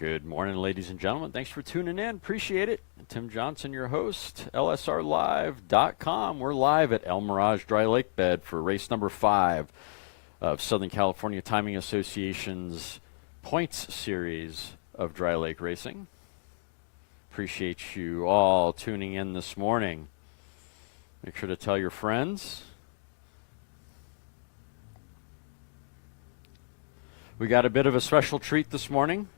Good morning, ladies and gentlemen. Thanks for tuning in. Appreciate it. Tim Johnson, your host, lsrlive.com. We're live at El Mirage Dry Lake Bed for race number 5 of Southern California Timing Association's Points Series of Dry Lake Racing. Appreciate you all tuning in this morning. Make sure to tell your friends. We got a bit of a special treat this morning.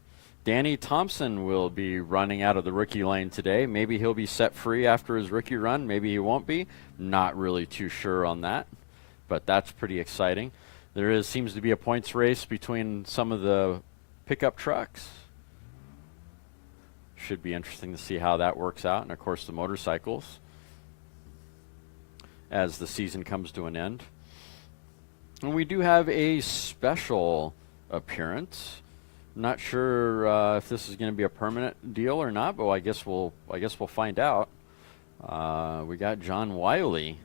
Danny Thompson will be running out of the rookie lane today. Maybe he'll be set free after his rookie run. Maybe he won't be. Not really too sure on that, but that's pretty exciting. There seems to be a points race between some of the pickup trucks. Should be interesting to see how that works out. And, of course, the motorcycles as the season comes to an end. And we do have a special appearance. Not sure if this is going to be a permanent deal or not, but I guess we'll find out. We got John Wiley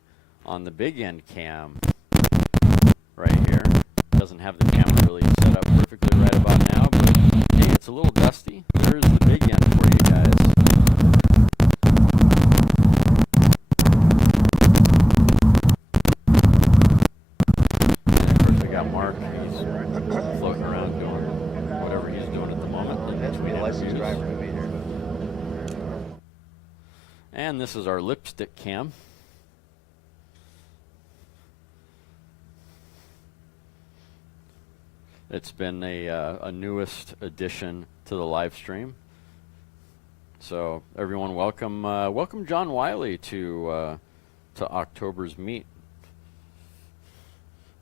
on the big end cam right here. Doesn't have the camera really set up perfectly right about now, but hey, it's a little dusty. Here's the big end for you guys. And of course we got Mark. He's floating around doing whatever he's doing at the moment. That's me, a licensed driver to be here. And this is our lipstick cam. It's been a newest addition to the live stream. So everyone, welcome John Wiley to October's meet.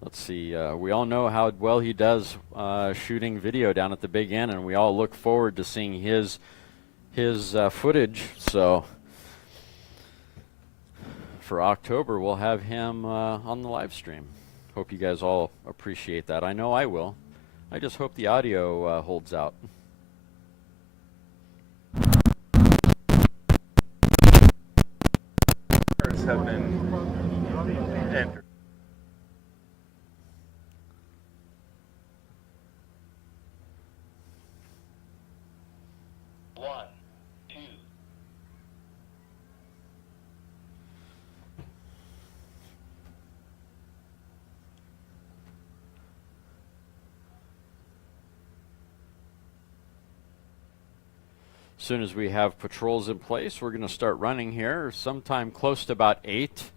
Let's see. We all know how well he does shooting video down at the big end, and we all look forward to seeing his footage. So for October, we'll have him on the live stream. Hope you guys all appreciate that. I know I will. I just hope the audio holds out. Have been entered. One, two. As soon as we have patrols in place, we're going to start running here sometime close to about 8.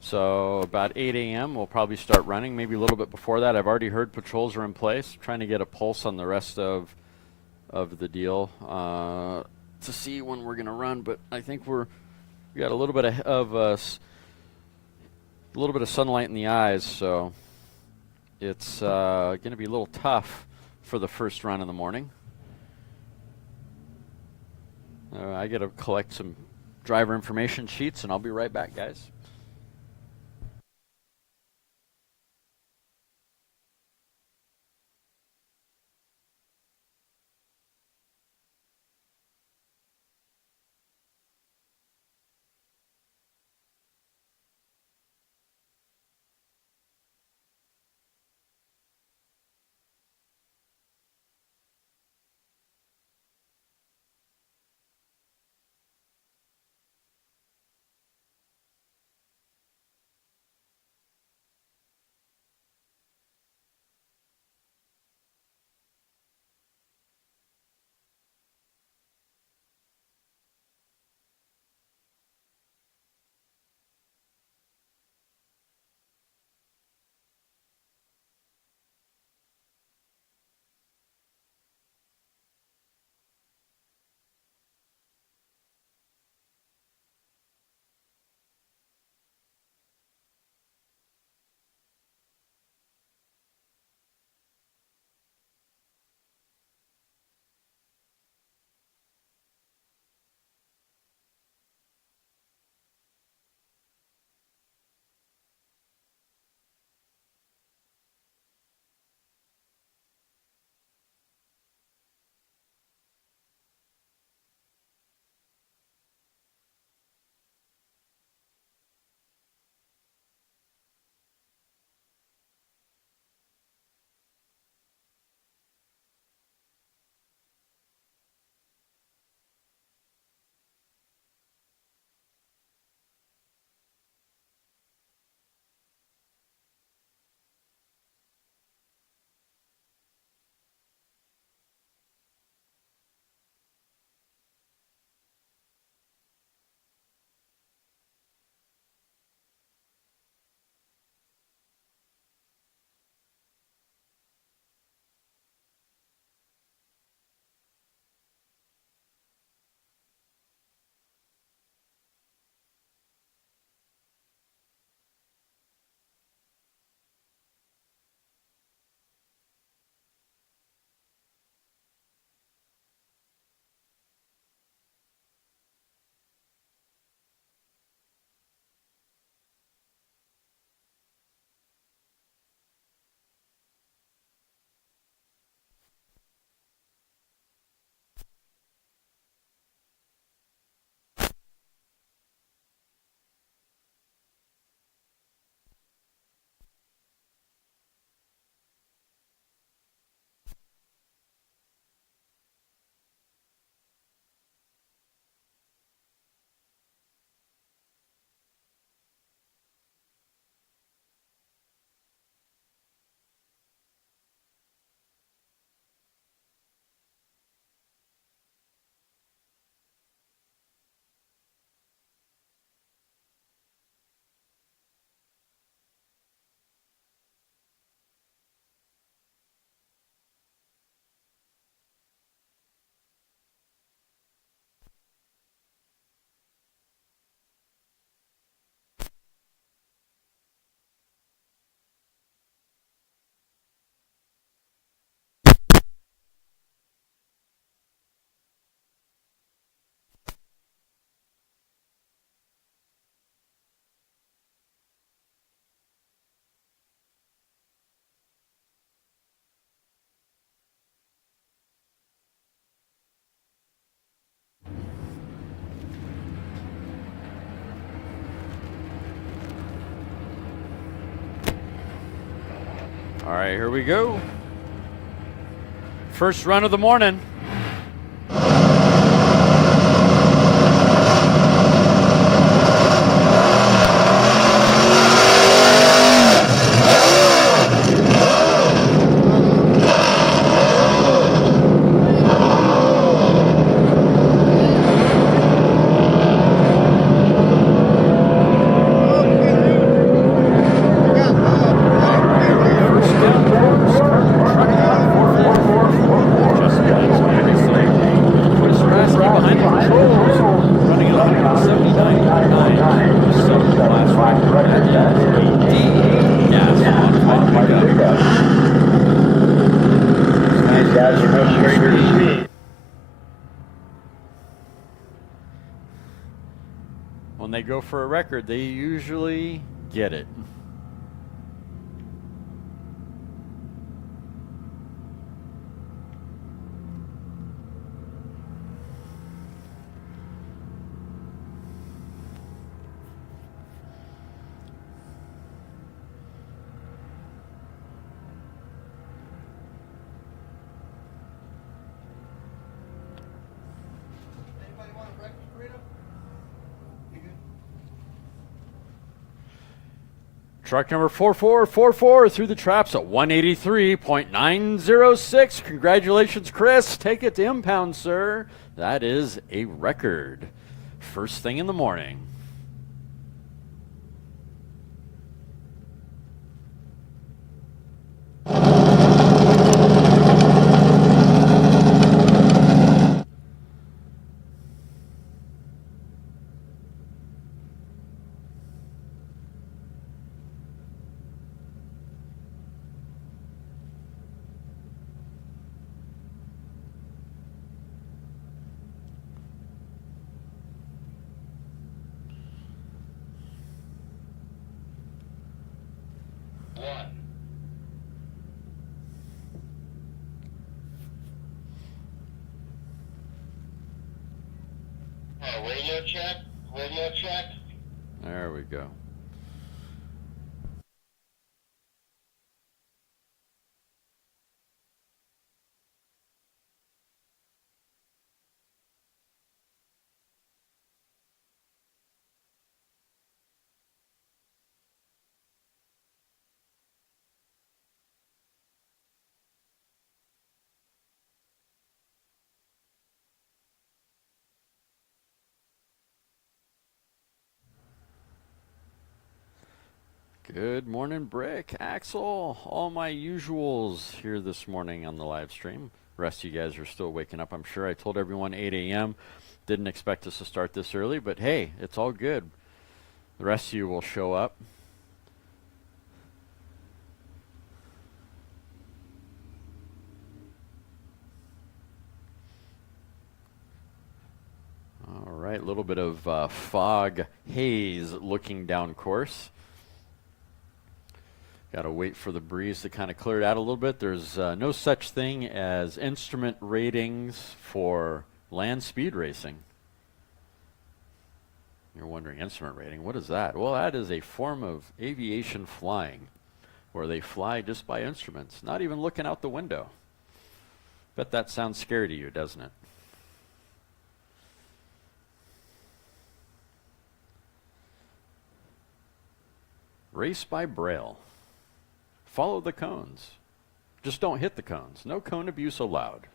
So about 8 a.m. we'll probably start running, maybe a little bit before that. I've already heard patrols are in place, trying to get a pulse on the rest of the deal to see when we're going to run. But I think we got a little bit of sunlight in the eyes, so it's going to be a little tough for the first run in the morning. I got to collect some driver information sheets, and I'll be right back, guys. All right, here we go. First run of the morning. When they go for a record, they usually get it. Truck number 4444 through the traps at 183.906. Congratulations, Chris. Take it to impound, sir. That is a record. First thing in the morning. Radio check. Radio check. There we go. Good morning, Brick, Axel, all my usuals here this morning on the live stream. The rest of you guys are still waking up, I'm sure. I told everyone 8 a.m. Didn't expect us to start this early, but hey, it's all good. The rest of you will show up. All right, a little bit of fog haze looking down course. Got to wait for the breeze to kind of clear it out a little bit. There's no such thing as instrument ratings for Landspeed racing. You're wondering, instrument rating, what is that? Well, that is a form of aviation flying where they fly just by instruments, not even looking out the window. Bet that sounds scary to you, doesn't it? Race by Braille. Follow the cones. Just don't hit the cones. No cone abuse allowed.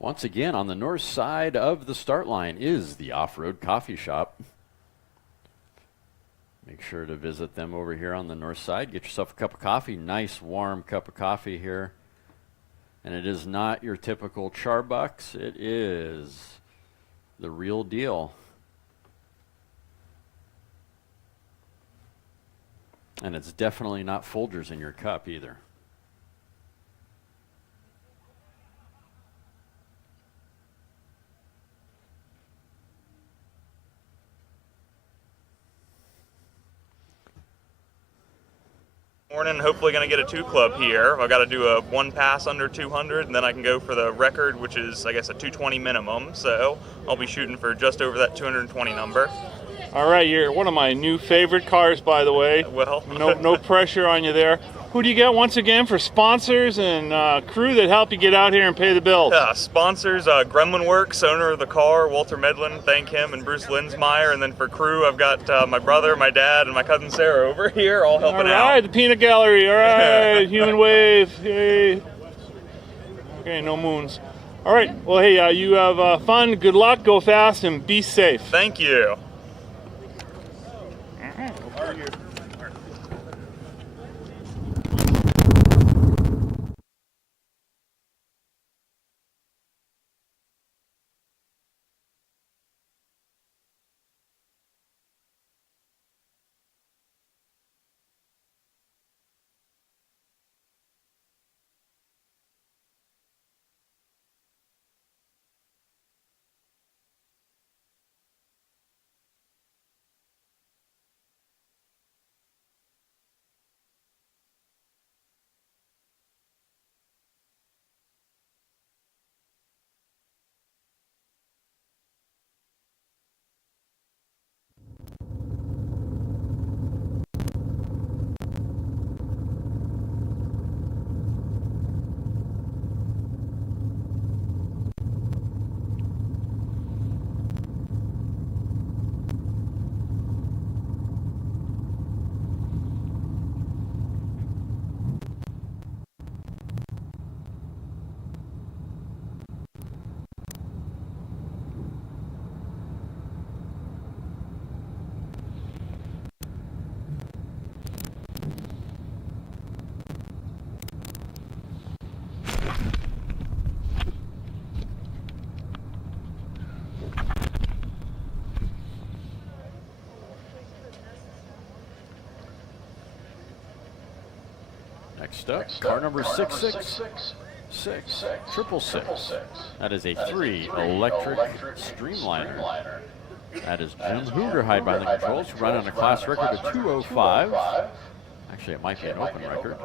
Once again, on the north side of the start line is the Off-Road Coffee Shop. Make sure to visit them over here on the north side. Get yourself a cup of coffee. Nice warm cup of coffee here. And it is not your typical Charbucks. It is the real deal. And it's definitely not Folgers in your cup either. Morning, hopefully going to get a 2 club here. I've got to do a 1 pass under 200, and then I can go for the record, which is, I guess, a 220 minimum. So I'll be shooting for just over that 220 number. All right, you're one of my new favorite cars, by the way. Well, no pressure on you there. Who do you get once again for sponsors and crew that help you get out here and pay the bills? Sponsors, Gremlin Works, owner of the car, Walter Medlin, thank him, and Bruce Linsmeyer. And then for crew, I've got my brother, my dad, and my cousin Sarah over here all helping out. All right, the peanut gallery. All right, human wave. Hey. Okay, no moons. All right, well, hey, you have fun. Good luck. Go fast and be safe. Thank you. Next up, car number 666. That is a 3 electric streamliner. That is Jim Hoogerhide behind the controls, running a class record of 205. Actually, it might be an open record.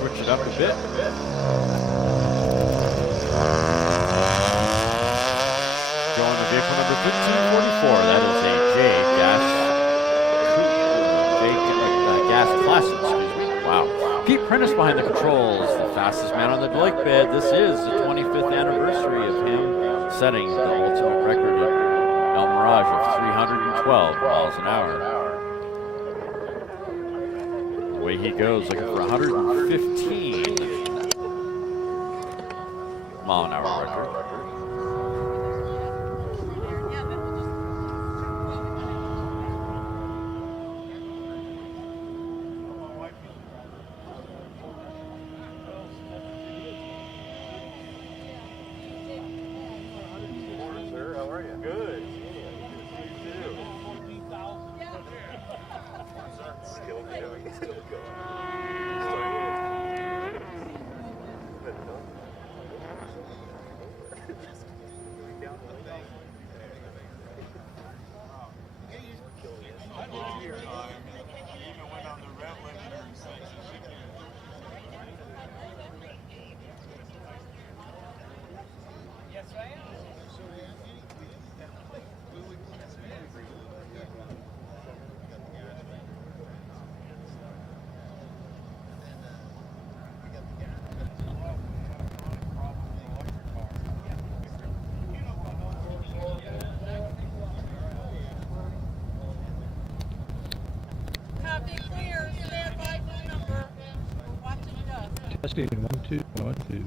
Switch it up a bit. Going to vehicle number 1544. That is a gas classic, excuse me. Wow. Pete Prentice behind the controls, the fastest man on the lake bed. This is the 25th anniversary of him setting the ultimate record at El Mirage of 312 miles an hour. Away he goes, looking for 115 mile an hour record. Testing 1 2 1 2.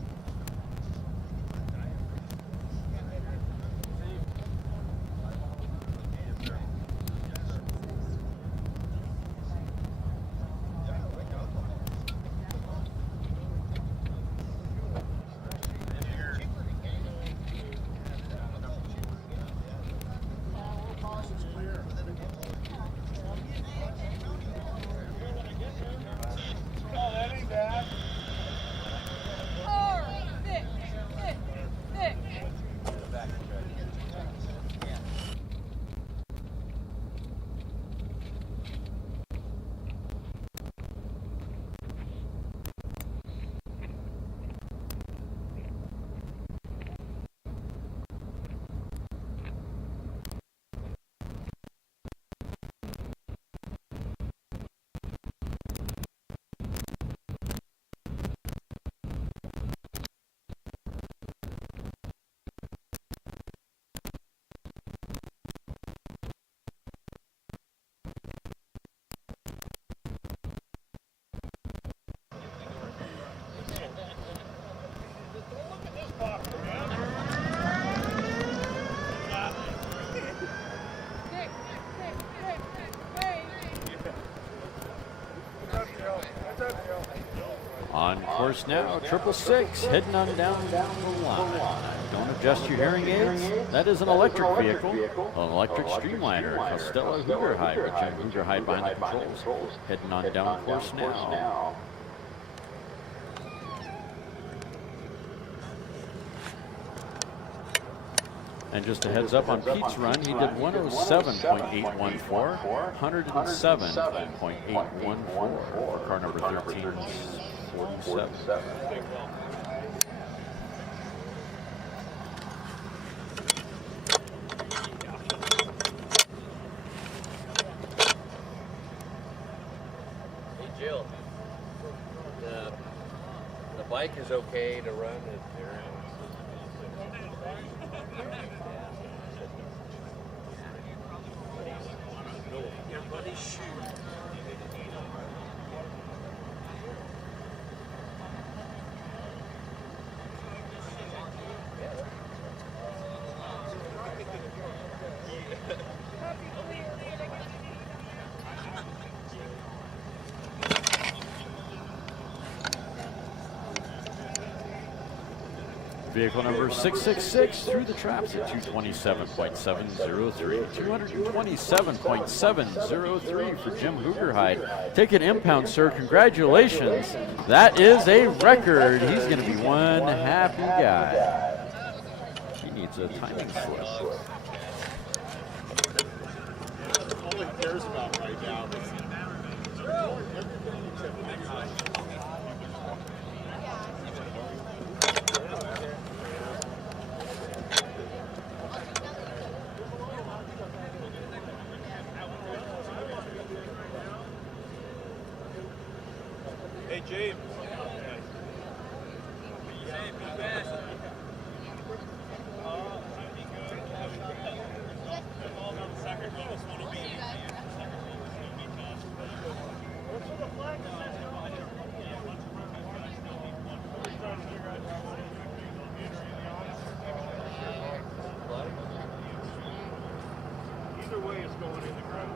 On course now, 666, heading on down the line. Don't adjust your hearing aids. That is an electric vehicle, an electric streamliner, Costello Hoogerhide, with Jim Hoogerhide behind the controls. Heading on down course now. And just a heads up on Pete's run, he did 107.814, 107.814 for car number 1347. Hey Jill, the bike is okay to run if you're in. Everybody's shoes. Vehicle number 666 through the traps at 227.703. 227.703 for Jim Hoogerhide. Take an impound, sir. Congratulations. That is a record. He's going to be one happy guy. He needs a timing slip. All he cares about right now is Hey, James. Either way, it's going in the ground.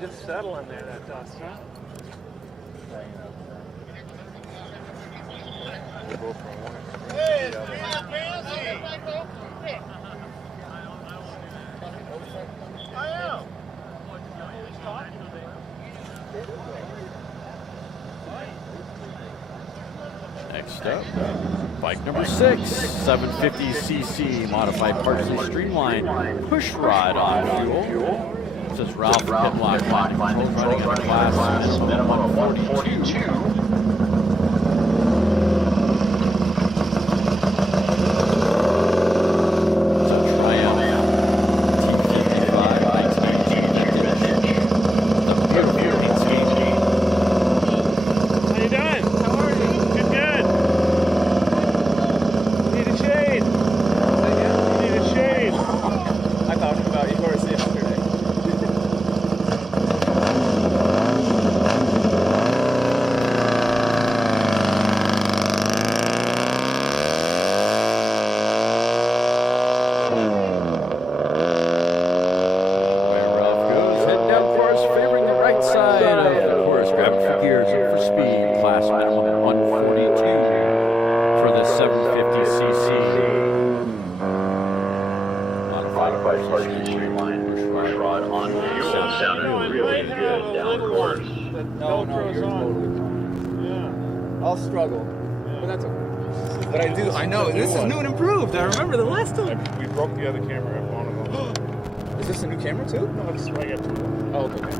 Just settling there, that dust, huh? Hey, it's fancy! I am. Next up, bike number 6, 750cc modified partially streamlined push rod on fuel. This is Ralph Pitlock behind the controls, running under class minimum of 142. modified partially streamlined push rod on fuel sounded really good down course. No, yours totally fine. Yeah. I'll struggle, but that's okay. But I do. I know this is new and improved. I remember the last time. We broke the other camera up on them. Is this a new camera too? No, this is why I got two. Oh, okay.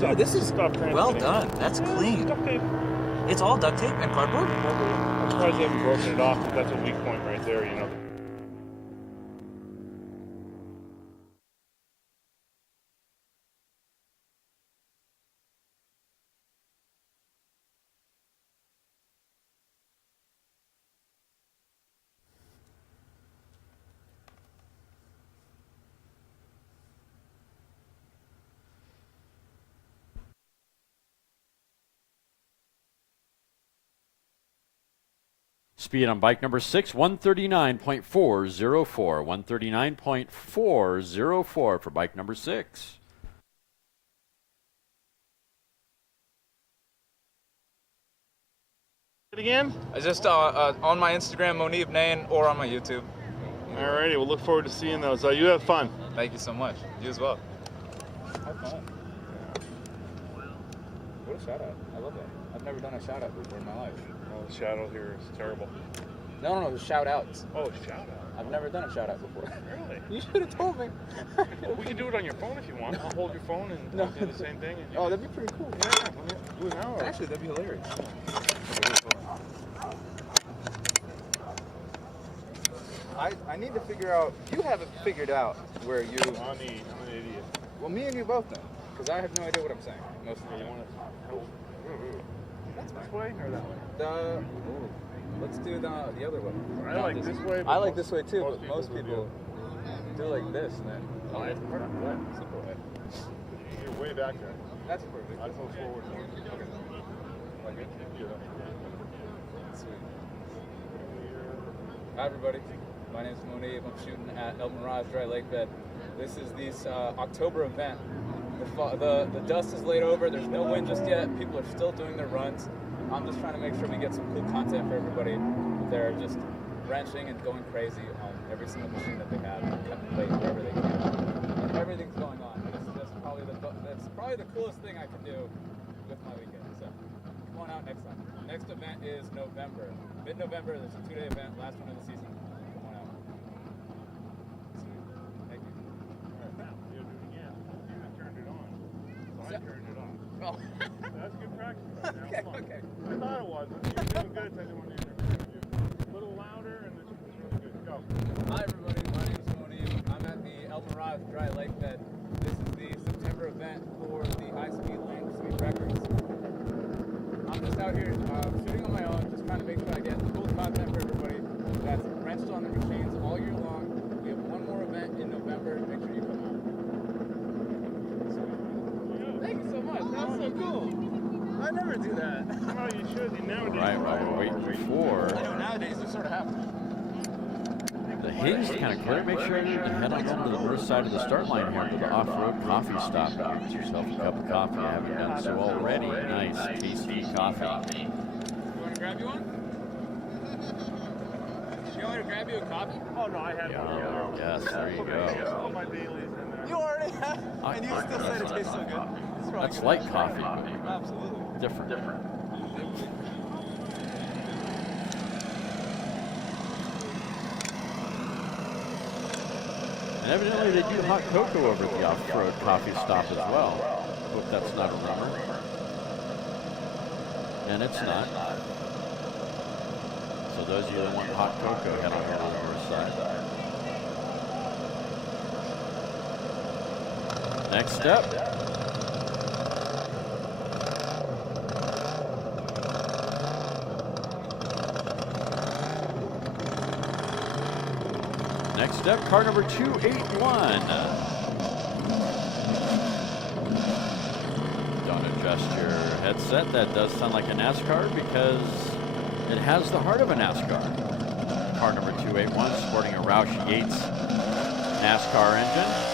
Dude, this is well done. That's clean. Duct tape. It's all duct tape and cardboard. I'm surprised they haven't broken it off. But that's a weak point right there, you know. Speed on bike number 6, 139.404. 139.404 for bike number 6. Again? Just on my Instagram, Monib Nain, or on my YouTube. Alrighty, we'll look forward to seeing those. You have fun. Thank you so much. You as well. Have fun. What a shout out. I love that. I've never done a shout out before in my life. Oh, the shadow here is terrible. No, shout outs. Oh, shout out. I've never done a shout out before. Really? You should have told me. Well, we can do it on your phone if you want. I'll hold your phone and No. I'll do the same thing. And Oh, that'd be pretty cool. yeah, do it now. Or... Actually, that'd be hilarious. I need to figure out. You haven't figured out where you. I'm an idiot. Well, me and you both then, because I have no idea what I'm saying most of the You time. want to? That's This way or that way? Let's do the other way. I Not like this way. I but like this way too, most but most people do like this and then. Oh, that's perfect. Right. Simple way. You're way back there. That's perfect. I'd go forward more. Okay. Like it? Yeah. Sweet. Hi everybody, my name is Monib. I'm shooting at Mirage Dry Lake Bed. This is this October event. The dust is laid over, there's no wind just yet, people are still doing their runs. I'm just trying to make sure we get some cool content for everybody. They're just wrenching and going crazy on every single machine that they have, cutting plate wherever they can. And everything's going on. That's probably the coolest thing I can do with my weekend. So come on out next time. Next event is November. Mid-November, there's a 2-day event, last one of the season. Come on out. Sweet. Thank you. All right, now you do it again. You turned it on. So I turned it off. Oh. That's good practice right now. Okay, Come on. okay. I thought it was. You're doing good. I didn't want to interrupt you. A little louder and this is really good. Go. Hi everybody, my name is Monib. I'm at the Mirage Dry Lake Bed. This is the September event for the high-speed Landspeed records. I'm just out here shooting on my own, just trying to make sure I get cool content for everybody that's wrenched on their machines all year long. We have one more event in November. Make sure you come out. Thank you so much. That's so cool. I never do that. Well, you should. You nowadays. Right, we're waiting for I know nowadays it sort of happens. the haze to kind of clear. Make sure you head on over to the north side of the start line here to the off-road coffee stop and get yourself a cup of coffee. I haven't done so already. Nice, tasty coffee. You want to grab you one? You want me to grab you a copy? Oh no, I had one. Yes, there you go. All my Baileys in there. You already have, and you still said it tastes so good. It's probably That's good. like coffee, but Absolutely. different. And evidently they do hot cocoa over at the off-road coffee stop as well. Hope that's not a rumor. And it's not. So those of you that want hot cocoa, head on over to the north side. Next step. Next step, car number 281. Don't adjust your headset. That does sound like a NASCAR because it has the heart of a NASCAR. Car number 281, sporting a Roush Yates NASCAR engine.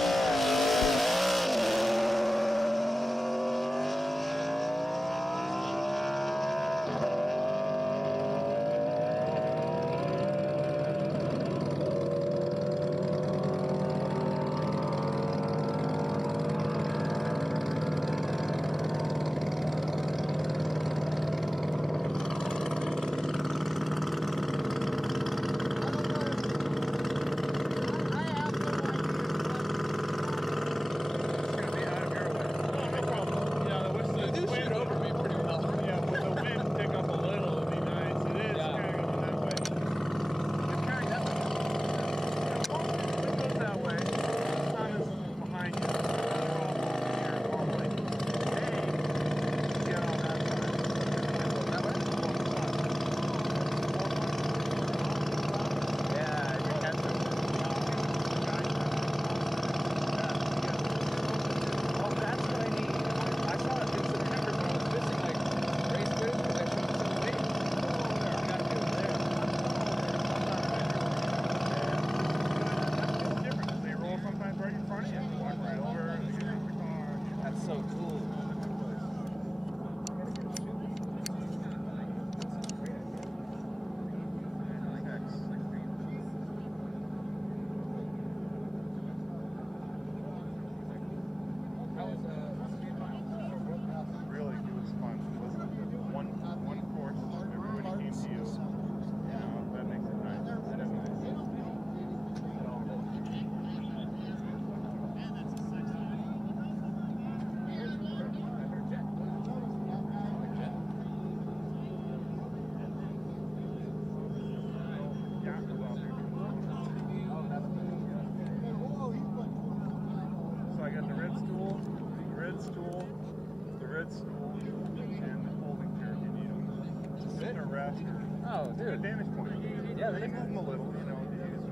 Yeah, they move them a little, you know, they use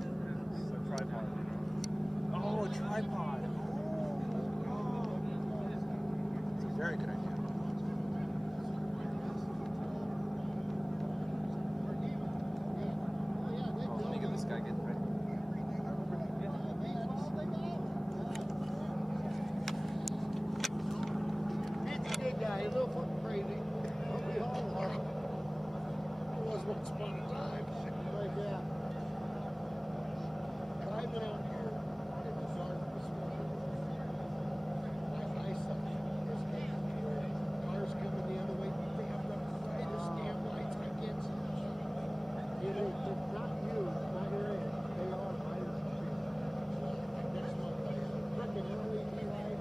them as a tripod, you know. Oh, a tripod. It's a very good idea. Oh, let me get this guy getting ready. He's a good guy. He's a little crazy. We all are. It was once upon a time. Like that. But I've been out here in the zone this morning. My eyesight is getting where cars coming the other way. They have the brightest damn lights. I can't see the shit. It is not you, not your end. They are my street. Next one, freaking LED light.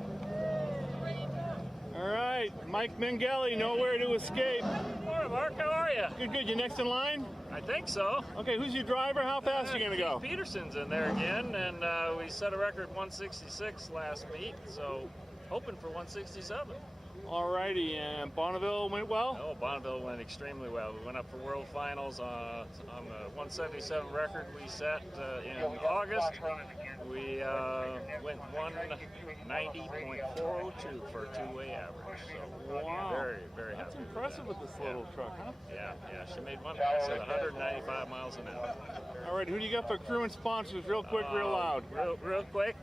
All right, Mike Mengele, nowhere to escape. Morning, Mark. How are you? Good, good. You next in line? I think so. Okay, who's your driver? How fast are you gonna go? Peterson's in there again, and we set a record 166 last meet, so hoping for 167. Alrighty, and Bonneville went well? Oh, Bonneville went extremely well. We went up for World Finals on the 177 record we set in August. We went 190.402 for a two-way average. So Wow. very, very happy. That's impressive with this little truck, huh? Yeah, yeah. She made one pass at 195 miles an hour. All right, who do you got for crew and sponsors? Real quick, real loud. Real quick.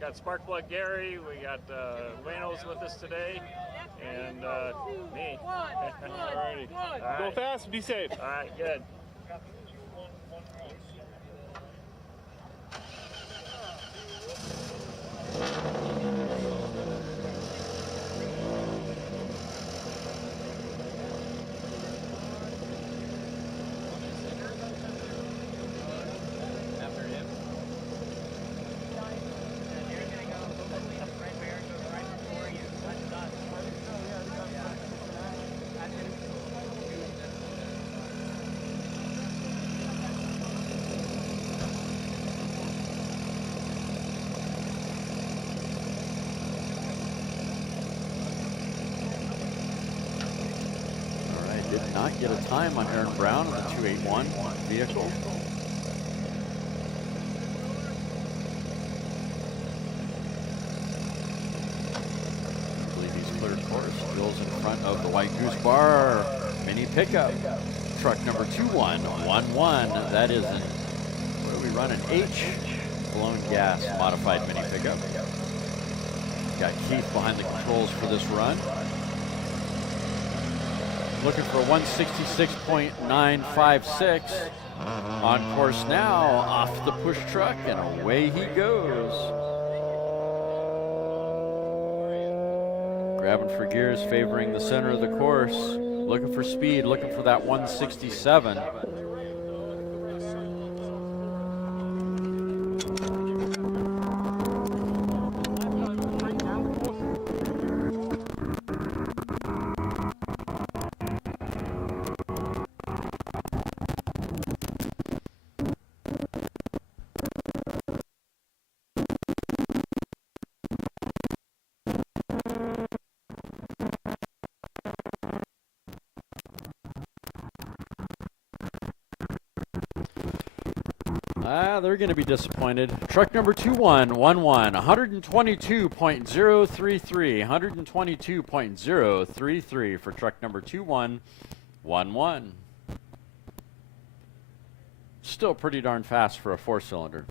Got Sparkplug Gary, we got Wayno's with us today, and me. Alrighty. All Go right. fast, be safe. All right, good. After him. All right, did not get a time on Aaron Brown in the 281 vehicle. I believe he's cleared course. Bill's in front of the White Goose Bar mini pickup. Truck number 2111. That is an, what do we run? An H blown gas modified mini pickup. Got Keith behind the controls for this run. Looking for a 166.956. On course now, off the push truck, and away he goes. Grabbing for gears, favoring the center of the course. Looking for speed, looking for that 167. They're going to be disappointed. Truck number 2111, 122.033, 122.033 for truck number 2111. Still pretty darn fast for a four-cylinder,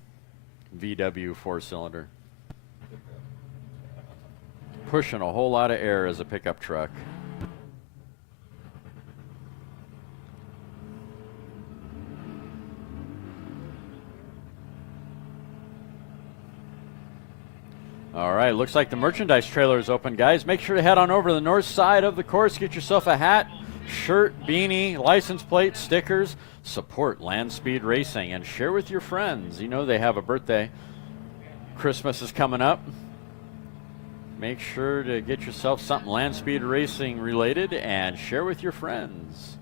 VW four-cylinder. Pushing a whole lot of air as a pickup truck. All right, looks like the merchandise trailer is open, guys. Make sure to head on over to the north side of the course. Get yourself a hat, shirt, beanie, license plate, stickers. Support Landspeed Racing and share with your friends. You know they have a birthday. Christmas is coming up. Make sure to get yourself something Landspeed Racing related and share with your friends.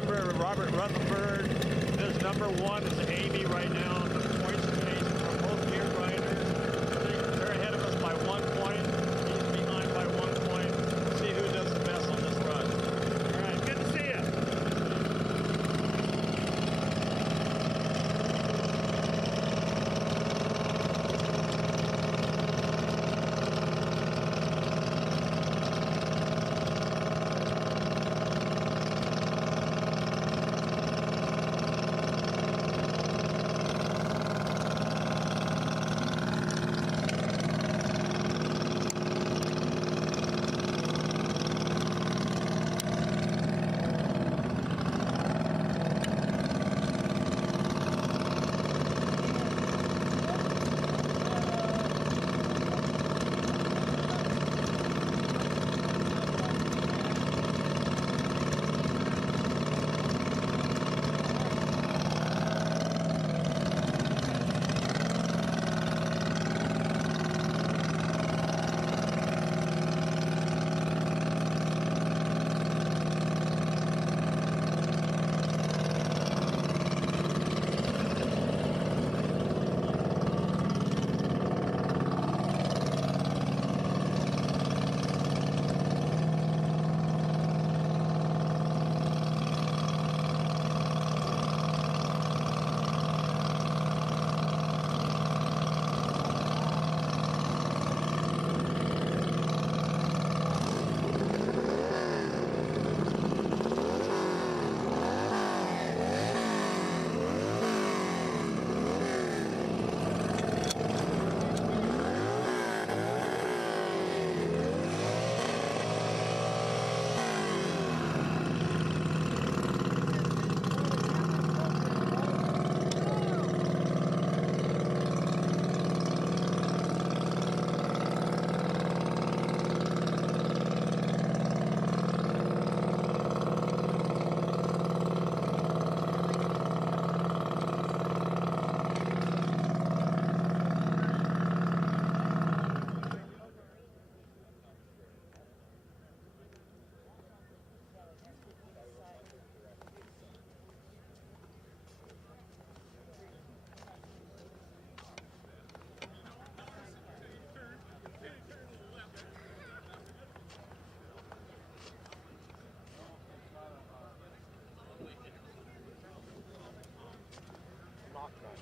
member, Robert Rutherford. His number 1 is Amy right now on the points page for both gear riders. They're ahead of us by 1 point. He's behind by 1 point. We'll see who does the best on this run. All right, good to see you.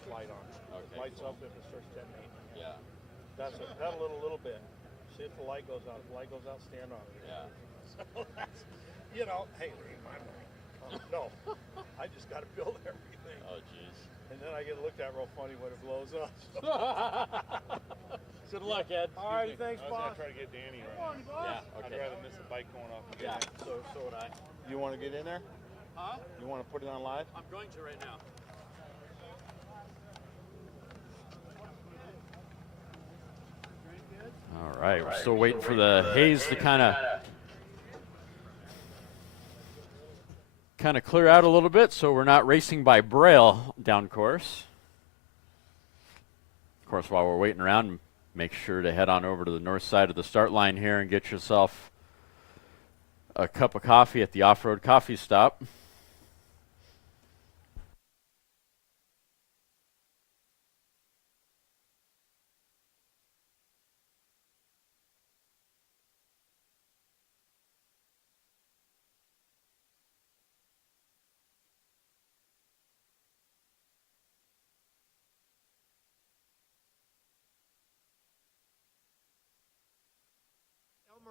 Light on. Okay, Lights cool. up if it starts detonating. Yeah. That's it. Pedal it a little bit. See if the light goes out. If the light goes out, stand on it. Yeah. So that's, you know, hey, read my mind. No, I just got to build everything. Oh, jeez. And then I get looked at real funny when it blows up. Good luck, Ed. All right, thanks, boss. Try to get Danny Come right on, now. boss. Yeah. I'd Okay. rather miss a bike going off and Yeah. get in. So would I. You want to get in there? Huh? You want to put it on live? I'm going to right now. All right, we're still waiting for the haze to kind of clear out a little bit, so we're not racing by braille down course. Of course, while we're waiting around, make sure to head on over to the north side of the start line here and get yourself a cup of coffee at the off-road coffee stop.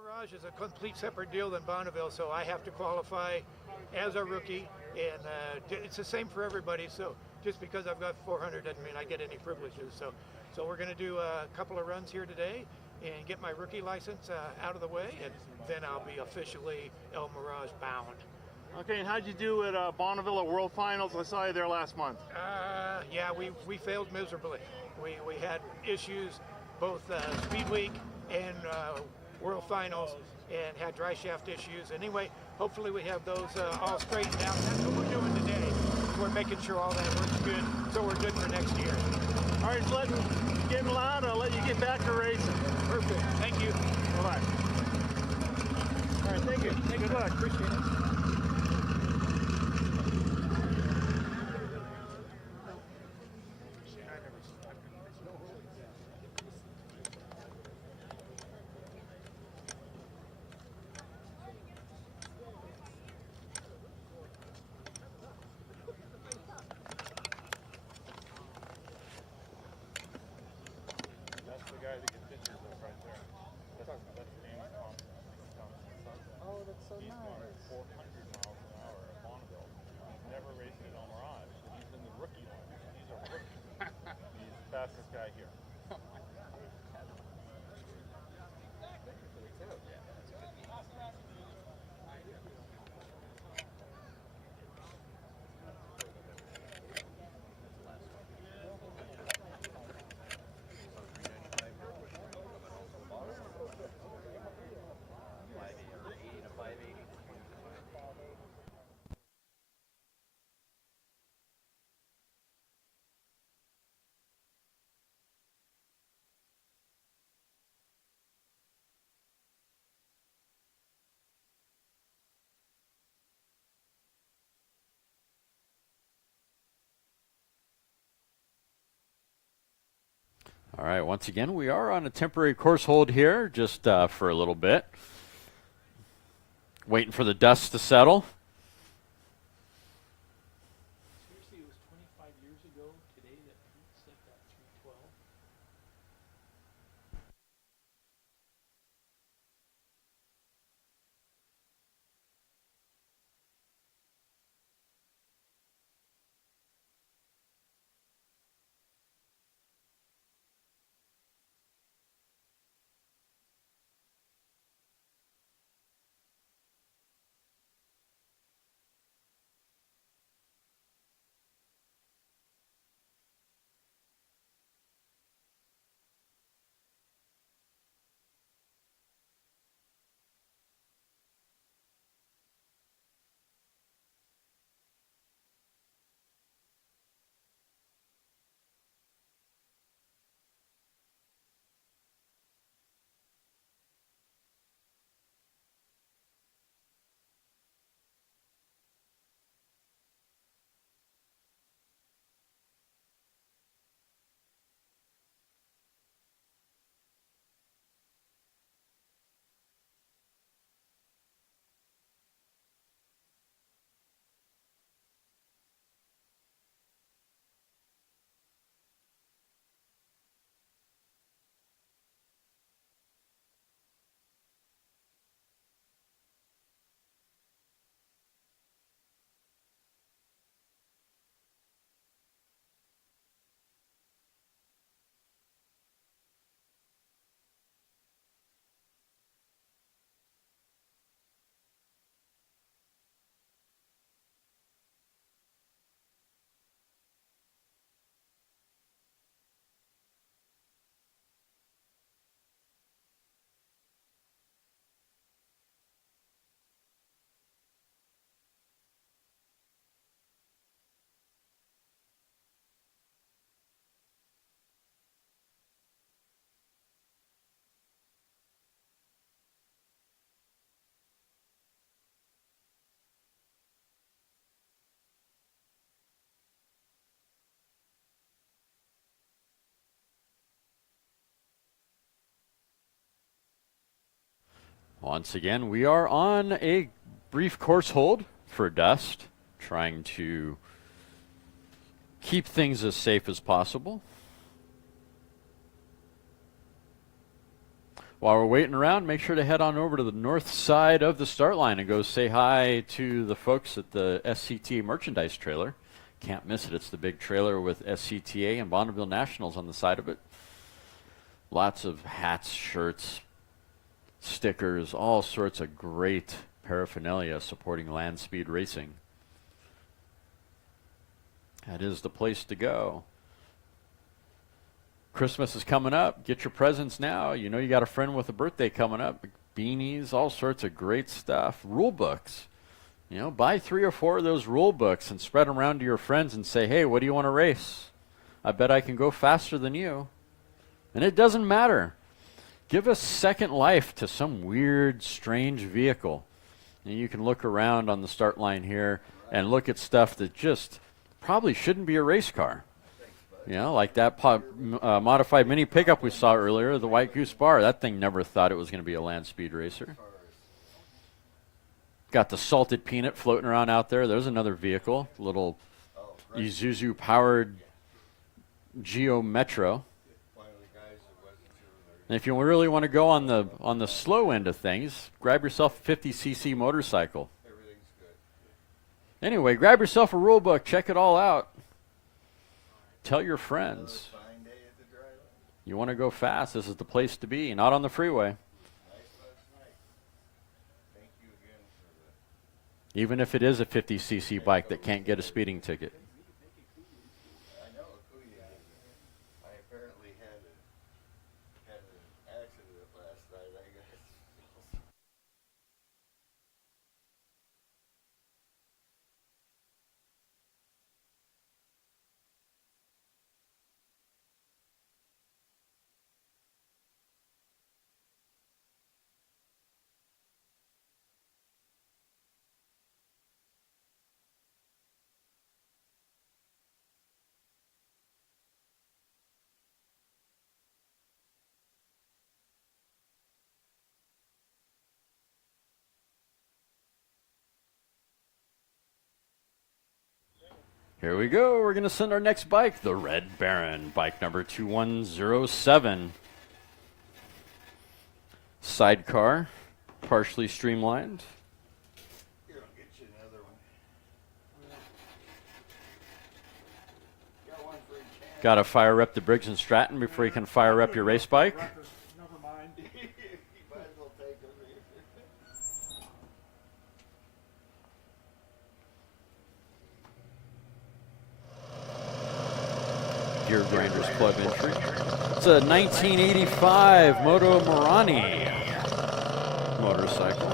Mirage is a complete separate deal than Bonneville, so I have to qualify as a rookie, and it's the same for everybody. So just because I've got 400 doesn't mean I get any privileges. So we're going to do a couple of runs here today and get my rookie license out of the way, and then I'll be officially El Mirage bound. Okay, and how'd you do at Bonneville at World Finals? I saw you there last month. Yeah, we failed miserably. We had issues both Speed Week and World Finals, and had dry shaft issues. Anyway, hopefully we have those all straightened out. That's what we're doing today. We're making sure all that works good, so we're good for next year. All right, it's getting loud. I'll let you get back to racing. Perfect. Thank you. Bye-bye. All right, thank you. Good luck. Appreciate it. so He's nice. going 400 miles an hour at Bonneville. He's never raced in El Mirage, so he's in the rookie line. He's a rookie. He's the fastest guy here. All right, once again, we are on a temporary course hold here, just for a little bit. Waiting for the dust to settle. Seriously, it was 25 years ago today that Pete set that 312. Once again, we are on a brief course hold for dust, trying to keep things as safe as possible. While we're waiting around, make sure to head on over to the north side of the start line and go say hi to the folks at the SCTA merchandise trailer. Can't miss it. It's the big trailer with SCTA and Bonneville Nationals on the side of it. Lots of hats, shirts, stickers, all sorts of great paraphernalia supporting Landspeed racing. That is the place to go. Christmas is coming up. Get your presents now. You know you got a friend with a birthday coming up. Beanies, all sorts of great stuff. Rule books. You know, buy 3 or 4 of those rule books and spread them around to your friends and say, hey, what do you want to race? I bet I can go faster than you. And it doesn't matter. Give a second life to some weird, strange vehicle. And you can look around on the start line here and look at stuff that just probably shouldn't be a race car. You know, like that modified mini pickup we saw earlier, the White Goose Bar. That thing never thought it was going to be a Landspeed racer. Got the salted peanut floating around out there. There's another vehicle, little Isuzu-powered Geo Metro. And if you really want to go on the slow end of things, grab yourself a 50cc motorcycle. Anyway, grab yourself a rule book, check it all out. Tell your friends. You want to go fast, this is the place to be, not on the freeway. Even if it is a 50cc bike that can't get a speeding ticket. Here we go. We're going to send our next bike, the Red Baron, bike number 2107. Sidecar, partially streamlined. Here, I'll get you another one. Got one for each hand. Got to fire up the Briggs & Stratton before you can fire up your race bike. Never mind. You might as well take them. Gear Grinders Club entry. It's a 1985 Moto Morani motorcycle.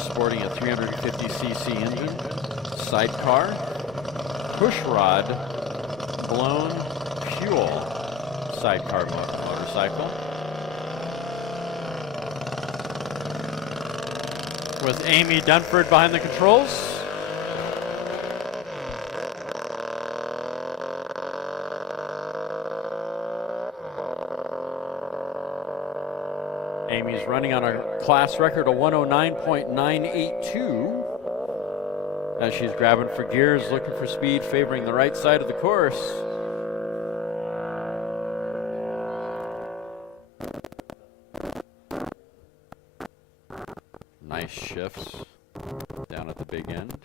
Sporting a 350cc engine, sidecar, pushrod, blown fuel sidecar motorcycle. With Amy Dunford behind the controls. Amy's running on a class record of 109.982 as she's grabbing for gears, looking for speed, favoring the right side of the course. Nice shifts down at the big end.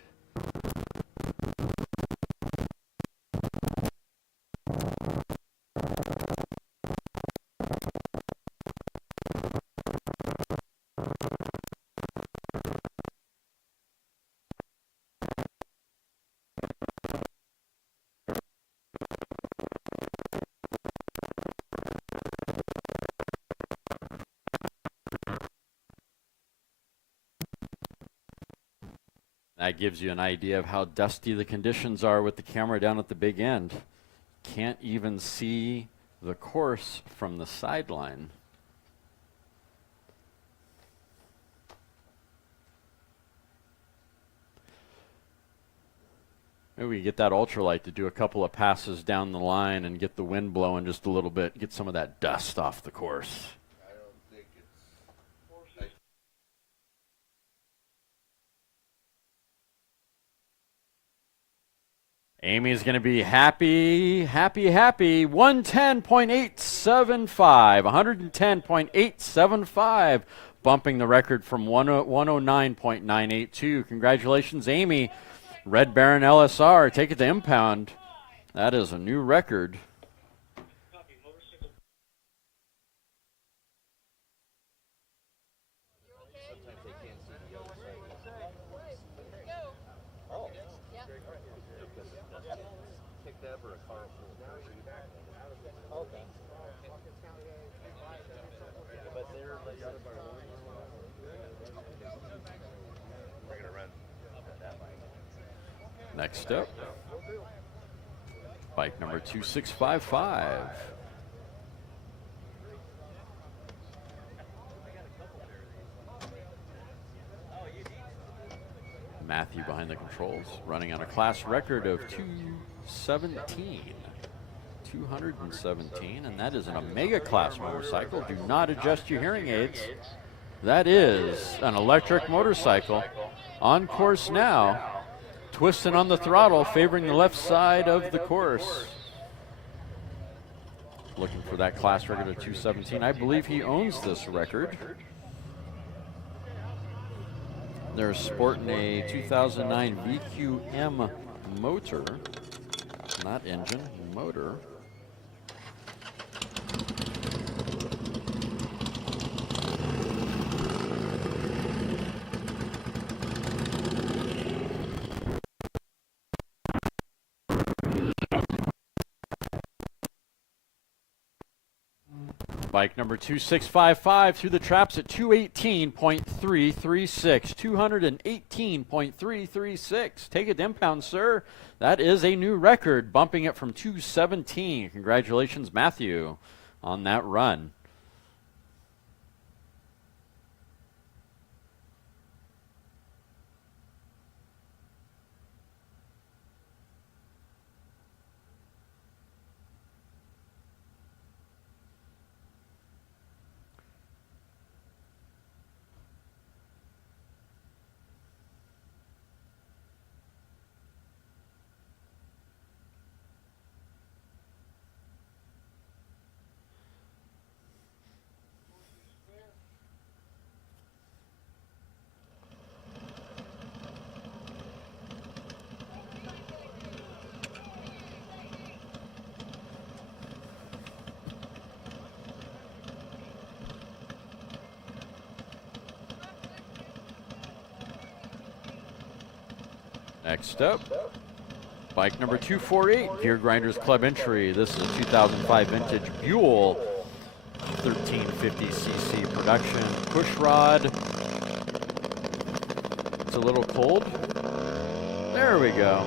That gives you an idea of how dusty the conditions are with the camera down at the big end. Can't even see the course from the sideline. Maybe we get that ultralight to do a couple of passes down the line and get the wind blowing just a little bit, get some of that dust off the course. Amy's going to be happy, happy, happy. 110.875, 110.875, bumping the record from 109.982. Congratulations, Amy. Red Baron LSR, take it to impound. That is a new record. Next up, bike number 2655. Matthew behind the controls, running on a class record of 217, and that is an Omega class motorcycle. Do not adjust your hearing aids. That is an electric motorcycle on course now. Twisting on the throttle, favoring the left side of the course. looking for that class record of 217. I believe he owns this record. They're sporting a 2009 VQM motor, not engine, motor. Bike number 2655 through the traps at 218.336. 218.336. Take it impound, sir. That is a new record, bumping it from 217. Congratulations, Matthew, on that run. Next up, bike number 248, Gear Grinders Club entry. This is a 2005 vintage Buell 1350cc production push rod. It's a little cold. There we go.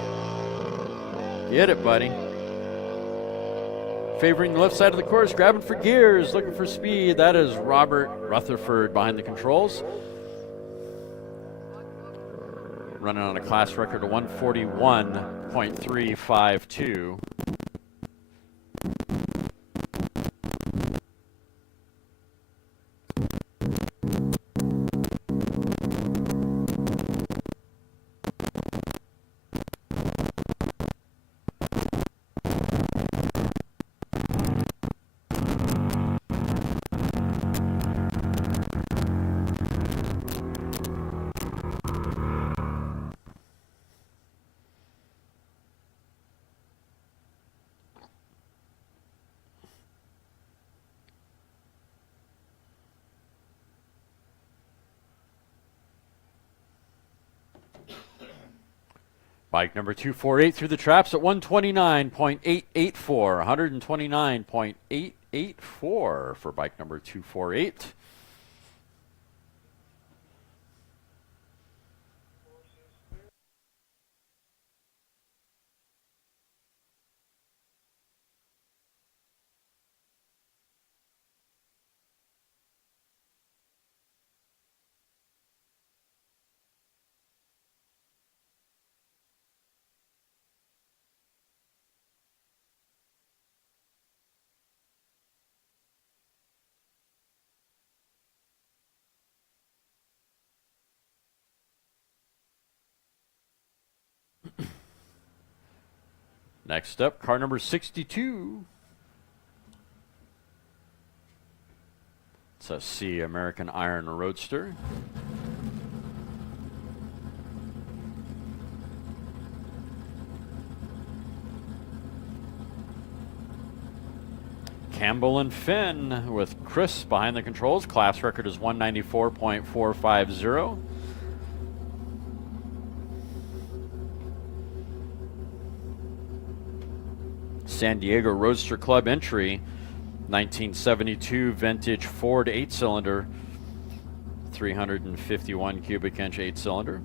Get it, buddy. Favoring the left side of the course, grabbing for gears, looking for speed. That is Robert Rutherford behind the controls. Running on a class record of 141.352. Bike number 248 through the traps at 129.884. 129.884 for bike number 248. Next up, car number 62. It's a C American Iron Roadster. Campbell and Finn with Chris behind the controls. Class record is 194.450. San Diego Roadster Club entry, 1972 vintage Ford 8-cylinder, 351 cubic inch 8-cylinder.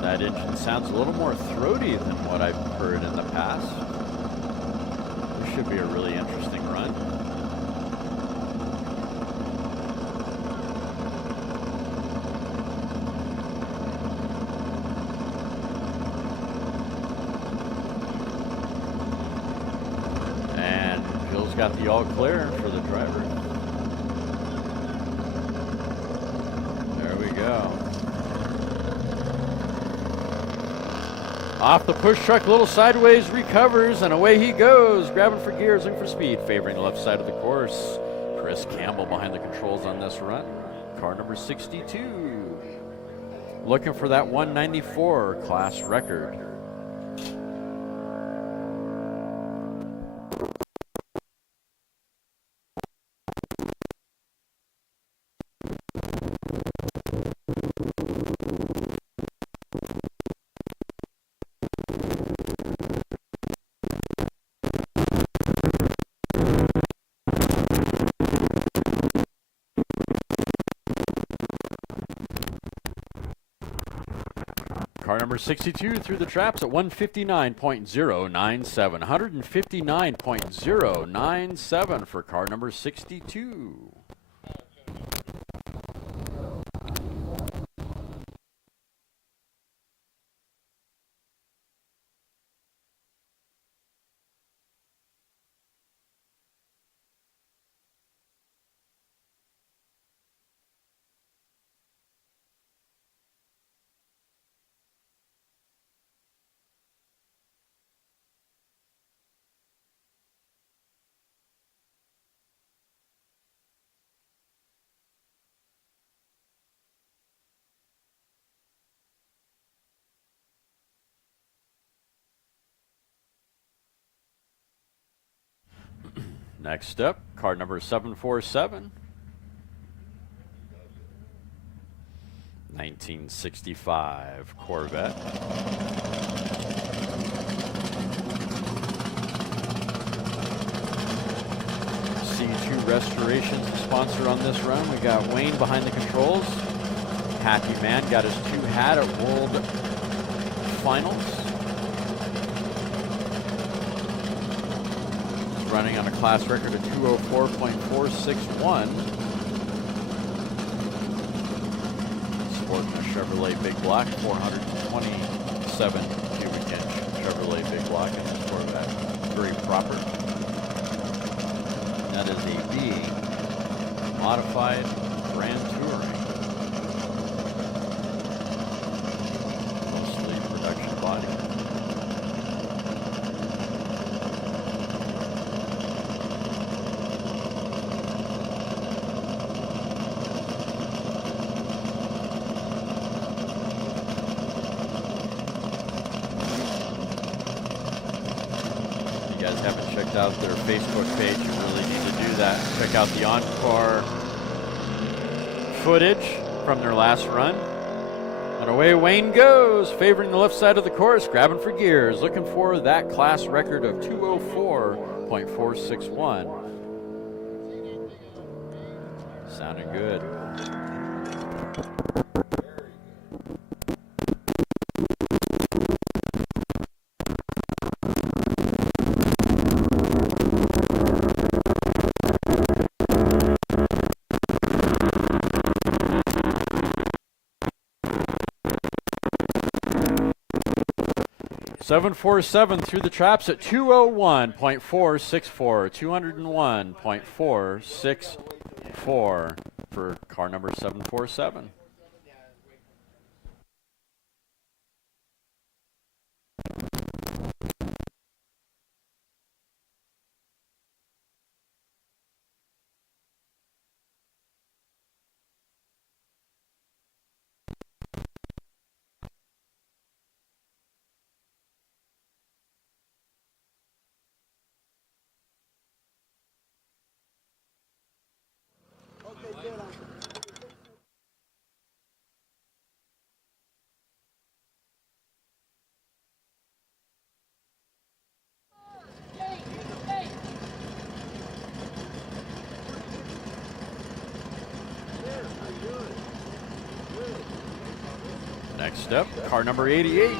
That engine sounds a little more throaty than what I've heard in the past. This should be a really interesting run. got the all clear for the driver. There we go. Off the push truck, little sideways, recovers, and away he goes. Grabbing for gears, looking for speed, favoring the left side of the course. Chris Campbell behind the controls on this run. Car number 62. Looking for that 194 class record. Car number 62 through the traps at 159.097. 159.097 for car number 62. Next up, car number 747. 1965 Corvette. C2 Restoration's the sponsor on this run. We got Wayne behind the controls. Happy man, got his 2 hat at World Finals. Running on a class record of 204.461. Sporting a Chevrolet Big Block, 427 cubic inch Chevrolet Big Block in this Corvette. Very proper. That is a B modified Grand Touring. Mostly production body. Haven't checked out their Facebook page, you really need to do that. Check out the on-car footage from their last run. And away Wayne goes, favoring the left side of the course, grabbing for gears, looking for that class record of 204.461. Sounding good. 747 through the traps at 201.464. 201.464 for car number 747. Next up, car number 88.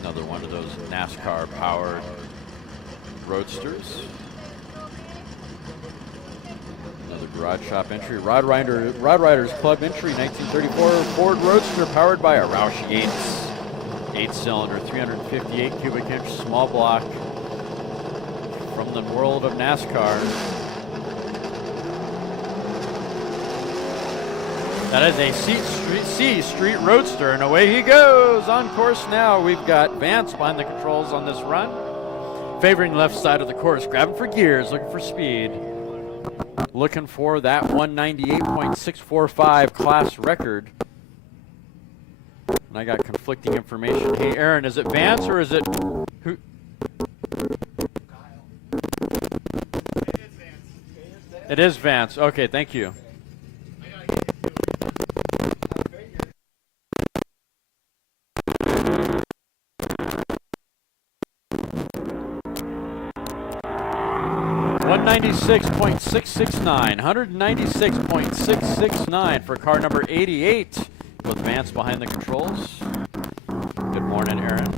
Another one of those NASCAR-powered roadsters. Another garage shop entry. Rod Riders Club entry, 1934 Ford Roadster powered by a Roush Yates 8-cylinder, 358 cubic inch small block from the world of NASCAR. That is a C Street Roadster, and away he goes. On course now, we've got Vance behind the controls on this run. Favoring left side of the course, grabbing for gears, looking for speed. Looking for that 198.645 class record. And I got conflicting information. Hey, Aaron, is it Vance or is it who? It is Vance. Okay, thank you. $196.669 for car number 88 with Vance behind the controls. Good morning, Aaron.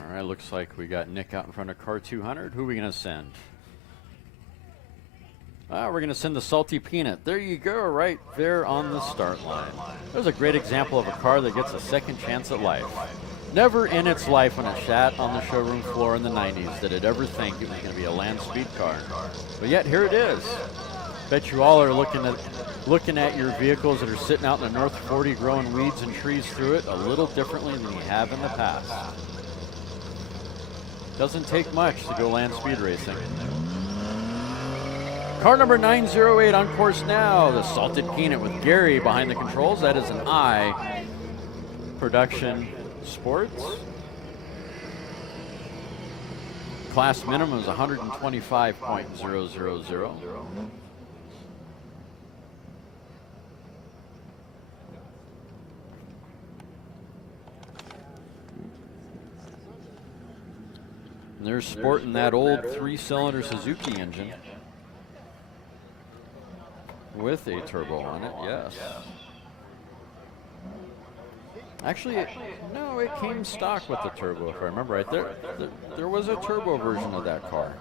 All right, looks like we got Nick out in front of car 200. Who are we going to send? We're going to send the Salty Peanut. There you go, right there on the start line. There's a great example of a car that gets a second chance at life. Never in its life when it sat on the showroom floor in the 90s did it ever think it was going to be a Landspeed car. But yet, here it is. Bet you all are looking at your vehicles that are sitting out in the North 40 growing weeds and trees through it a little differently than you have in the past. Doesn't take much to go Landspeed racing. Car number 908 on course now. The Salted Peanut with Gary behind the controls. That is an I Production Sports. Class minimum is 125.000. And they're sporting that old 3-cylinder Suzuki engine with a turbo on it, yes. Actually, no, it came stock with the turbo, if I remember right. There was a turbo version of that car.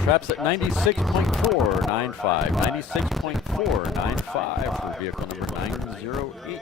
Traps at 96.495. 96.495 for vehicle number 908.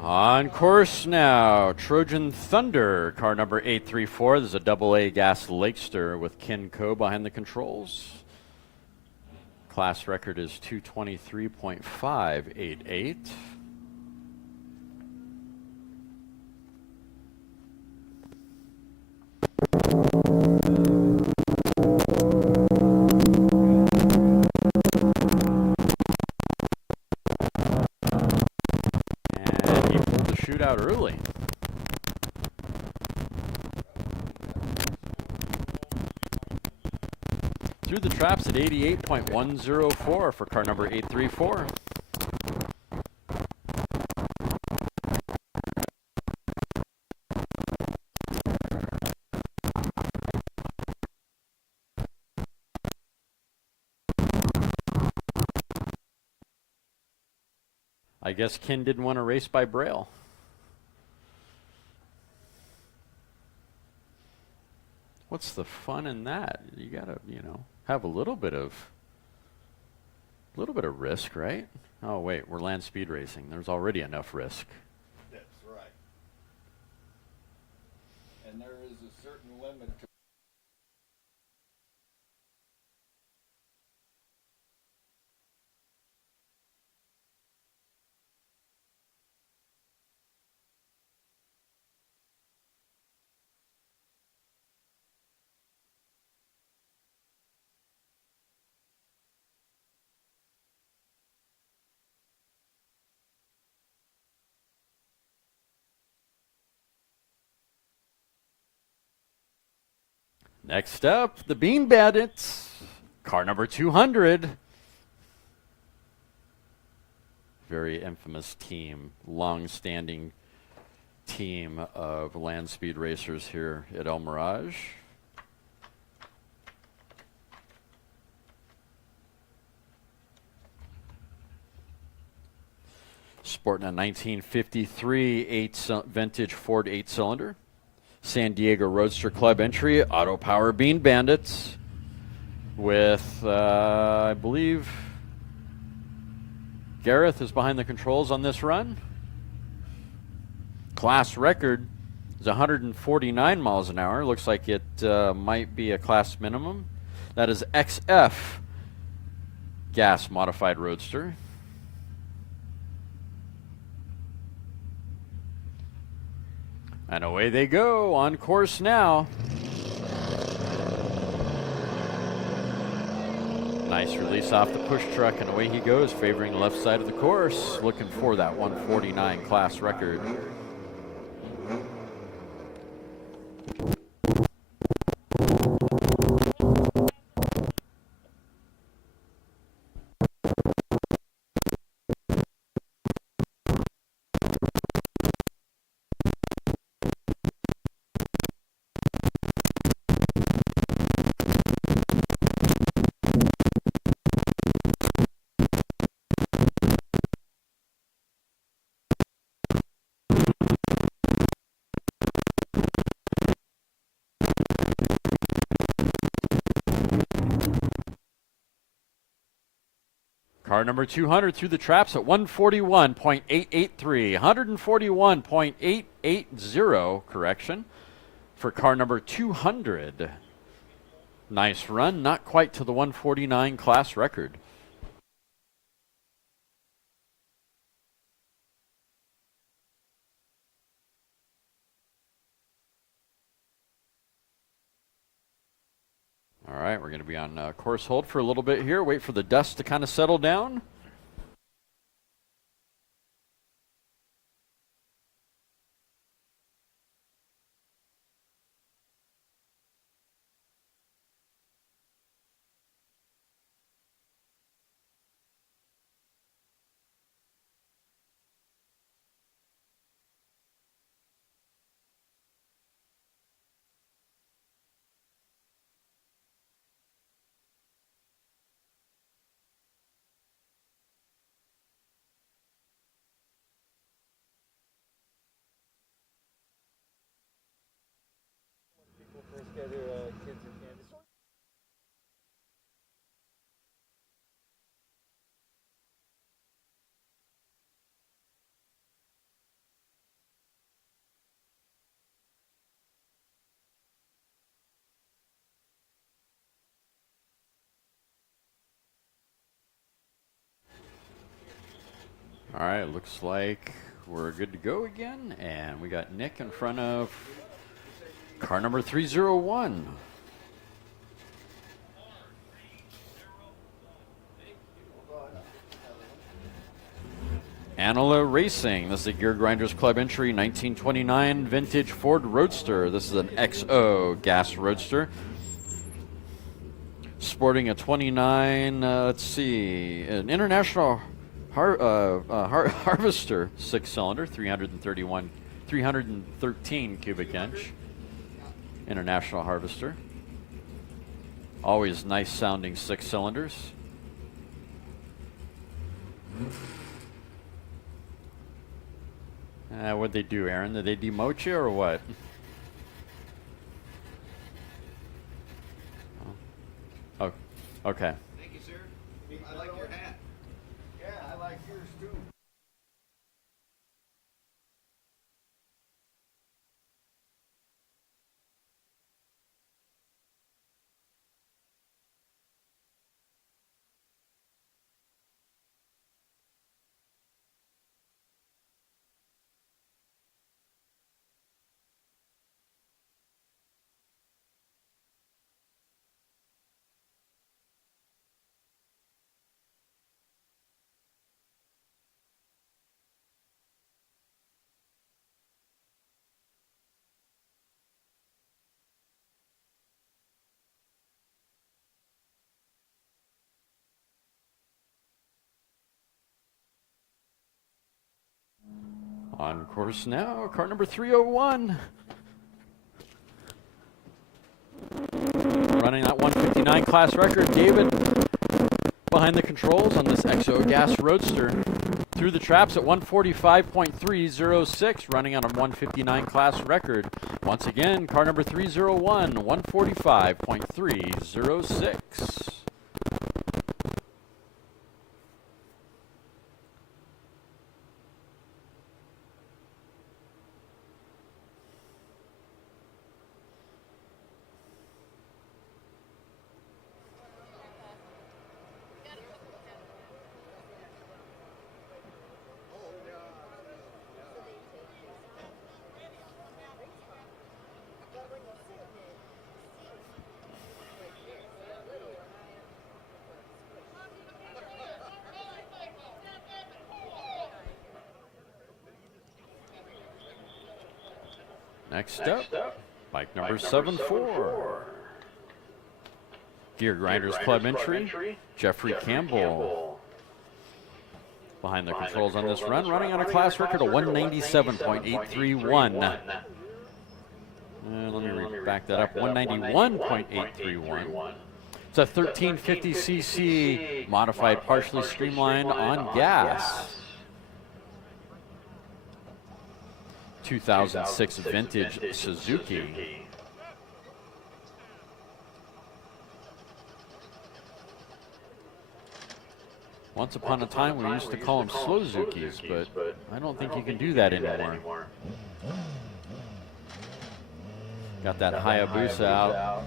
On course now, Trojan Thunder, car number 834. There's a AA gas Lakester with Ken Coe behind the controls. Class record is 223.588. shootout early. Through the traps at 88.104 for car number 834. I guess Ken didn't want to race by Braille. What's the fun in that? You gotta, you know, have a little bit of risk, right? Oh wait, we're land speed racing. There's already enough risk. That's right. And there is a certain limit to Next up, the Bean Bandits, car number 200. Very infamous team, long-standing team of land speed racers here at El Mirage. Sporting a 1953 vintage Ford 8-cylinder. San Diego Roadster Club entry, Auto Power Bean Bandits, with, I believe, Gareth is behind the controls on this run. Class record is 149 miles an hour. Looks like it might be a class minimum. That is XF gas modified Roadster. And away they go, on course now. Nice release off the push truck, and away he goes, favoring the left side of the course, looking for that 149 class record. Car number 200 through the traps at 141.883, 141.880, correction, for car number 200. Nice run, not quite to the 149 class record. All right, we're going to be on course hold for a little bit here. Wait for the dust to kind of settle down. First go to kids in Kansas. All right, looks like we're good to go again, and we got Nick in front of car number 301. Anila Racing. This is a Gear Grinders Club entry, 1929 vintage Ford Roadster. This is an XO gas roadster. Sporting a 29, let's see, an International Harvester 6-cylinder, 313 cubic inch. International Harvester. Always nice sounding 6-cylinders. What'd they do, Aaron? Did they demote you or what? Oh, okay. Thank you, sir. I like your hat. Yeah, I like yours too. On course now, car number 301. Running that 159 class record, David behind the controls on this XO gas roadster. Through the traps at 145.306, running on a 159 class record. Once again, car number 301, 145.306. Next up, bike number 74. Gear Grinders Club entry, Jeffrey Campbell. Behind the controls on this run, running on a class record of 197.831. Let me back that up, 191.831. It's a 1350cc modified, partially streamlined on gas. 2006 vintage Suzuki. Once upon a time, we used to call them slow Zukis, but I don't think you can do that anymore. Got that Hayabusa out,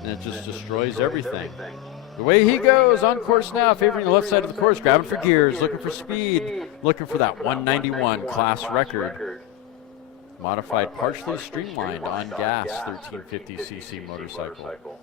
and it just destroys everything. The way he goes on course now, favoring the left side of the course, grabbing for gears, looking for speed, looking for that 191 class record. Modified, partially streamlined on gas, 1350cc motorcycle.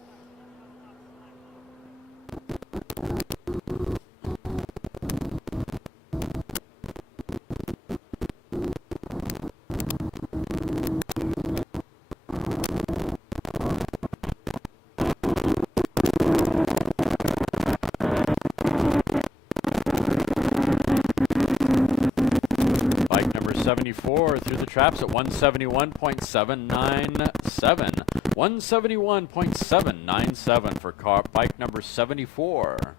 Bike number 74 through the traps at 171.797. 171.797 for bike number 74.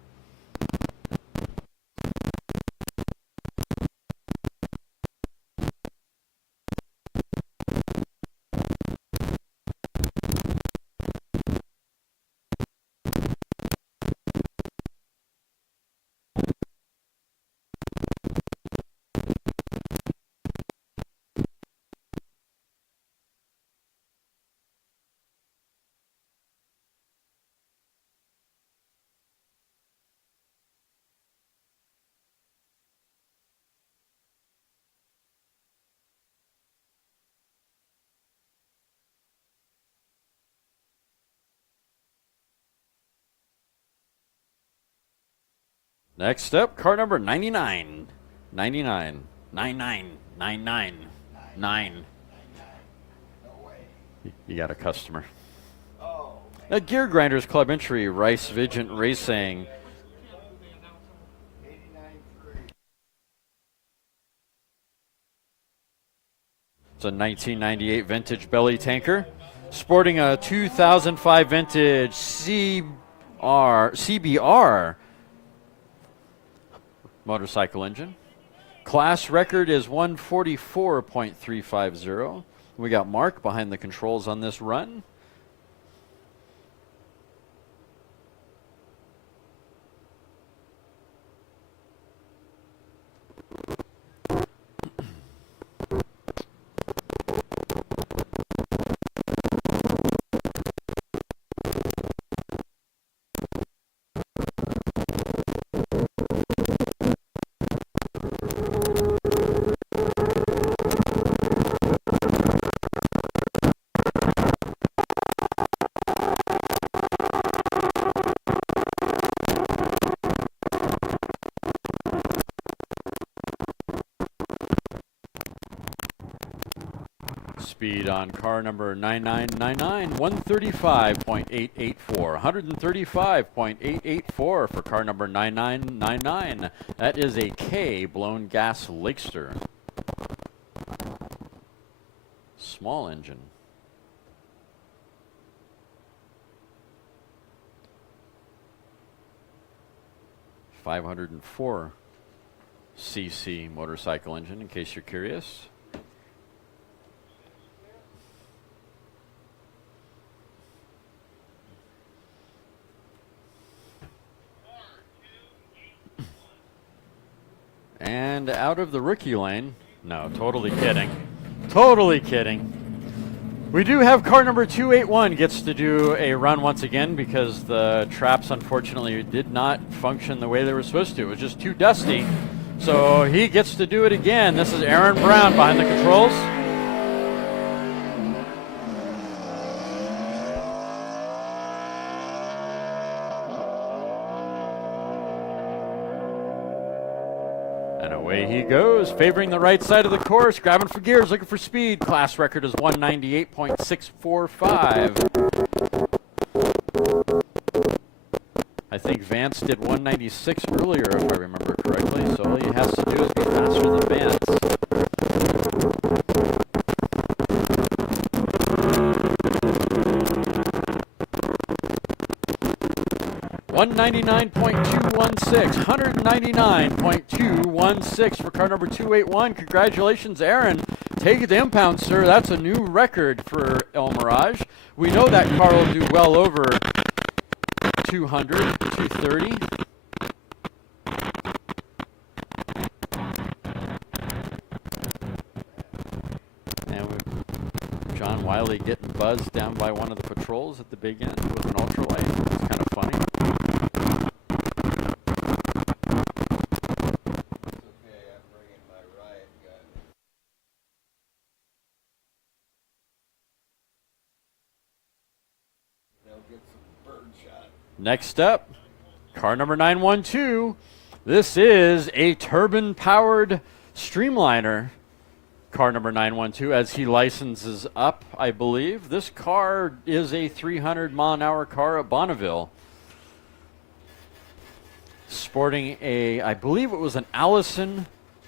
Next up, car number 99. 99. 99999. You got a customer. Oh. At Gear Grinders Club Entry, Rice Vigent Racing. It's a 1998 vintage belly tanker, sporting a 2005 vintage CBR motorcycle engine. Class record is 144.350. We got Mark behind the controls on this run. Speed on car number 9999, 135.884. 135.884 for car number 9999. That is a K blown gas Lakester. Small engine. .504 cc motorcycle engine, in case you're curious. And out of the rookie lane. No, totally kidding. Totally kidding. We do have car number 281 gets to do a run once again because the traps unfortunately did not function the way they were supposed to. It was just too dusty. So he gets to do it again. This is Aaron Brown behind the controls. And away he goes, favoring the right side of the course, grabbing for gears, looking for speed. Class record is 198.645. I think Vance did 196 earlier, if I remember correctly, so all he has to do is be faster than Vance. 199.216, 199.216 for car number 281. Congratulations, Aaron. Take it to impound, sir. That's a new record for El Mirage. We know that car will do well over 200, 230. And with John Wiley getting buzzed down by one of the patrols at the big end with an ultralight. It's kind of funny. 'em. Next up, car number 912. This is a turbine-powered streamliner. Car number 912, as he licenses up, I believe. This car is a 300-mile-an-hour car at Bonneville. Sporting a, I believe it was an Allison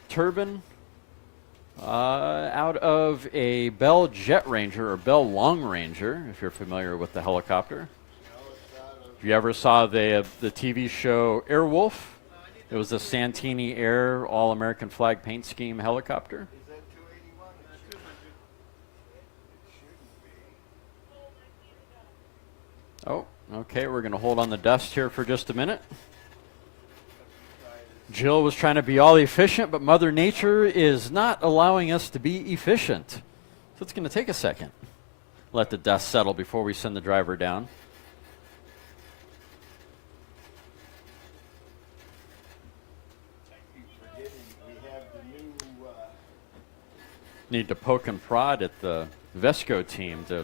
turbine out of a Bell Jet Ranger or Bell Long Ranger, if you're familiar with the helicopter. If you ever saw the TV show Airwolf, it was a Santini Air All-American Flag paint scheme helicopter. Oh, okay, we're going to hold on the dust here for just a minute. Jill was trying to be all efficient, but Mother Nature is not allowing us to be efficient. So it's going to take a second. Let the dust settle before we send the driver down. Need to poke and prod at the Vesco team to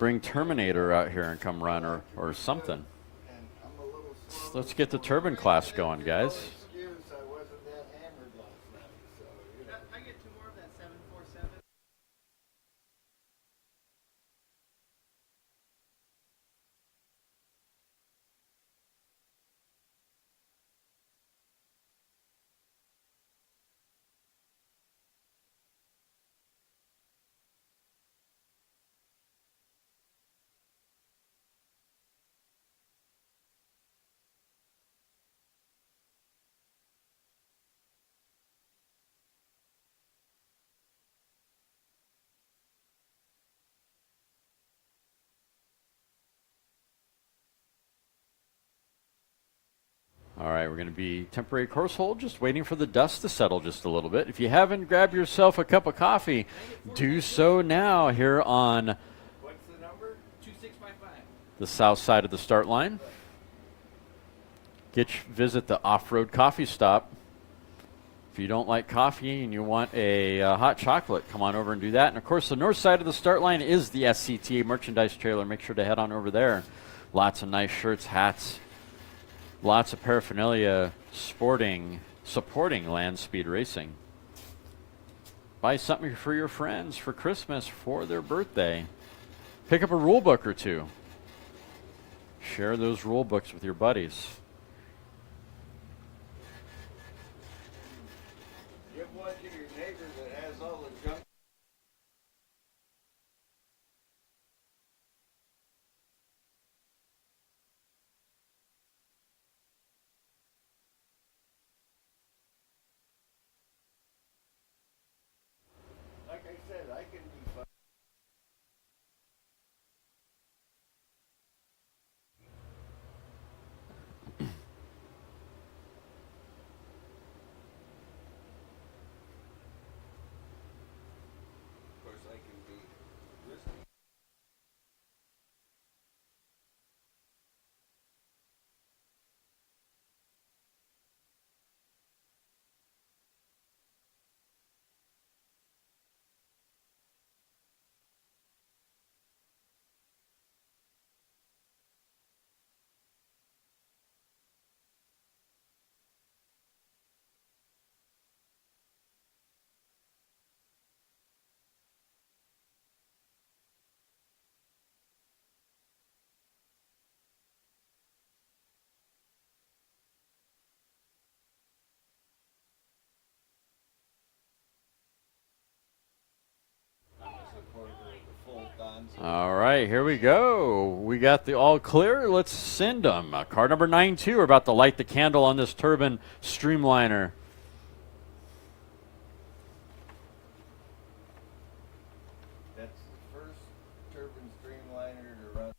bring Terminator out here and come run or something. Let's get the turbine class going, guys. we're going to be temporary course hold, just waiting for the dust to settle just a little bit. If you haven't grabbed yourself a cup of coffee, do so now here on What's the number? 2655. the south side of the start line. Visit the off-road coffee stop. If you don't like coffee and you want a hot chocolate, come on over and do that. And of course, the north side of the start line is the SCTA merchandise trailer. Make sure to head on over there. Lots of nice shirts, hats, lots of paraphernalia supporting Landspeed Racing. Buy something for your friends for Christmas, for their birthday. Pick up a rule book or two. Share those rule books with your buddies. Give one to your neighbor that has all the junk. Like I said, I can be fun. Of course, I can be risky. All right, here we go. We got the all clear. Let's send them. Car number 92. We're about to light the candle on this turbine streamliner. That's the first turbine streamliner to run.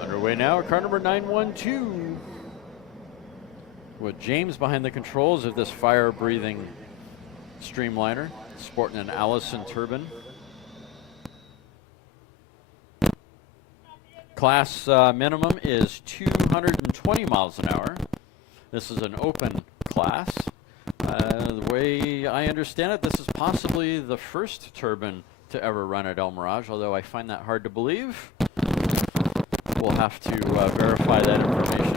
Underway now, car number 912. With James behind the controls of this fire-breathing streamliner, sporting an Allison turbine. Class minimum is 220 miles an hour. This is an open class. The way I understand it, this is possibly the first turbine to ever run at El Mirage, although I find that hard to believe. We'll have to verify that information.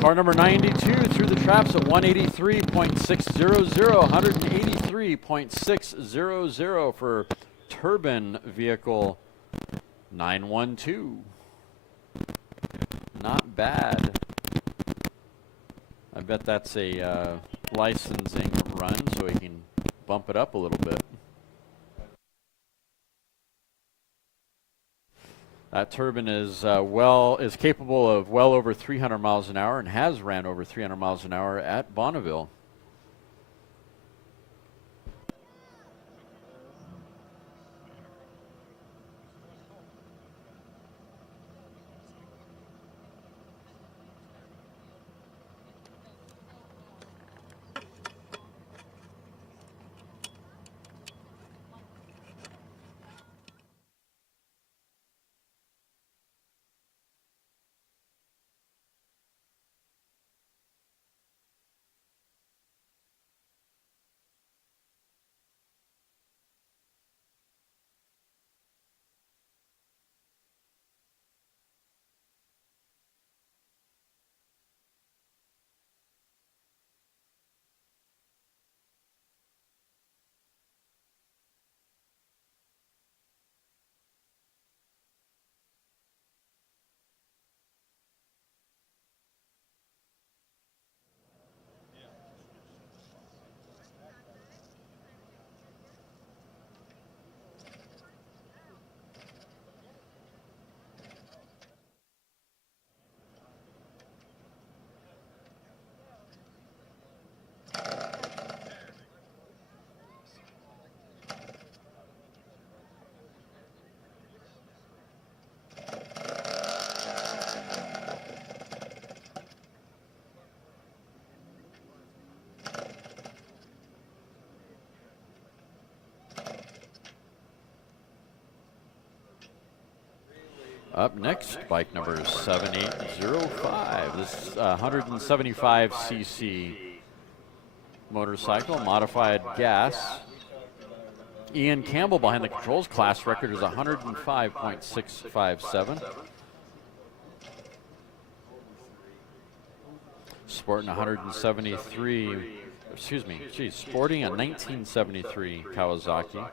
Car number 92 through the traps at 183.600, 183.600 for turbine vehicle 912. Not bad. I bet that's a licensing run, so we can bump it up a little bit. That turbine is capable of well over 300 miles an hour and has ran over 300 miles an hour at Bonneville. Up next, bike number 7805. This 175cc motorcycle, modified gas. Ian Campbell behind the controls. Class record is 105.657. Sporting 173, excuse me, geez, sporting a 1973 Kawasaki.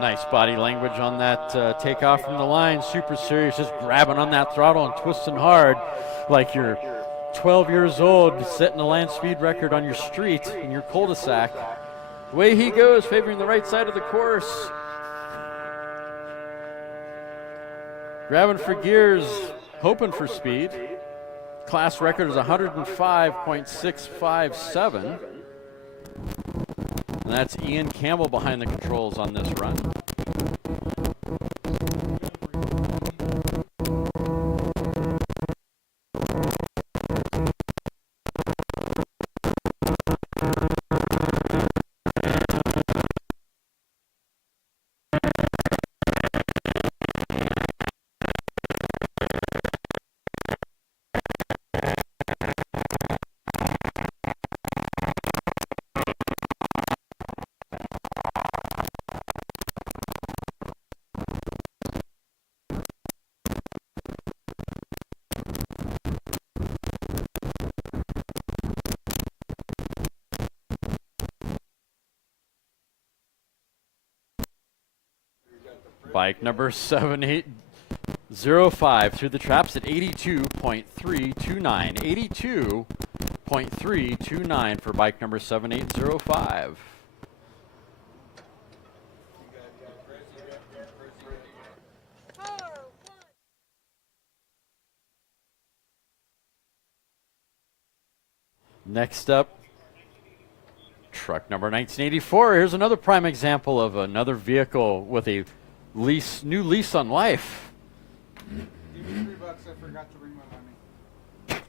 Nice body language on that takeoff from the line. Super serious, just grabbing on that throttle and twisting hard like you're 12 years old, setting a Landspeed record on your street in your cul-de-sac. Away he goes, favoring the right side of the course. Grabbing for gears, hoping for speed. Class record is 105.657. And that's Ian Campbell behind the controls on this run. Bike number 7805 through the traps at 82.329. 82.329 for bike number 7805. Next up, truck number 1984. Here's another prime example of another vehicle with a new lease on life. Give me $3, I forgot to bring my money.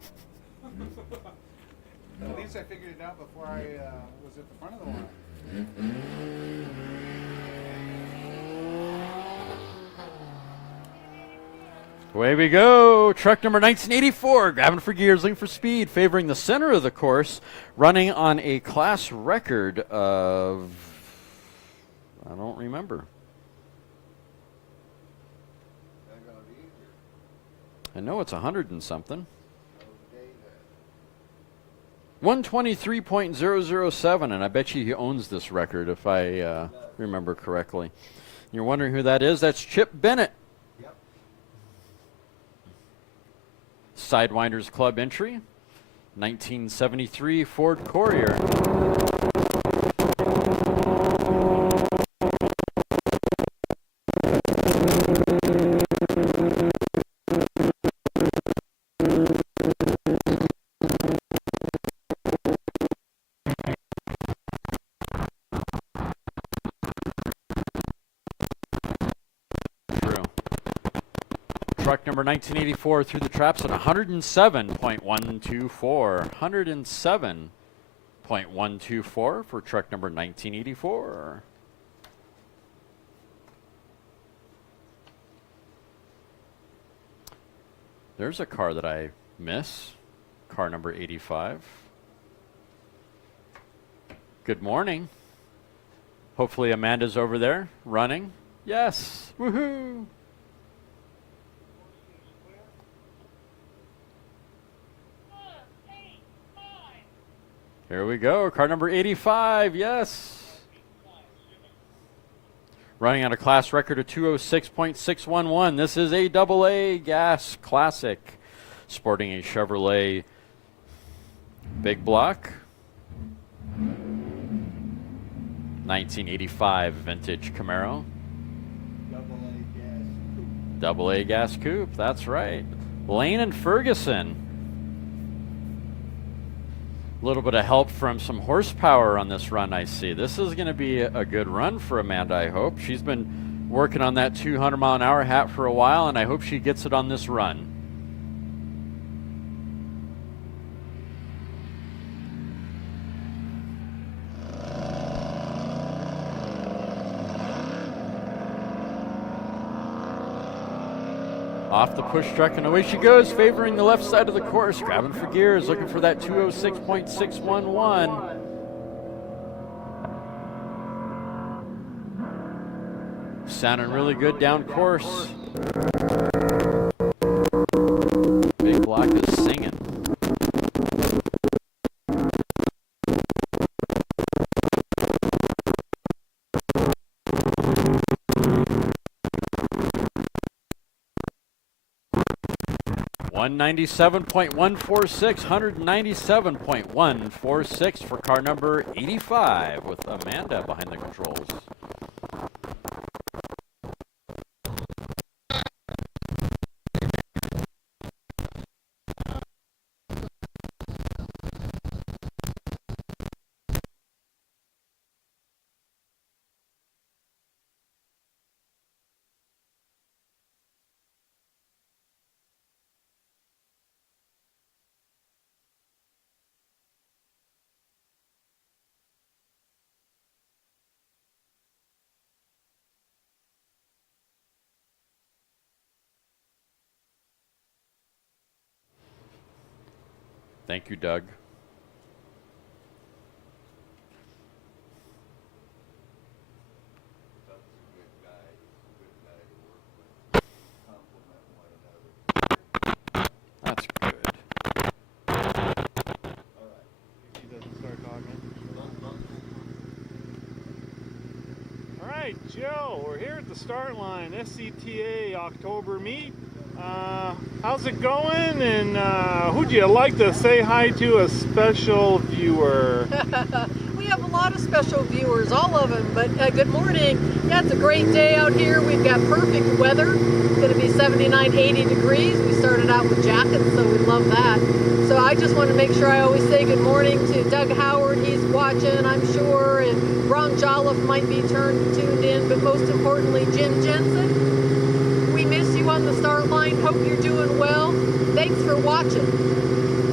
At least I figured it out before I was at the front of the line. Away we go. Truck number 1984, grabbing for gears, looking for speed, favoring the center of the course, running on a class record of, I don't remember. I know it's 100 and something. 123.007, and I bet you he owns this record if I remember correctly. You're wondering who that is? That's Chip Bennett. Yep. Sidewinders Club entry, 1973 Ford Courier. Truck number 1984 through the traps at 107.124. 107.124 for truck number 1984. There's a car that I miss. Car number 85. Good morning. Hopefully Amanda's over there running. Yes. Woohoo. Here we go, car number 85, yes. Running on a class record of 206.611. This is a AA gas classic, sporting a Chevrolet Big block. 1985 vintage Camaro. Double A gas coupe, that's right. Lane and Ferguson. A little bit of help from some horsepower on this run, I see. This is going to be a good run for Amanda, I hope. She's been working on that 200-mile-an-hour hat for a while, and I hope she gets it on this run. Off the push truck, and away she goes, favoring the left side of the course, grabbing for gears, looking for that 206.611. Sounding really good down course. Big block is singing. $197.146, $197.146 for car number 85 with Amanda behind the controls. Thank you, Doug. That's good. He doesn't start talking. All right, Joe, we're here at the start line, SCTA October meet. How's it going, and who'd you like to say hi to, a special viewer? We have a lot of special viewers, all of them, but good morning. Yeah, it's a great day out here. We've got perfect weather. It's going to be 79, 80 degrees. We started out with jackets, so we love that. So I just want to make sure I always say good morning to Doug Howard. He's watching, I'm sure, and Ron Jolliffe might be tuned in, but most importantly, Jim Jensen. We miss you on the start line. Hope you're doing well. Thanks for watching.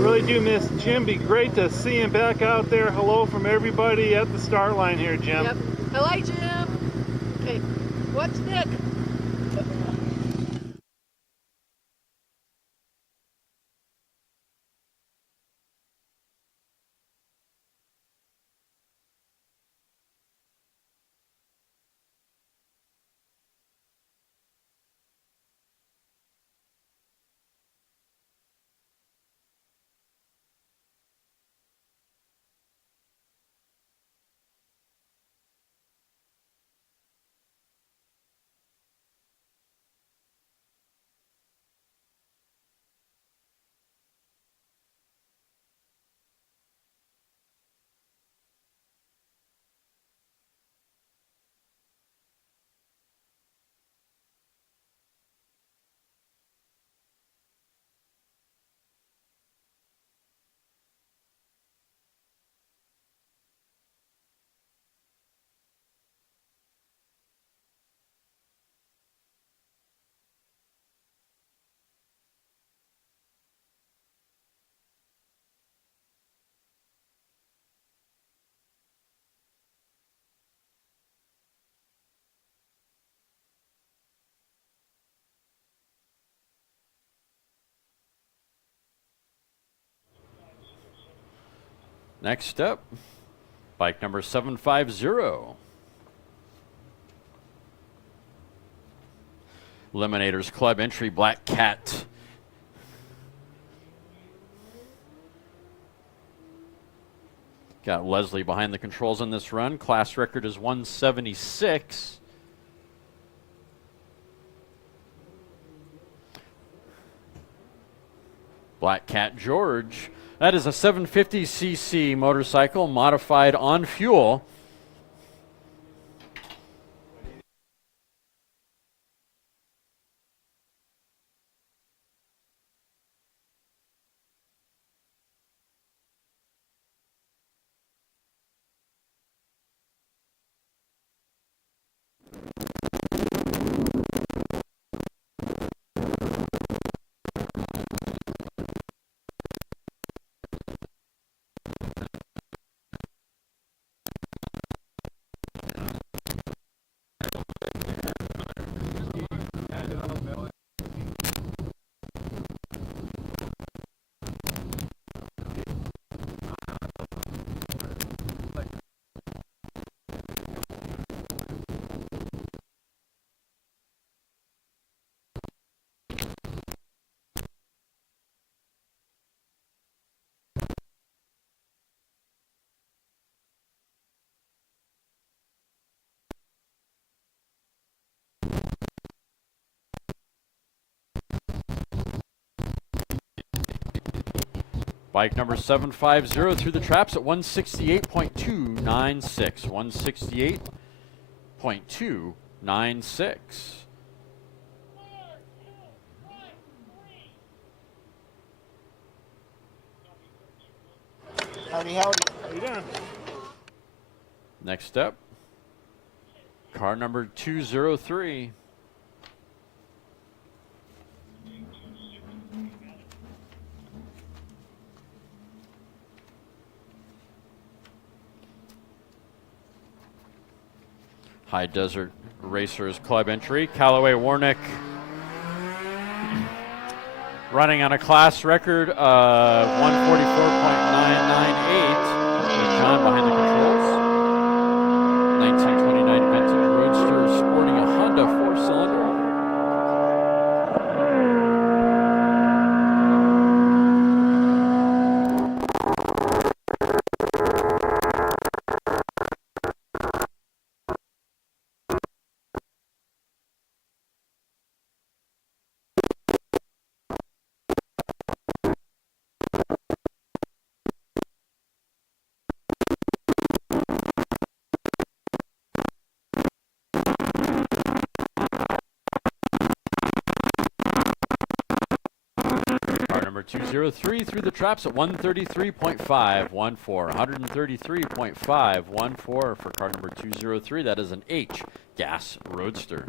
Really do miss Jim. Be great to see him back out there. Hello from everybody at the start line here, Jim. Yep. Hello, Jim. Okay, what's Nick? Next up, bike number 750. Eliminators Club entry, Black Cat. Got Leslie behind the controls on this run. Class record is 176. Black Cat George That is a 750cc motorcycle modified on fuel. Bike number 750 through the traps at 168.296. 168.296. Howdy. How you doing? Next up, car number 203. High Desert Racers Club entry. Callaway Warnick running on a class record of 144.998. John behind the controls. 1929 vintage Roadster sporting a Honda four-cylinder. Number 203 through the traps at 133.514. 133.514 for car number 203. That is an H gas Roadster.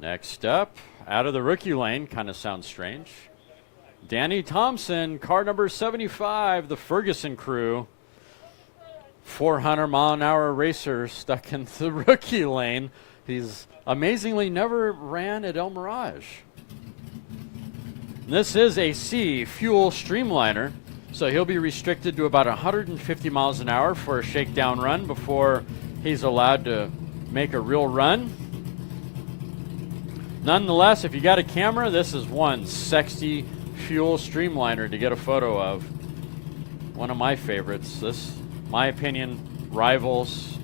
Next up, out of the rookie lane, kind of sounds strange. Danny Thompson, car number 75, the Ferguson crew. 400-mile-an-hour racer stuck in the rookie lane. He's amazingly never ran at El Mirage. This is a C fuel streamliner, so he'll be restricted to about 150 miles an hour for a shakedown run before he's allowed to make a real run. Nonetheless, if you got a camera, this is one sexy fuel streamliner to get a photo of. One of my favorites. This, my opinion, rivals.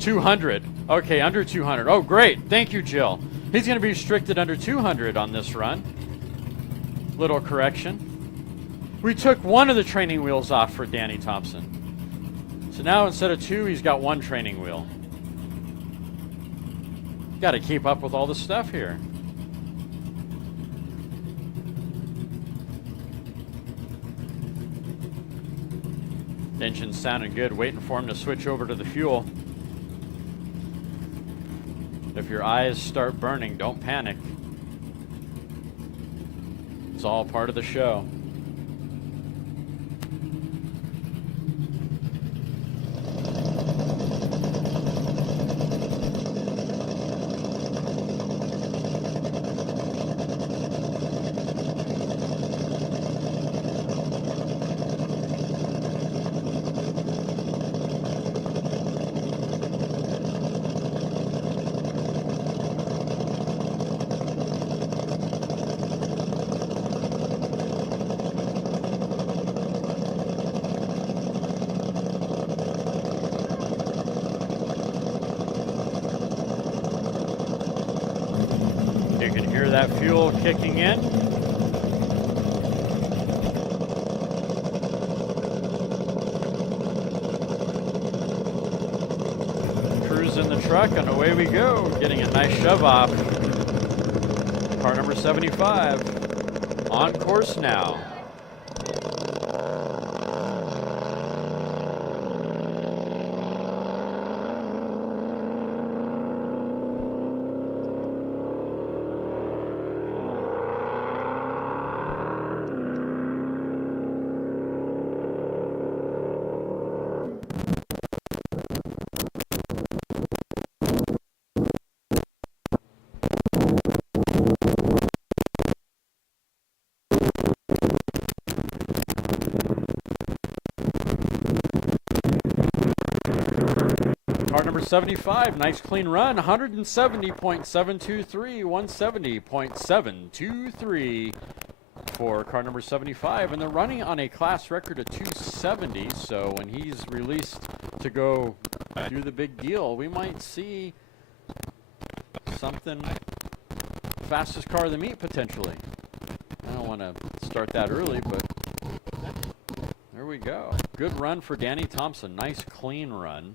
$200. Okay, under 200. Oh, great. Thank you, Jill. He's going to be restricted under 200 on this run. Little correction. We took one of the training wheels off for Danny Thompson. So now instead of two, he's got one training wheel. Got to keep up with all the stuff here. Engine's sounding good, waiting for him to switch over to the fuel. If your eyes start burning, don't panic. It's all part of the show. That fuel kicking in. Cruise in the truck and away we go, getting a nice shove off. Car number 75 on course now. Car number 75, nice clean run, 170.723, 170.723 for car number 75, and they're running on a class record of 270, so when he's released to go do the big deal, we might see something fastest car of the meet potentially. I don't want to start that early, but there we go. Good run for Danny Thompson, nice clean run.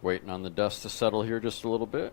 Waiting on the dust to settle here just a little bit.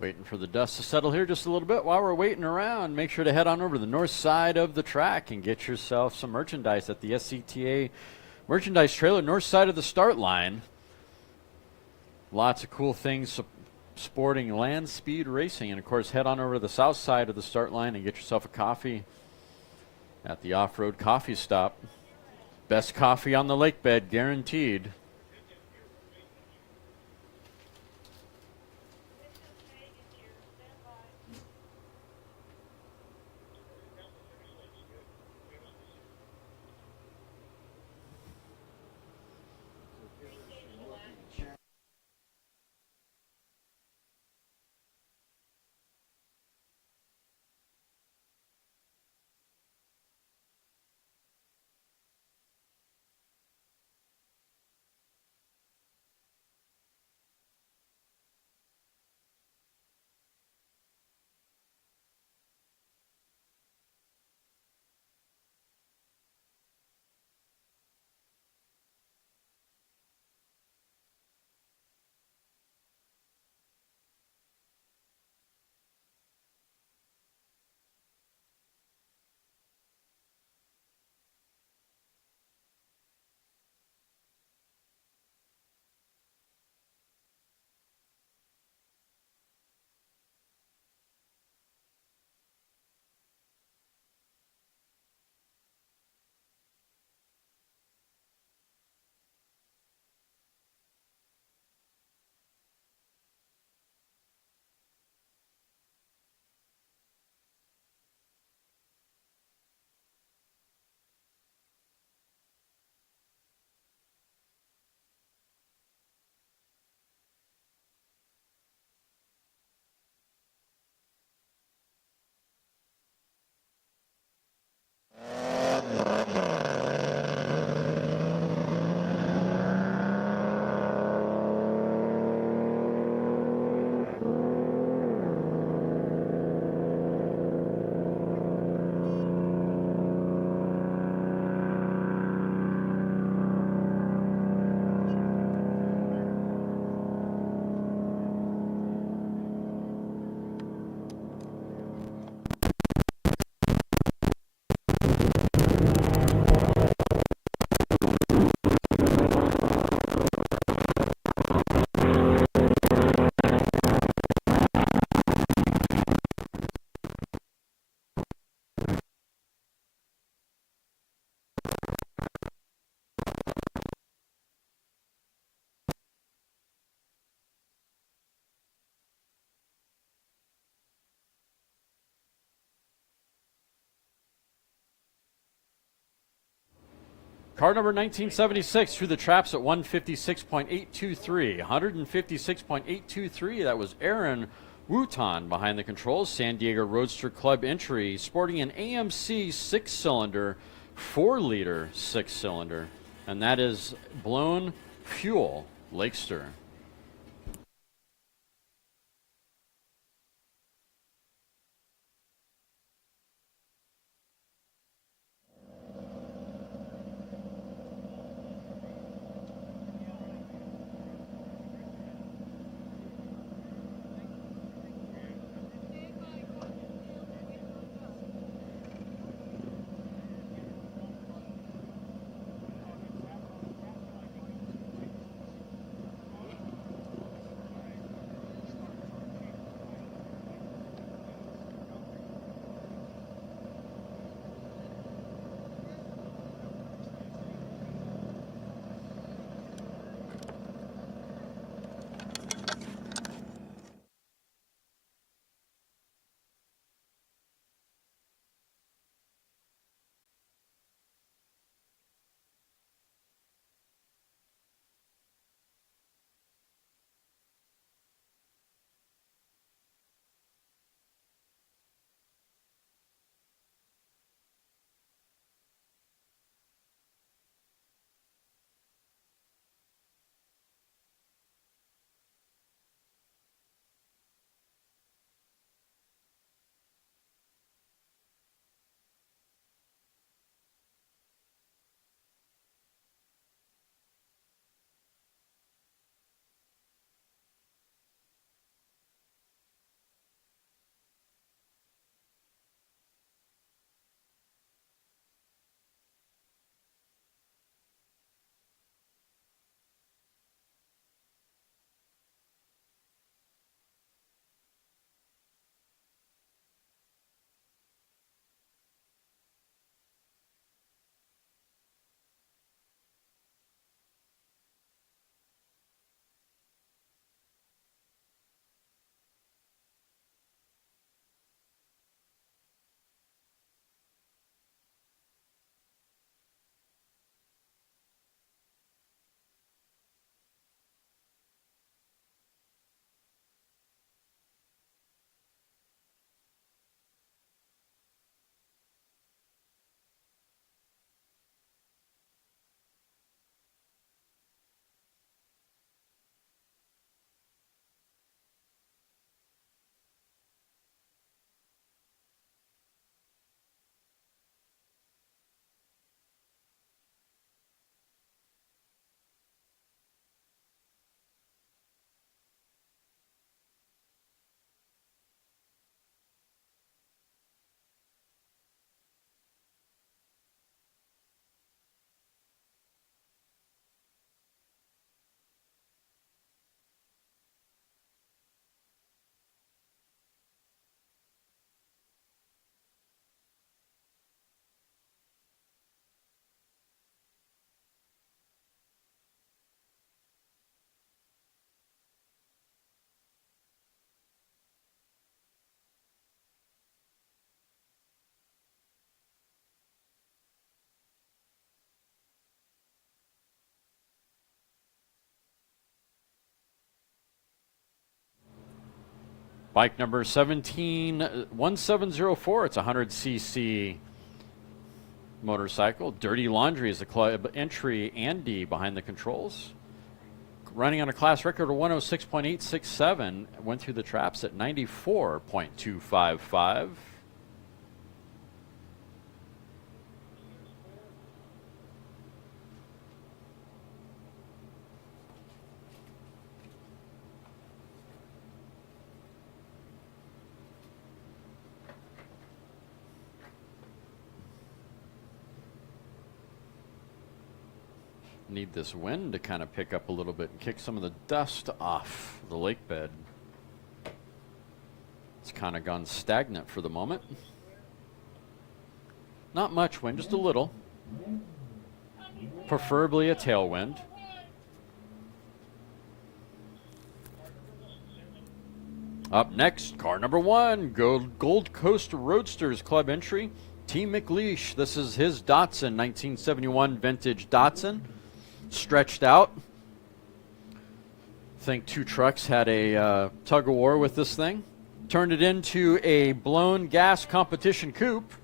Waiting for the dust to settle here just a little bit. While we're waiting around, make sure to head on over to the north side of the track and get yourself some merchandise at the SCTA merchandise trailer, north side of the start line. Lots of cool things sporting Landspeed racing. And of course, head on over to the south side of the start line and get yourself a coffee at the off-road coffee stop. Best coffee on the lake bed, guaranteed. Car number 1976 through the traps at 156.823. 156.823. That was Aaron Wooton behind the controls. San Diego Roadster Club entry, sporting an AMC 6-cylinder, 4-liter 6-cylinder. And that is blown fuel Lakester. Bike number 171704. It's a 100cc motorcycle. Dirty Laundry is the club entry. Andy behind the controls. Running on a class record of 106.867. Went through the traps at 94.255. Need this wind to kind of pick up a little bit and kick some of the dust off the lake bed. It's kind of gone stagnant for the moment. Not much wind, just a little. Preferably a tailwind. Up next, car number 1, Gold Coast Roadsters Club entry. T. McLeish, this is his Datsun, 1971 vintage Datsun. Stretched out. I think 2 trucks had a tug of war with this thing. Turned it into a blown gas competition coupe.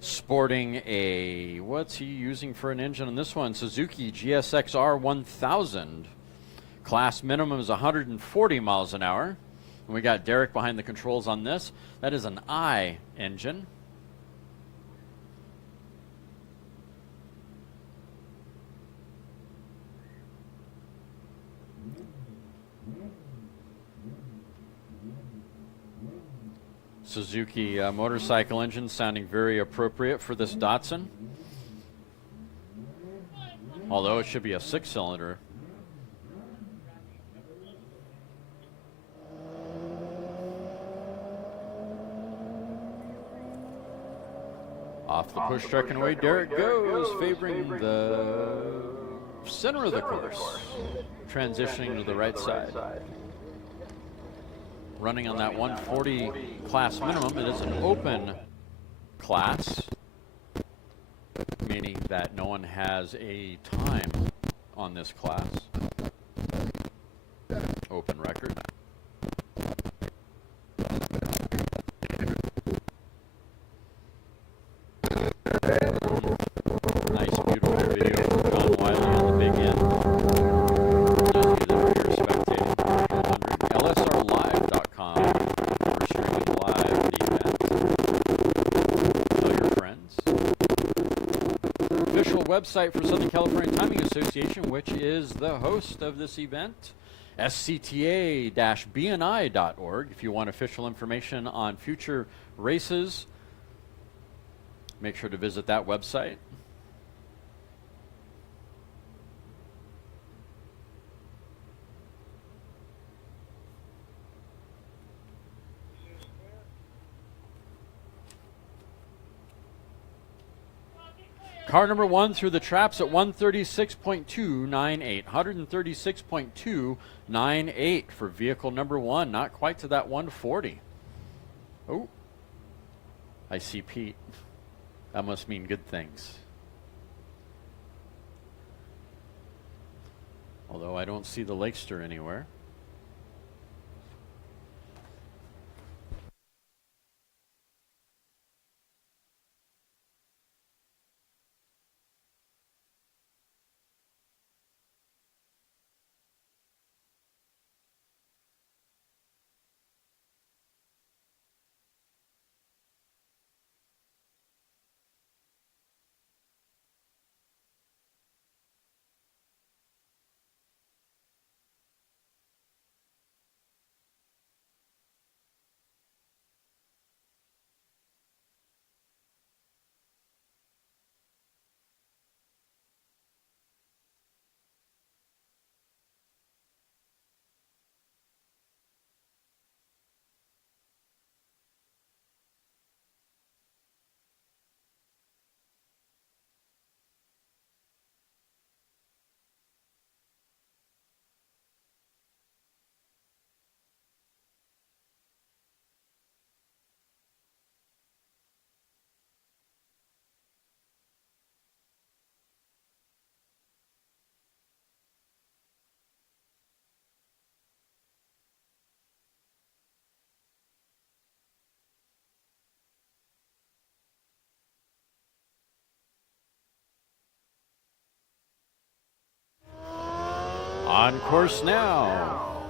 Sporting a, what's he using for an engine on this one? Suzuki GSX-R 1000. Class minimum is 140 miles an hour. And we got Derek behind the controls on this. That is an I engine. Suzuki motorcycle engine, sounding very appropriate for this Datsun. Although it should be a 6-cylinder. Off the push truck and away Derek goes, favoring the center of the course, transitioning to the right side. Running on that 140 class minimum. It is an open class, meaning that no one has a time on this class. Open record. Nice, beautiful video from John Wiley on the big end. Those of you that are here spectating, LSRlive.com. We're streaming live the event. Tell your friends. Official website for Southern California Timing Association, which is the host of this event. SCTA-BNI.org. If you want official information on future races, make sure to visit that website. Car number 1 through the traps at 136.298. 136.298 for vehicle number 1. Not quite to that 140. Oh, I see Pete. That must mean good things. Although I don't see the Lakester anywhere. On course now.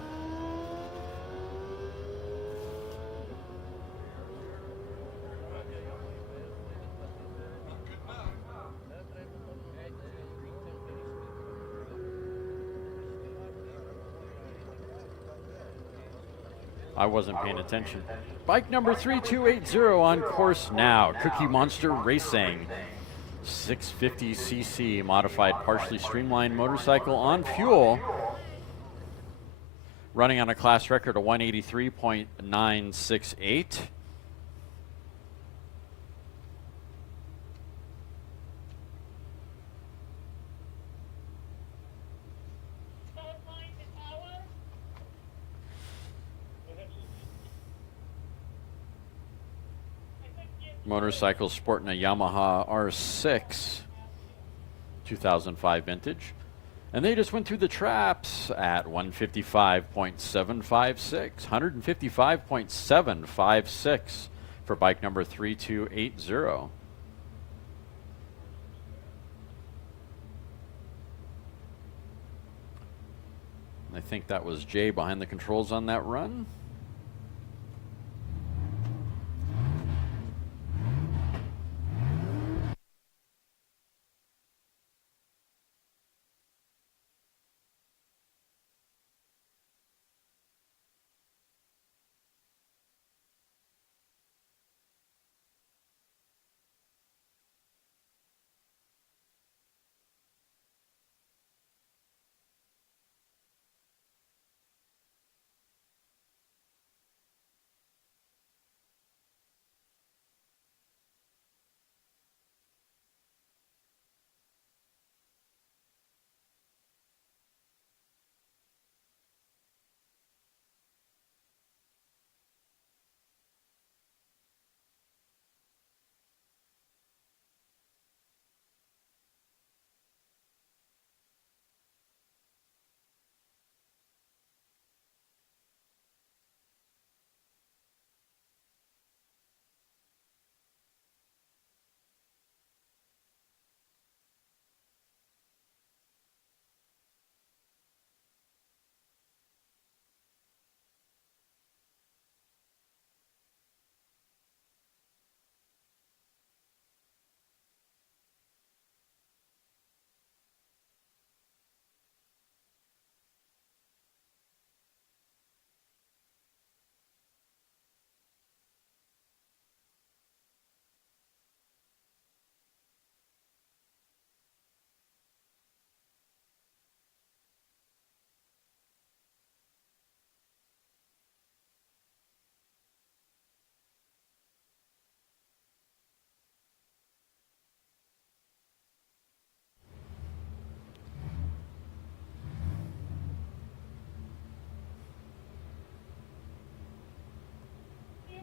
I wasn't paying attention. Bike number 3280 on course now. Cookie Monster Racing. 650cc modified partially streamlined motorcycle on fuel. Running on a class record of 183.968. Motorcycle sporting a Yamaha R6 2005 vintage. And they just went through the traps at 155.756. 155.756 for bike number 3280. I think that was Jay behind the controls on that run.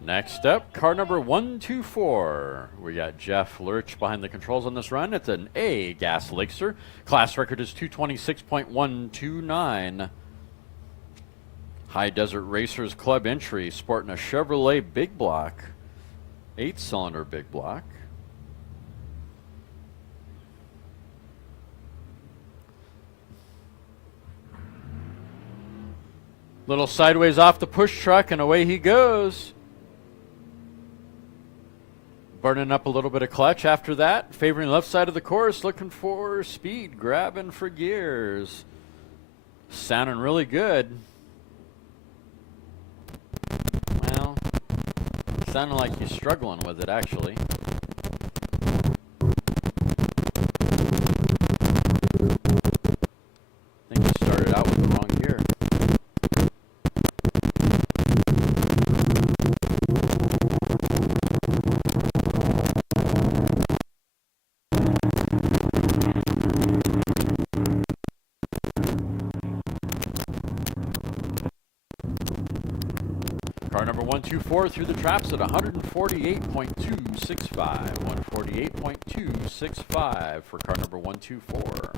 Next up, car number 124. We got Jeff Lurch behind the controls on this run. It's an A gas Lakester. Class record is 226.129. High Desert Racers Club entry, sporting a Chevrolet big block, 8-cylinder big block. Little sideways off the push truck, and away he goes. Burning up a little bit of clutch after that. Favoring left side of the course, looking for speed, grabbing for gears. Sounding really good. Well, sounding like he's struggling with it, actually. I think he started out with the wrong gear. Car number 124 through the traps at 148.265. 148.265 for car number 124.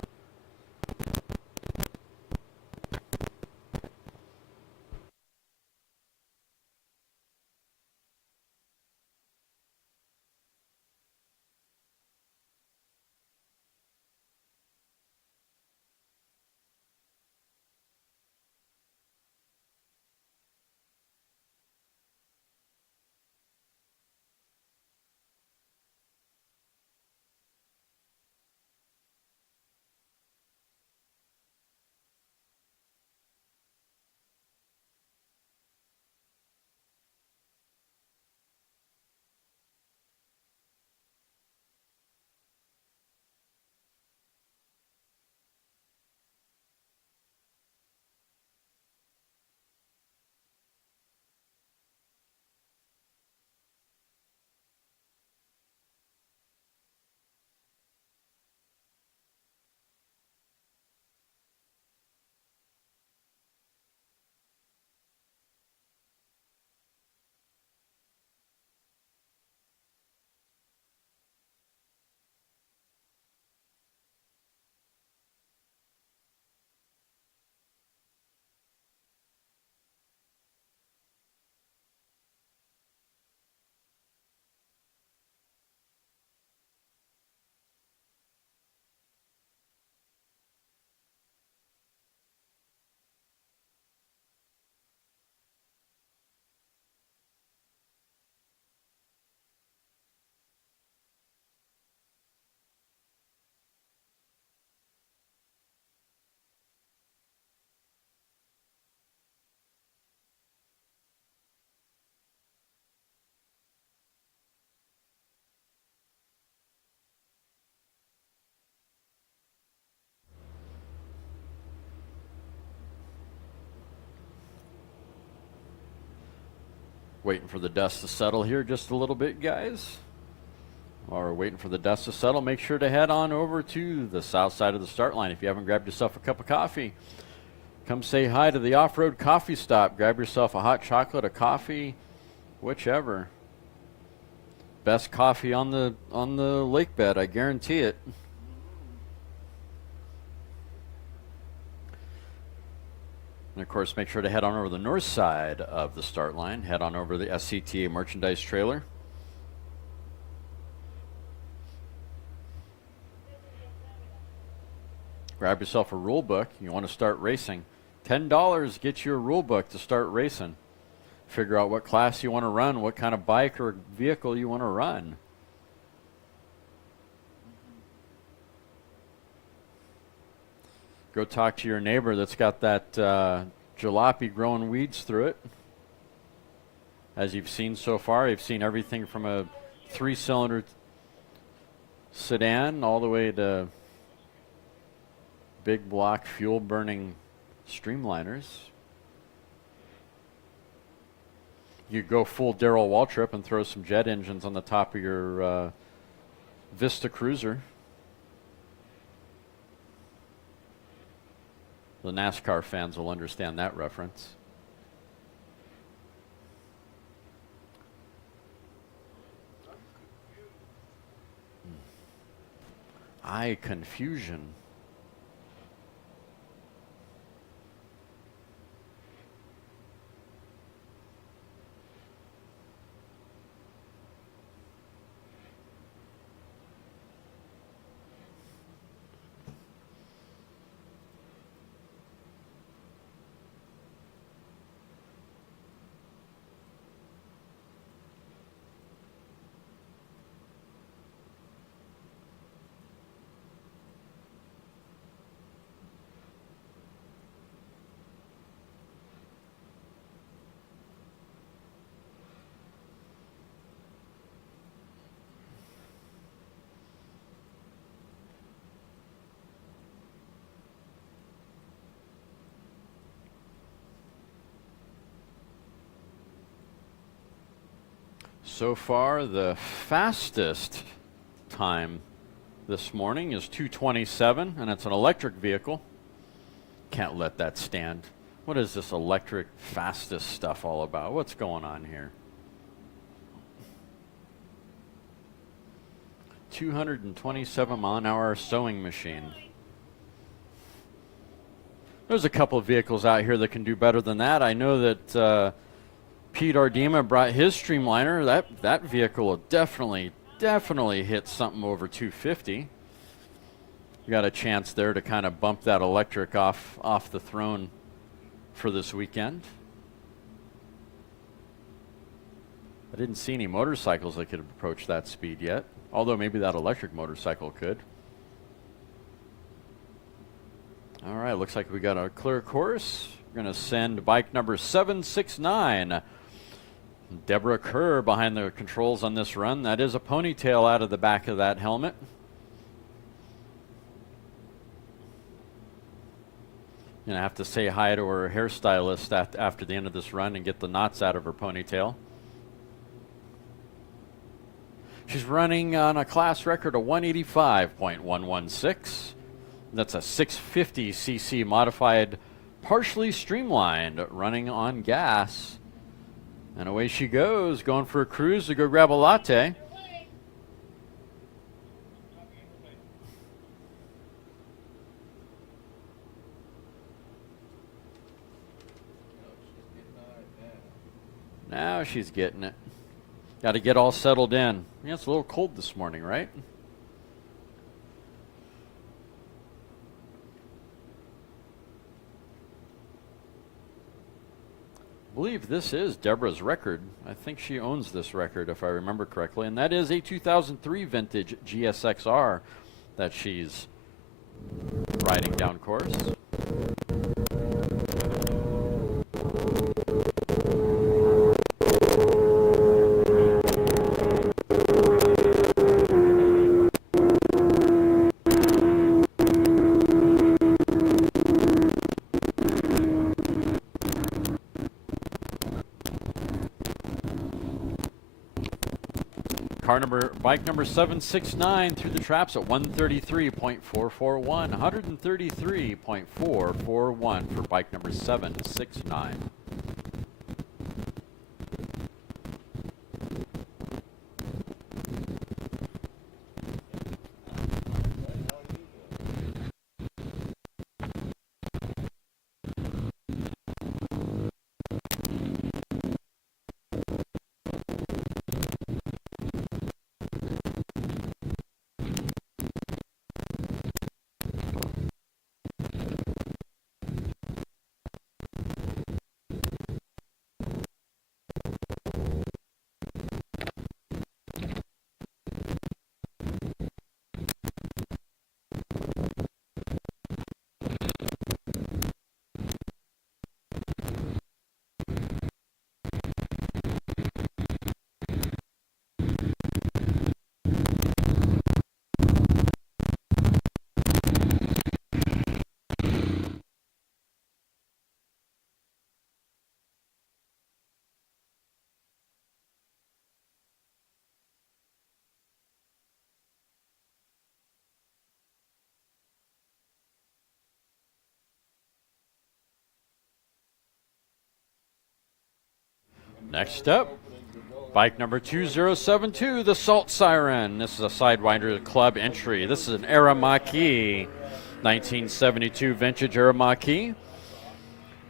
Waiting for the dust to settle here just a little bit, guys. While we're waiting for the dust to settle, make sure to head on over to the south side of the start line. If you haven't grabbed yourself a cup of coffee, come say hi to the off-road coffee stop. Grab yourself a hot chocolate, a coffee, whichever. Best coffee on the lake bed, I guarantee it. And of course, make sure to head on over the north side of the start line. Head on over to the SCTA merchandise trailer. Grab yourself a rule book. You want to start racing. $10 gets you a rule book to start racing. Figure out what class you want to run, what kind of bike or vehicle you want to run. Go talk to your neighbor that's got that jalopy growing weeds through it. As you've seen so far, you've seen everything from a 3-cylinder sedan all the way to big block fuel burning streamliners. You go full Darrell Waltrip and throw some jet engines on the top of your Vista Cruiser. The NASCAR fans will understand that reference. Eye confusion. So far, the fastest time this morning is 2:27, and it's an electric vehicle. Can't let that stand. What is this electric fastest stuff all about? What's going on here? 227 mile an hour sewing machine. There's a couple of vehicles out here that can do better than that. I know that Pete Ardema brought his Streamliner. That vehicle will definitely hit something over 250. You got a chance there to kind of bump that electric off the throne for this weekend. I didn't see any motorcycles that could approach that speed yet, although maybe that electric motorcycle could. All right, looks like we got a clear course. We're going to send bike number 769. Deborah Kerr behind the controls on this run. That is a ponytail out of the back of that helmet. Gonna have to say hi to her hairstylist after the end of this run and get the knots out of her ponytail. She's running on a class record of 185.116. That's a 650cc modified, partially streamlined, running on gas. And away she goes, going for a cruise to go grab a latte. Now she's getting it. Got to get all settled in. Yeah, it's a little cold this morning, right? I believe this is Deborah's record. I think she owns this record, if I remember correctly, and that is a 2003 vintage GSXR that she's riding down course. Bike number 769 through the traps at 133.441. 133.441 for bike number 769. Next up, bike number 2072, the Salt Siren. This is a Sidewinder Club entry. This is an Aramaki, 1972 vintage Aramaki.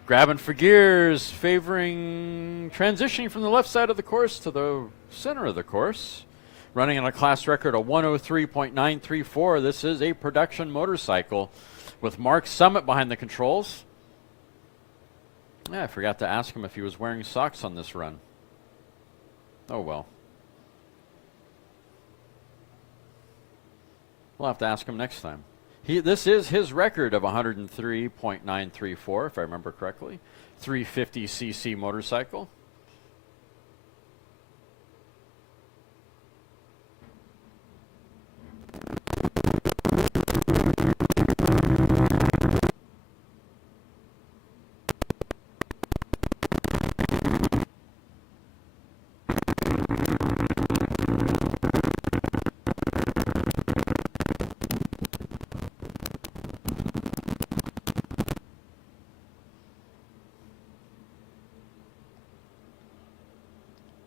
Grabbing for gears, favoring transitioning from the left side of the course to the center of the course. Running on a class record of 103.934. This is a production motorcycle with Mark Summit behind the controls. Yeah, I forgot to ask him if he was wearing socks on this run. Oh well. We'll have to ask him next time. This is his record of 103.934, if I remember correctly. 350cc motorcycle.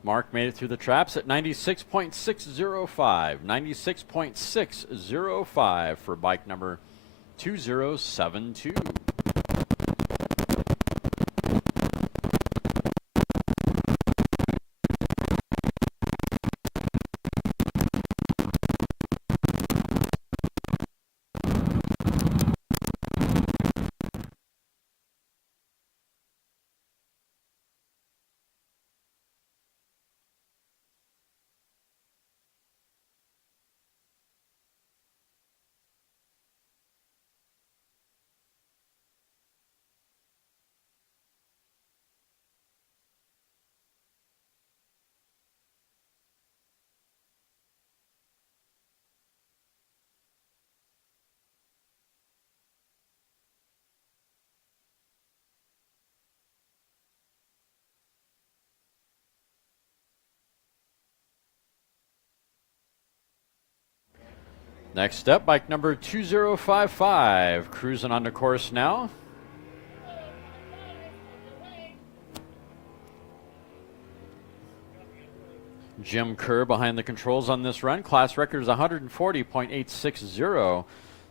Mark made it through the traps at 96.605. 96.605 for bike number 2072. Next up, bike number 2055, cruising on the course now. Jim Kerr behind the controls on this run. Class record is 140.860,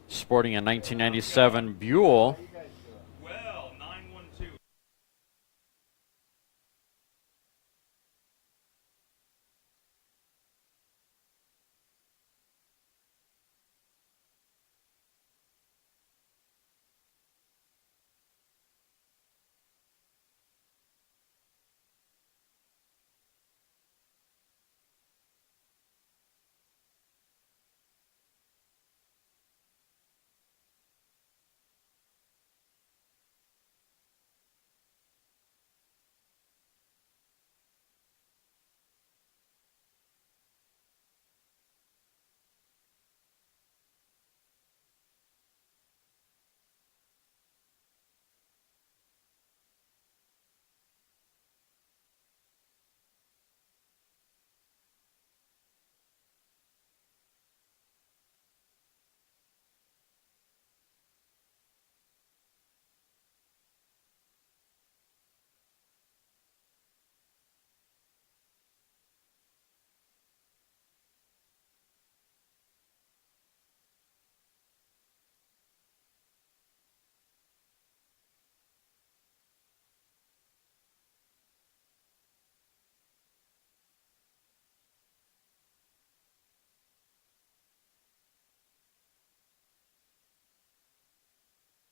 sporting a 1997 Buell.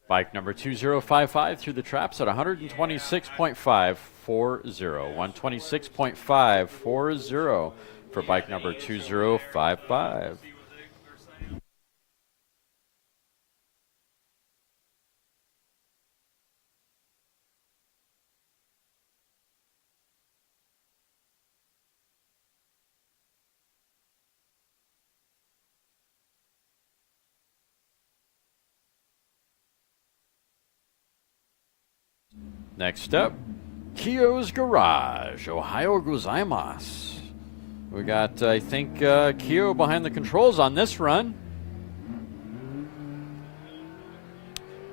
Bike number 2055 through the traps at 126.540. 126.540 for bike number 2055. Next up, Kyo's Garage, Ohio gozaimasu. We got, I think, Kyo behind the controls on this run.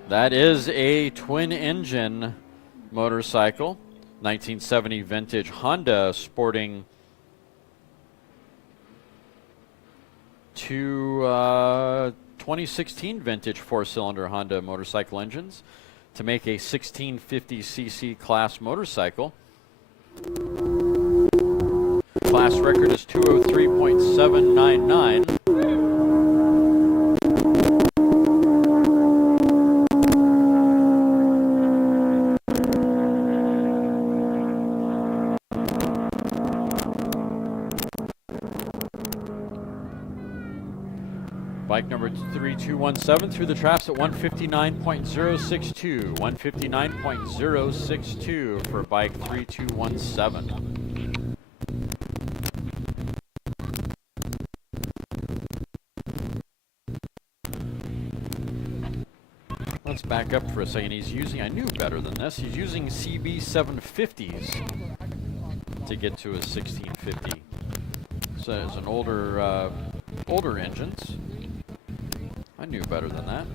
That is a twin-engine motorcycle, 1970 vintage Honda, sporting two 2016 vintage four-cylinder Honda motorcycle engines to make a 1650cc class motorcycle. Class record is 203.799. Bike number 3217 through the traps at 159.062. 159.062 for bike 3217. Let's back up for a second. He's using, I knew better than this, he's using CB 750s to get to his 1650. So it's an older engines. I knew better than that.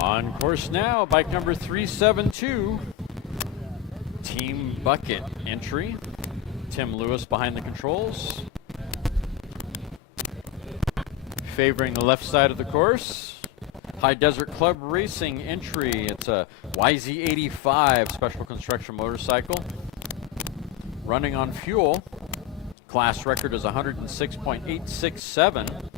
On course now, bike number 372, Team Bucket entry. Tim Lewis behind the controls. Favoring the left side of the course, High Desert Club Racing entry. It's a YZ85 special construction motorcycle. Running on fuel. Class record is 106.867.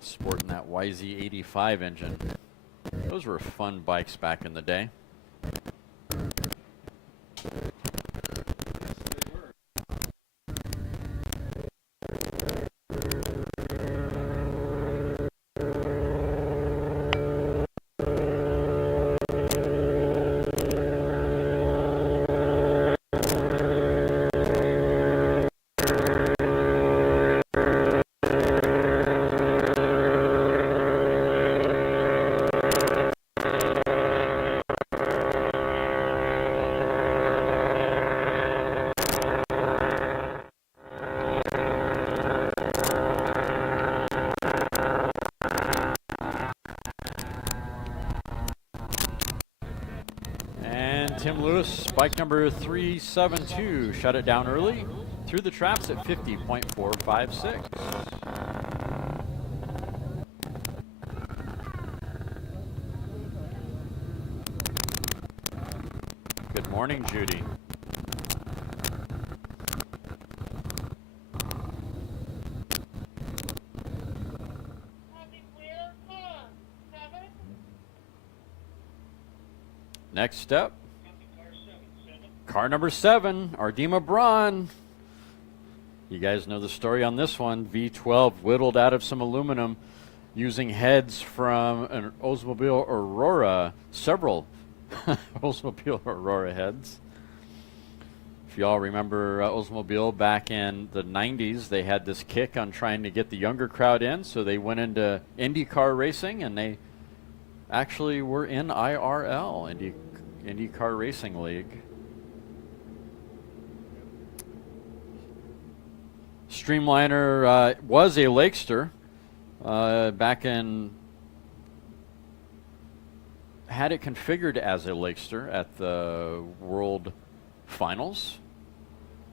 Sporting that YZ85 engine. Those were fun bikes back in the day. Tim Lewis, bike number 372, shut it down early. through the traps at 50.456. Good morning, Judy. Next up, car number 7, Ardema Braun. You guys know the story on this one. V12 whittled out of some aluminum using heads from an Oldsmobile Aurora, several Oldsmobile Aurora heads. If y'all remember Oldsmobile back in the 90s, they had this kick on trying to get the younger crowd in, so they went into IndyCar racing, and they actually were in IRL, IndyCar Racing League. Streamliner was a Lakester back in, had it configured as a Lakester at the World Finals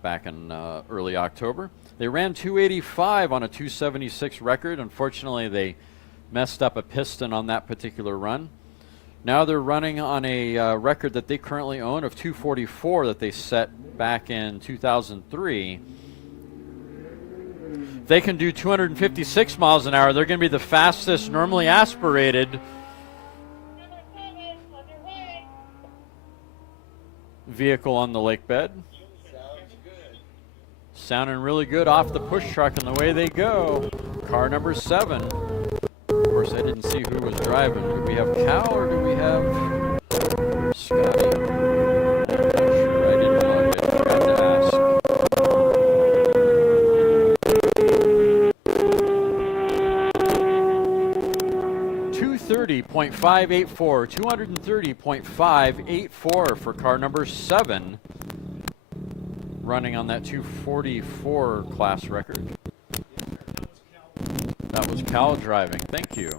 back in early October. They ran 285 on a 276 record. Unfortunately, they messed up a piston on that particular run. Now they're running on a record that they currently own of 244 that they set back in 2003. They can do 256 miles an hour. They're going to be the fastest normally aspirated vehicle on the lake bed. Sounding really good off the push truck and the way they go. Car number 7. Of course, I didn't see who was driving. Do we have Cal or do we have Scotty? I'm not sure. I didn't know. I forgot to ask. 230.584. 230.584 for car number 7. Running on that 244 class record. That was Cal driving. Thank you.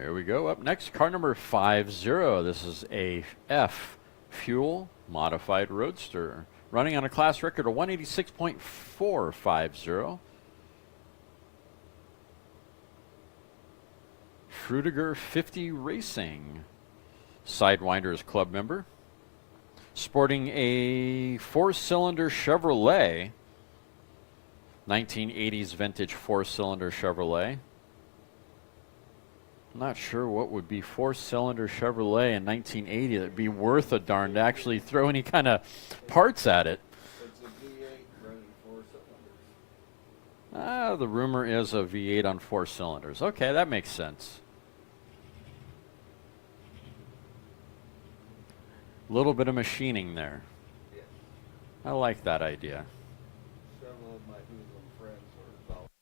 Here we go. Up next, car number 50. This is a F Fuel modified roadster, running on a class record of 186.450. Frutiger 50 Racing, Sidewinders Club member, sporting a 4-cylinder Chevrolet, 1980s vintage 4-cylinder Chevrolet. Not sure what would be 4-cylinder Chevrolet in 1980 that'd be worth a darn to actually throw any kind of parts at it. It's a V8 running 4 cylinders. The rumor is a V8 on 4 cylinders. Okay, that makes sense. A little bit of machining there. Yes. I like that idea. Several of my Hoodlum friends are involved.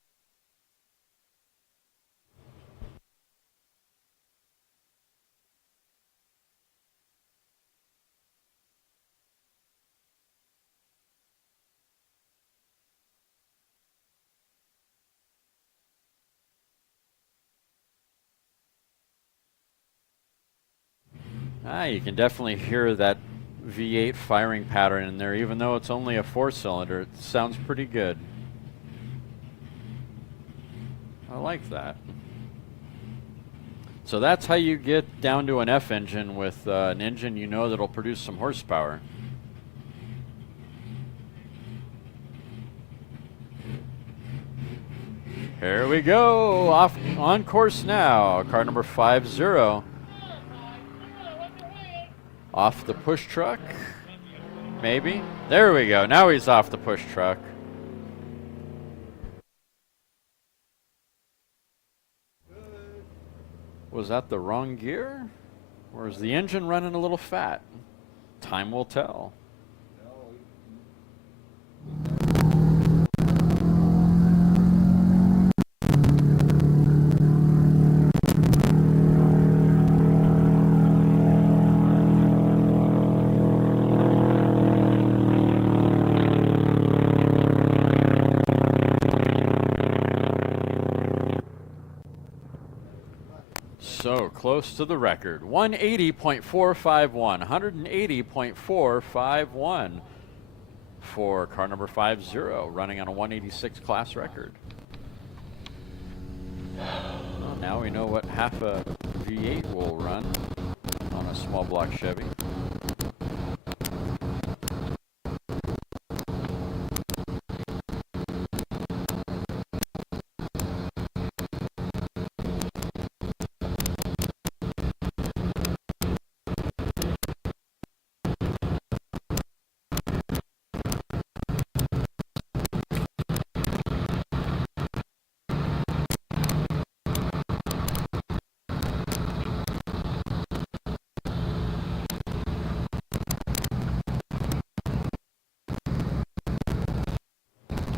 You can definitely hear that V8 firing pattern in there, even though it's only a 4-cylinder. It sounds pretty good. I like that. So that's how you get down to an F engine with an engine you know that'll produce some horsepower. Here we go, off on course now. Car number 50. Off the push truck, maybe. There we go, now he's off the push truck. Was that the wrong gear? Or is the engine running a little fat? Time will tell. So close to the record. 180.451. 180.451 for car number 50, running on a 186 class record. Well, now we know what half a V8 will run on a small block Chevy.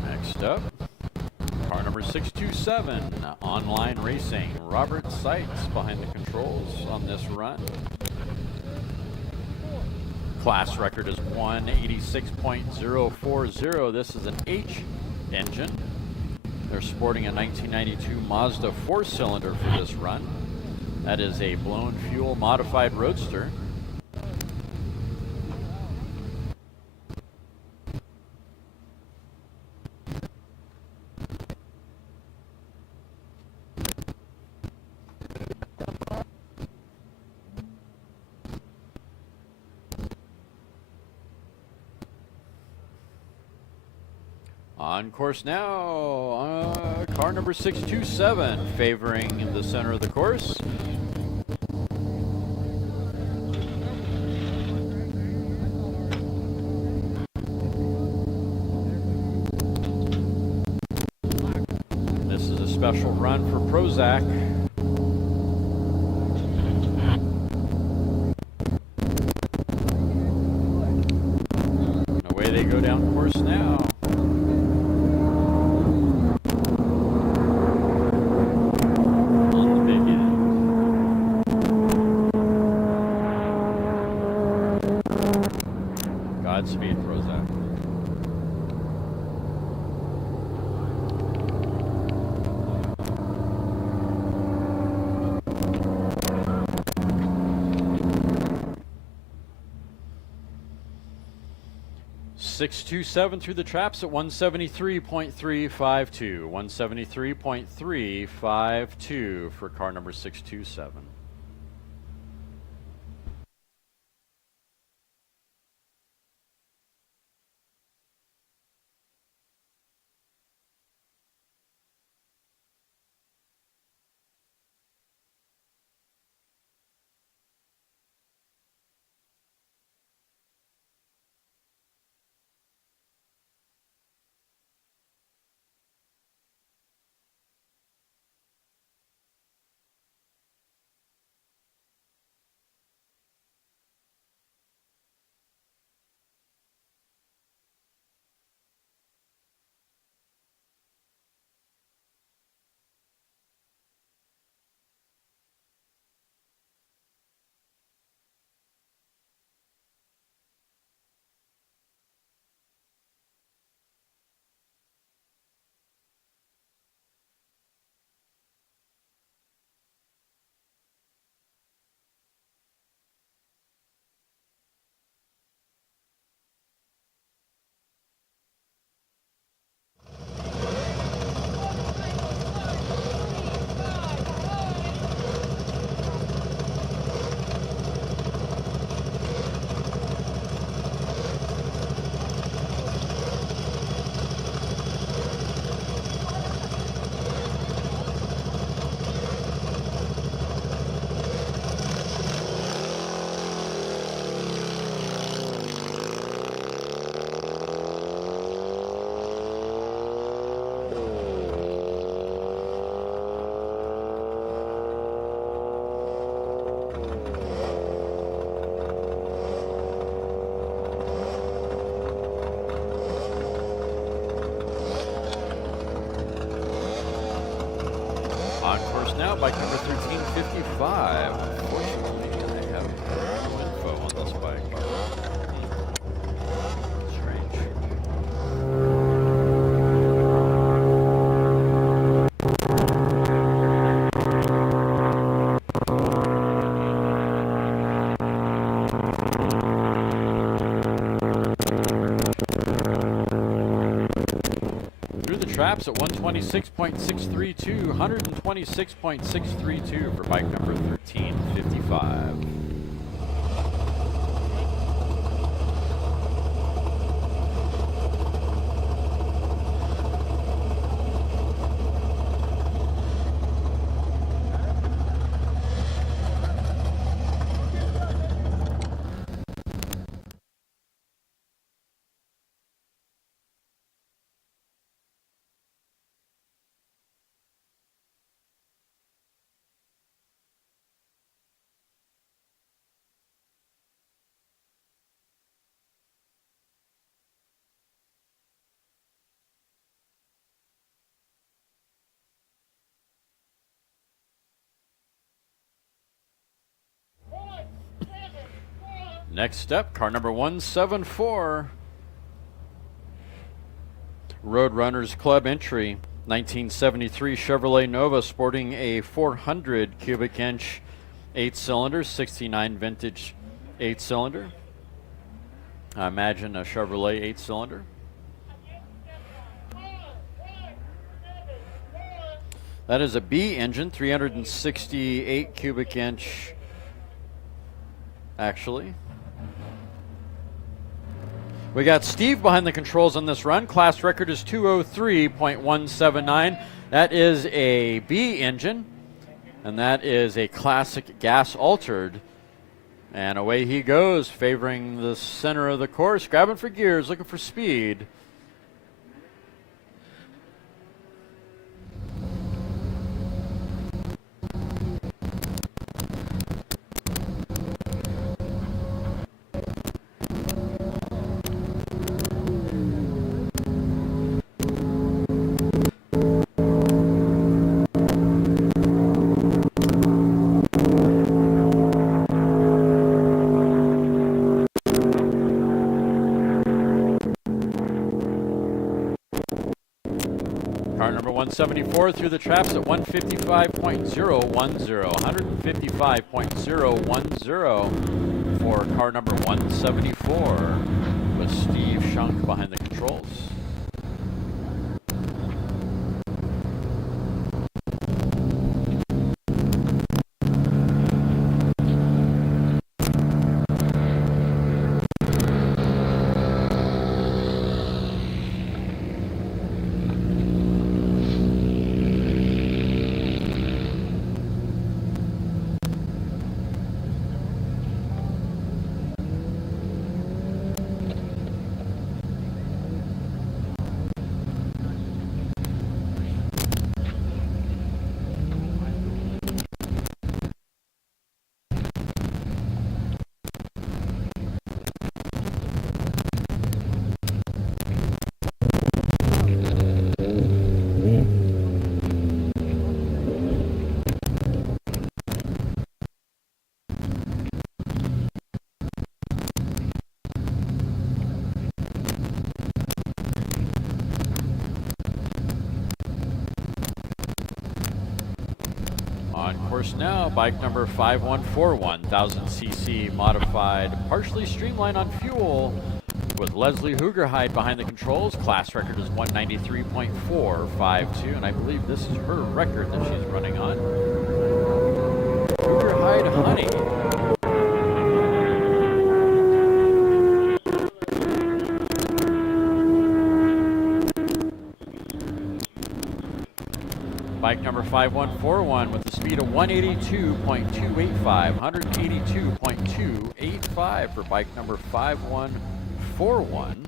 Next up, car number 627, Online Racing. Robert Seitz behind the controls on this run. Class record is 186.040. This is an H engine. They're sporting a 1992 Mazda 4-cylinder for this run. That is a blown fuel modified roadster. On course now, car number 627, favoring the center of the course. This is a special run for Prozac. And away they go down course now. Landspeed Prozac. .627 through the traps at 173.352. 173.352 for car number 627. On course now, bike number 1355. Unfortunately, I have no info on this bike. Strange. Through the traps at 126.632, 126.632 for bike number 1355. Next up, car number 174. Roadrunners Club entry, 1973 Chevrolet Nova, sporting a 400 cubic inch 8-cylinder, 69 vintage 8-cylinder. I imagine a Chevrolet 8-cylinder. That is a B engine, 368 cubic inch, actually. We got Steve behind the controls on this run. Class record is 203.179. That is a B engine, and that is a classic gas altered. And away he goes, favoring the center of the course, grabbing for gears, looking for speed. Car number 174 through the traps at 155.010, 155.010 for car number 174 with Steve Shunk behind the controls. Course now, bike number 5141, 1000cc modified, partially streamlined on fuel, with Leslie Hoogerhide behind the controls. Class record is 193.452, and I believe this is her record that she's running on. Hoogerhide Honey. Bike number 5141 with the speed of 182.285, 182.285 for bike number 5141.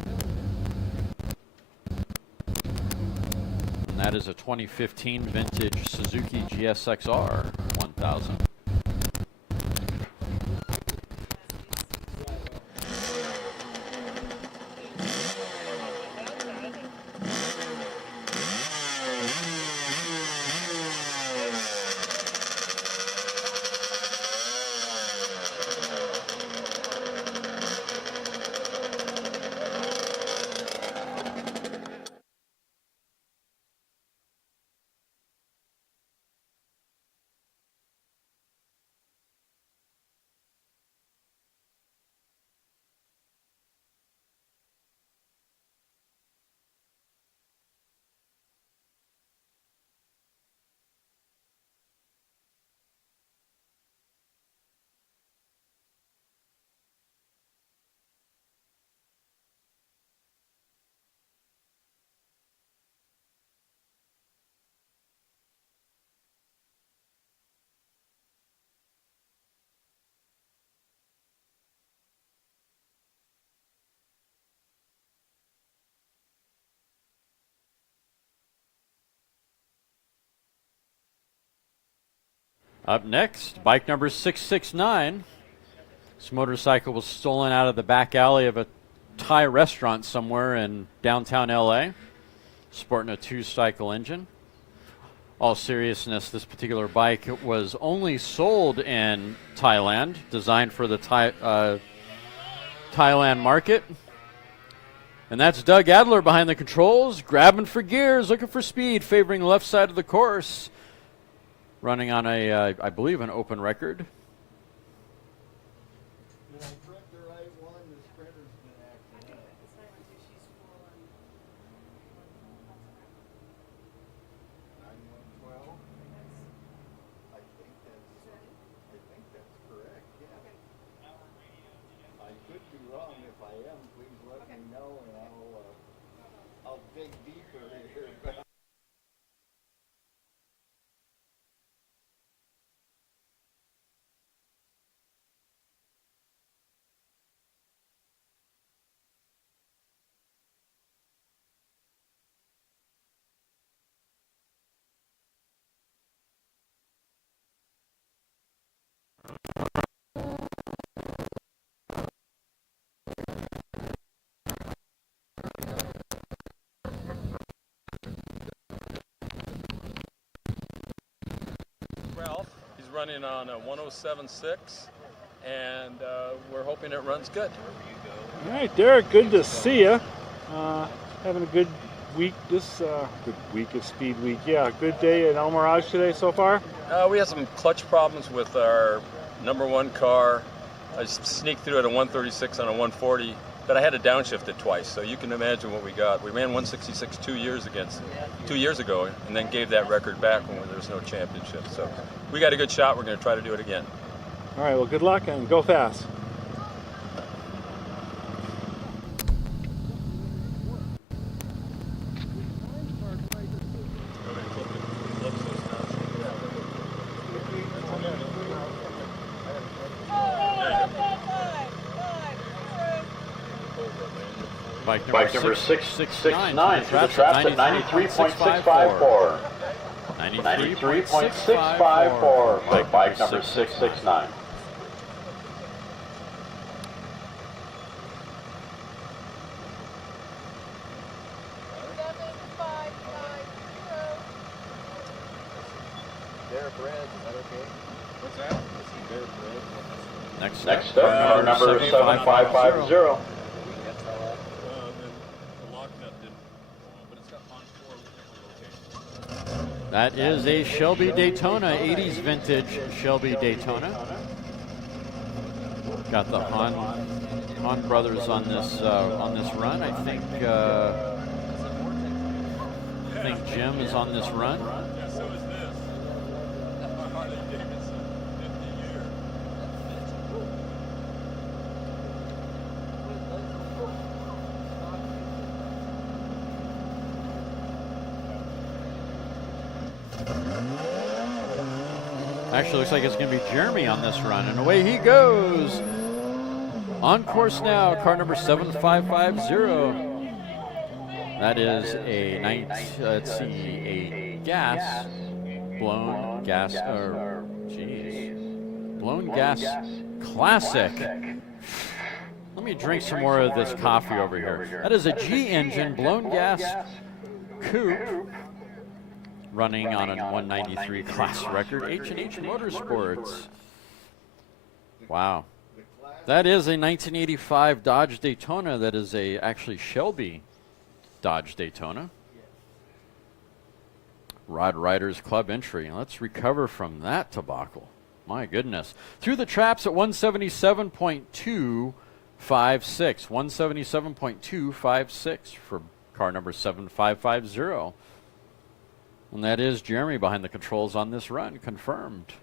And that is a 2015 vintage Suzuki GSX-R 1000. Up next, bike number 669. This motorcycle was stolen out of the back alley of a Thai restaurant somewhere in downtown LA, sporting a 2-cycle engine. All seriousness, this particular bike was only sold in Thailand, designed for the Thailand market. And that's Doug Adler behind the controls, grabbing for gears, looking for speed, favoring the left side of the course, running on a, I believe, an open record. He's running on a 107.6, and we're hoping it runs good. All right, Derek, good to see you. Having a good week, good week of Speed Week. Yeah, good day at El Mirage today so far? We had some clutch problems with our number one car. I sneaked through at a 136 on a 140, but I had to downshift it twice, so you can imagine what we got. We ran 166 2 years ago, and then gave that record back when there was no championship. So we got a good shot. We're going to try to do it again. All right, well, good luck and go fast. Bike number 669 through the traps at 93.654. 93.654 for bike number 669. What's that? Next up, car number 7550. That is a Shelby Daytona, 80s vintage Shelby Daytona. Got the Han brothers on this run. I think Jim is on this run. Actually, looks like it's going to be Jeremy on this run, and away he goes. On course now, car number 7550. That is a blown gas classic. Let me drink some more of this coffee over here. That is a G engine blown gas coupe, running on a 193 class record, H&H Motorsports. Wow. That is a 1985 Dodge Daytona. That is actually Shelby Dodge Daytona. Rod Riders Club entry. Let's recover from that debacle. My goodness. Through the traps at 177.256. 177.256 for car number 7550. And that is Jeremy behind the controls on this run, confirmed.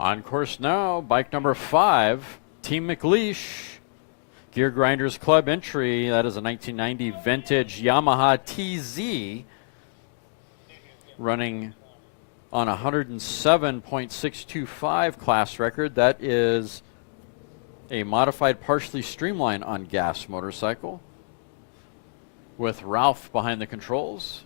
On course now, bike number 5, Team McLeish. Gear Grinders Club entry. That is a 1990 vintage Yamaha TZ running on a 107.625 class record. That is a modified partially streamlined on gas motorcycle with Ralph behind the controls.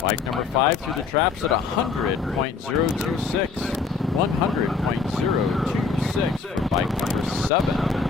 Bike number 5 through the traps at 100.026. 100.026 for bike number 7.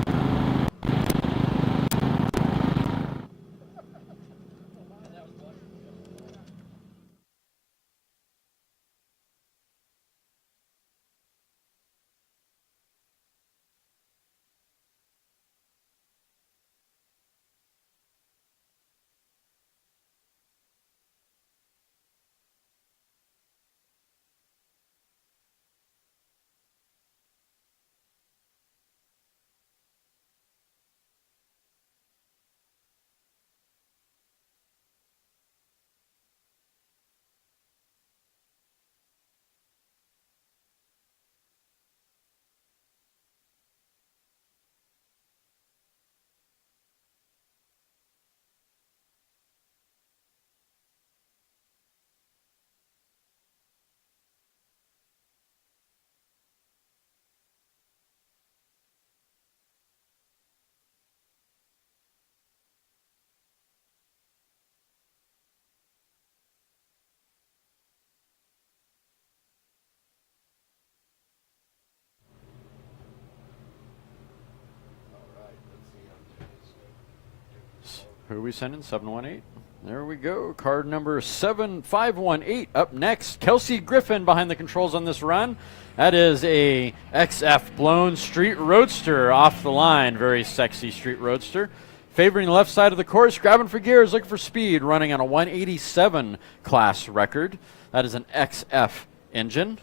Who are we sending? 718. There we go. Card number 7518. Up next, Kelsey Griffin behind the controls on this run. That is a XF blown street roadster off the line. Very sexy street roadster. Favoring the left side of the course, grabbing for gears, looking for speed, running on a 187 class record. That is an XF engine.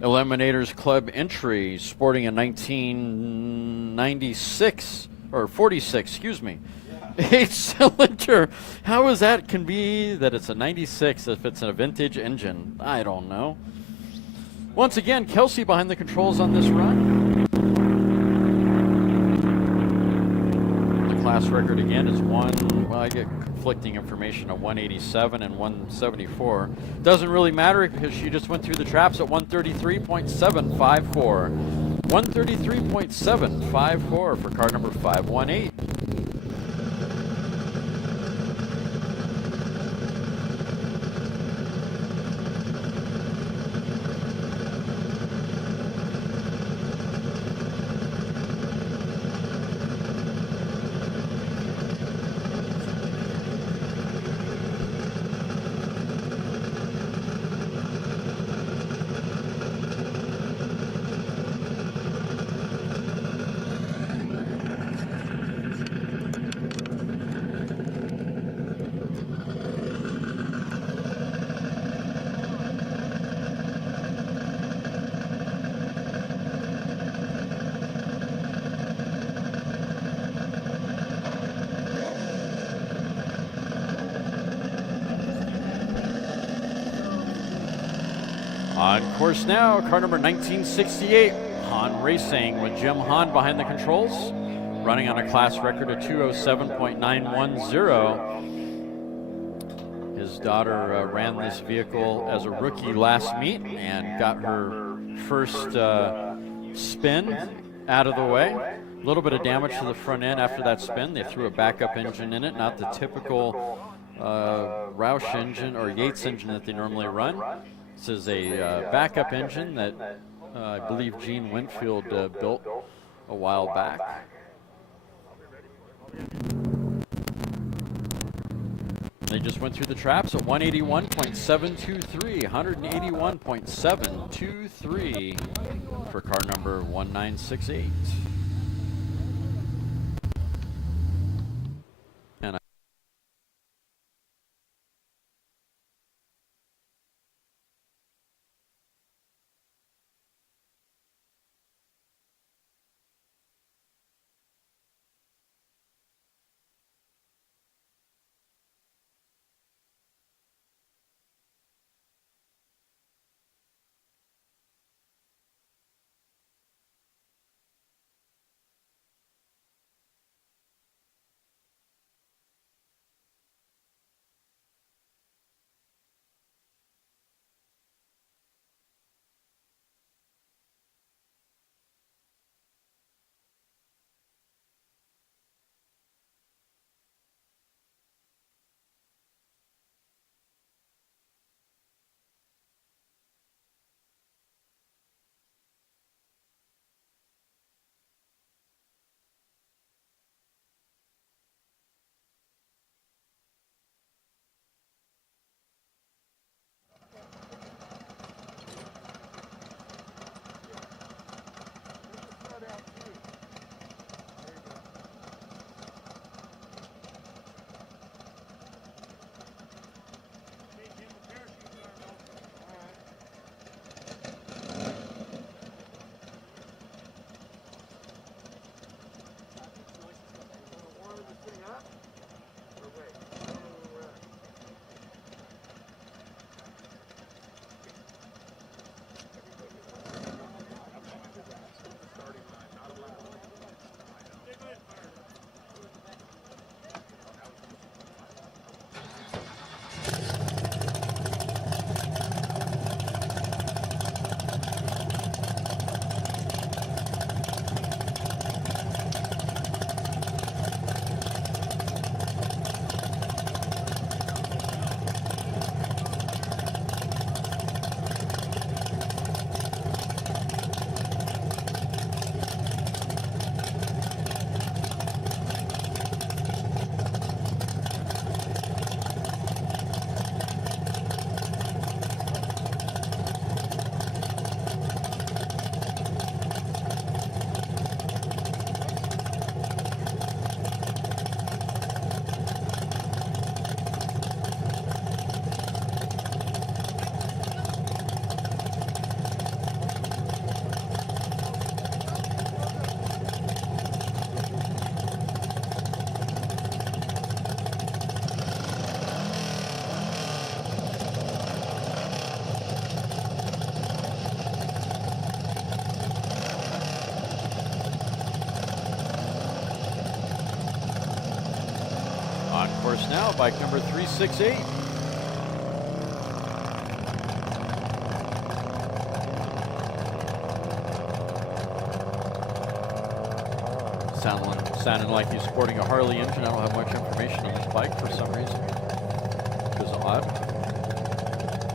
Eliminators Club entry, sporting a 1996, or 46, excuse me, 8-cylinder. How is that can be that it's a 96 if it's a vintage engine? I don't know. Once again, Kelsey behind the controls on this run. The class record again is I get conflicting information of 187 and 174. Doesn't really matter because she just went through the traps at 133.754. 133.754 for car number 518. On course now, car number 1968, Han Racing with Jim Hahn behind the controls, running on a class record of 207.910. His daughter ran this vehicle as a rookie last meet and got her first spin out of the way. A little bit of damage to the front end after that spin. They threw a backup engine in it, not the typical Roush engine or Yates engine that they normally run. This is a backup engine that I believe Gene Winfield built a while back. They just went through the traps at 181.723, 181.723 for car number 1968. And on course now, bike number 368. Sounding like he's sporting a Harley engine. I don't have much information on this bike for some reason. Which is odd.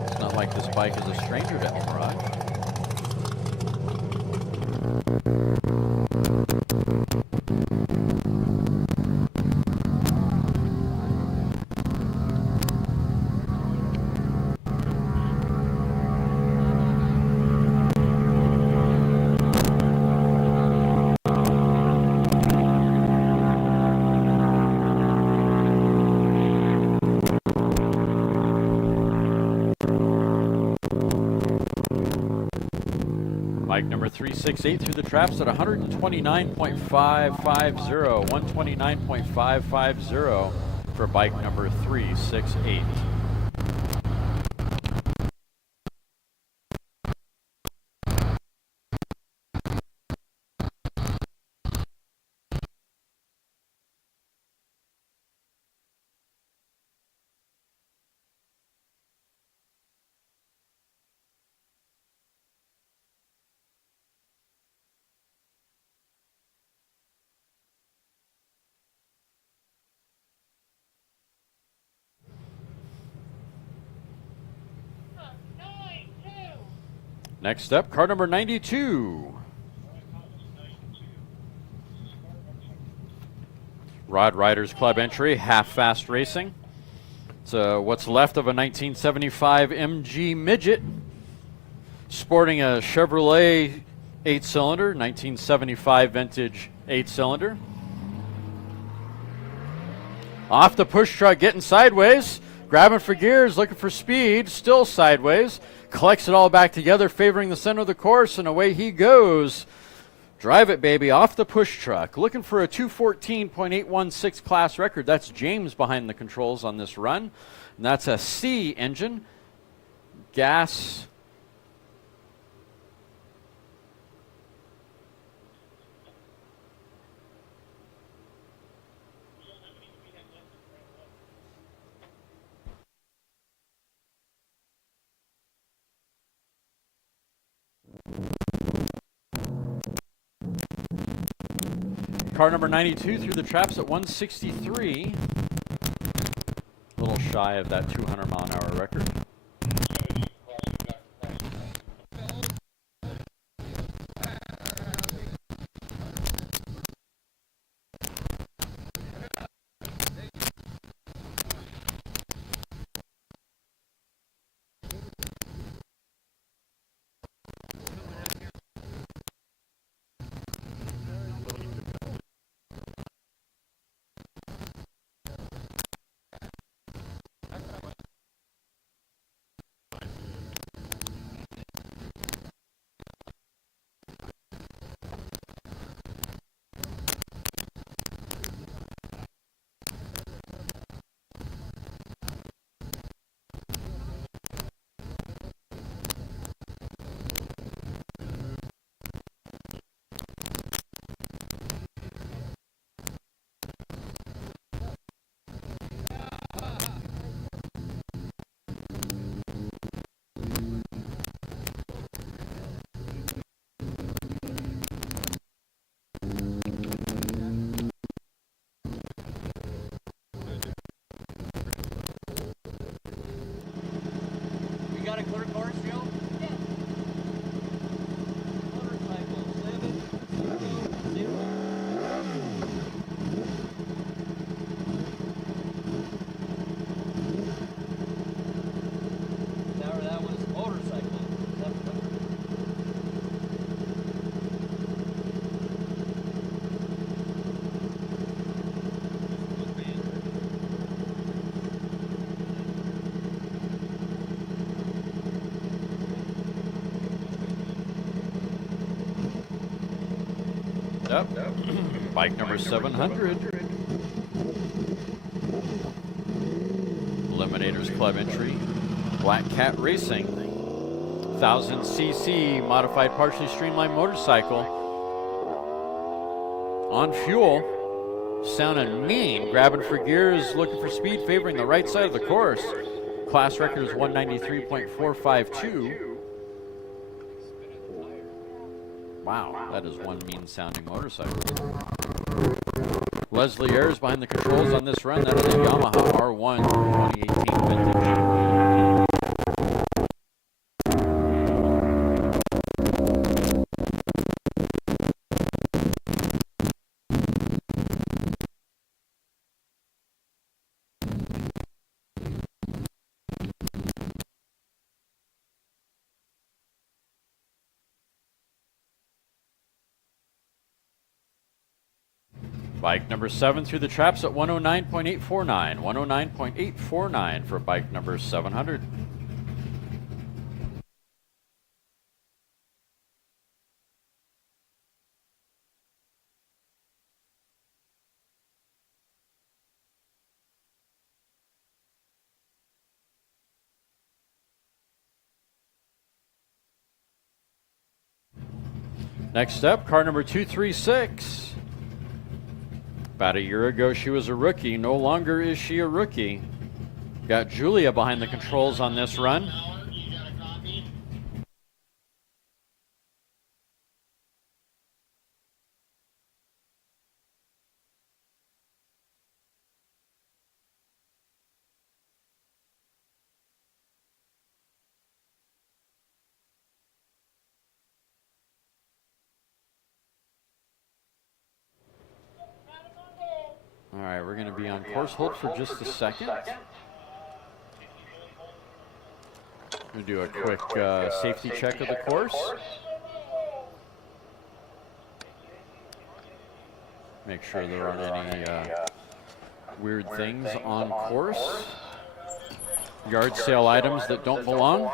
It's not like this bike is a stranger to El Mirage. Bike number 368 through the traps at 129.550, 129.550 for bike number 368. Next up, car number 92. Rod Riders Club entry, Half Fast Racing. So what's left of a 1975 MG Midget, sporting a Chevrolet 8-cylinder, 1975 vintage 8-cylinder. Off the push truck, getting sideways, grabbing for gears, looking for speed, still sideways. Collects it all back together, favoring the center of the course, and away he goes. Drive it, baby, off the push truck. Looking for a 214.816 class record. That's James behind the controls on this run. And that's a C engine. Gas. Car number 92 through the traps at 163. A little shy of that 200-mile-an-hour record. Got a clear course, Joe? Yeah. Motorcycle 700. Now that was motorcycle 700. Yep. Bike number 700. Eliminators Club entry. Black Cat Racing. 1000cc modified partially streamlined motorcycle. On fuel. Sounding mean. Grabbing for gears, looking for speed, favoring the right side of the course. Class record is 193.452. Wow, that is one mean-sounding motorcycle. Leslie Ayers behind the controls on this run. That is a Yamaha R1 2018 vintage. Bike number 7 through the traps at 109.849. 109.849 for bike number 700. Next up, car number 236. About a year ago, she was a rookie. No longer is she a rookie. Got Julia behind the controls on this run. All right, we're going to be on course hold for just a second. We'll do a quick safety check of the course. Make sure there aren't any weird things on course. Yard sale items that don't belong.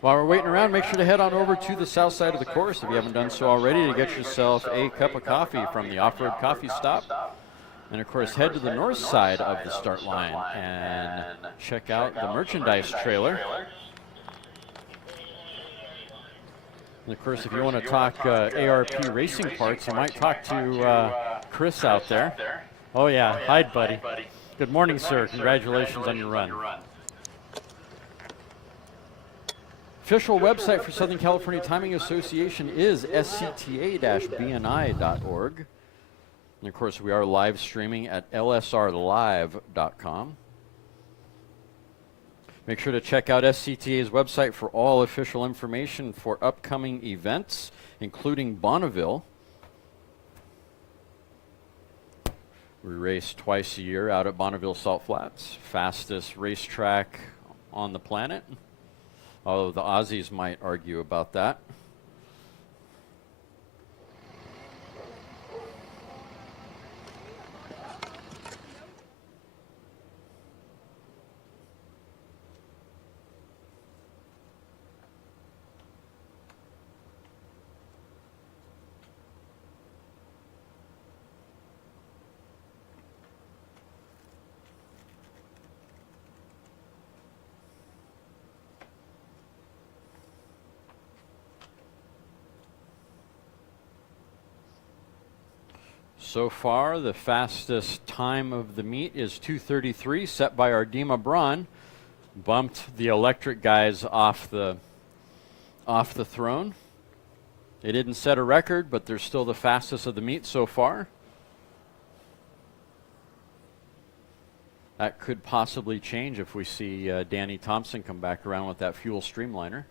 While we're waiting around, make sure to head on over to the south side of the course if you haven't done so already to get yourself a cup of coffee from the off-road coffee stop. And of course, head to the north side of the start line and check out the merchandise trailer. And of course, if you want to talk ARP racing parts, you might talk to Chris out there. Oh yeah, hi buddy. Good morning, sir. Congratulations on your run. Official website for Southern California Timing Association is scta-bni.org. And of course, we are live streaming at lsrlive.com. Make sure to check out SCTA's website for all official information for upcoming events, including Bonneville. We race twice a year out at Bonneville Salt Flats, fastest racetrack on the planet. Although the Aussies might argue about that. So far, the fastest time of the meet is 2:33, set by our Dima Braun. Bumped the electric guys off the throne. They didn't set a record, but they're still the fastest of the meet so far. That could possibly change if we see Danny Thompson come back around with that fuel streamliner.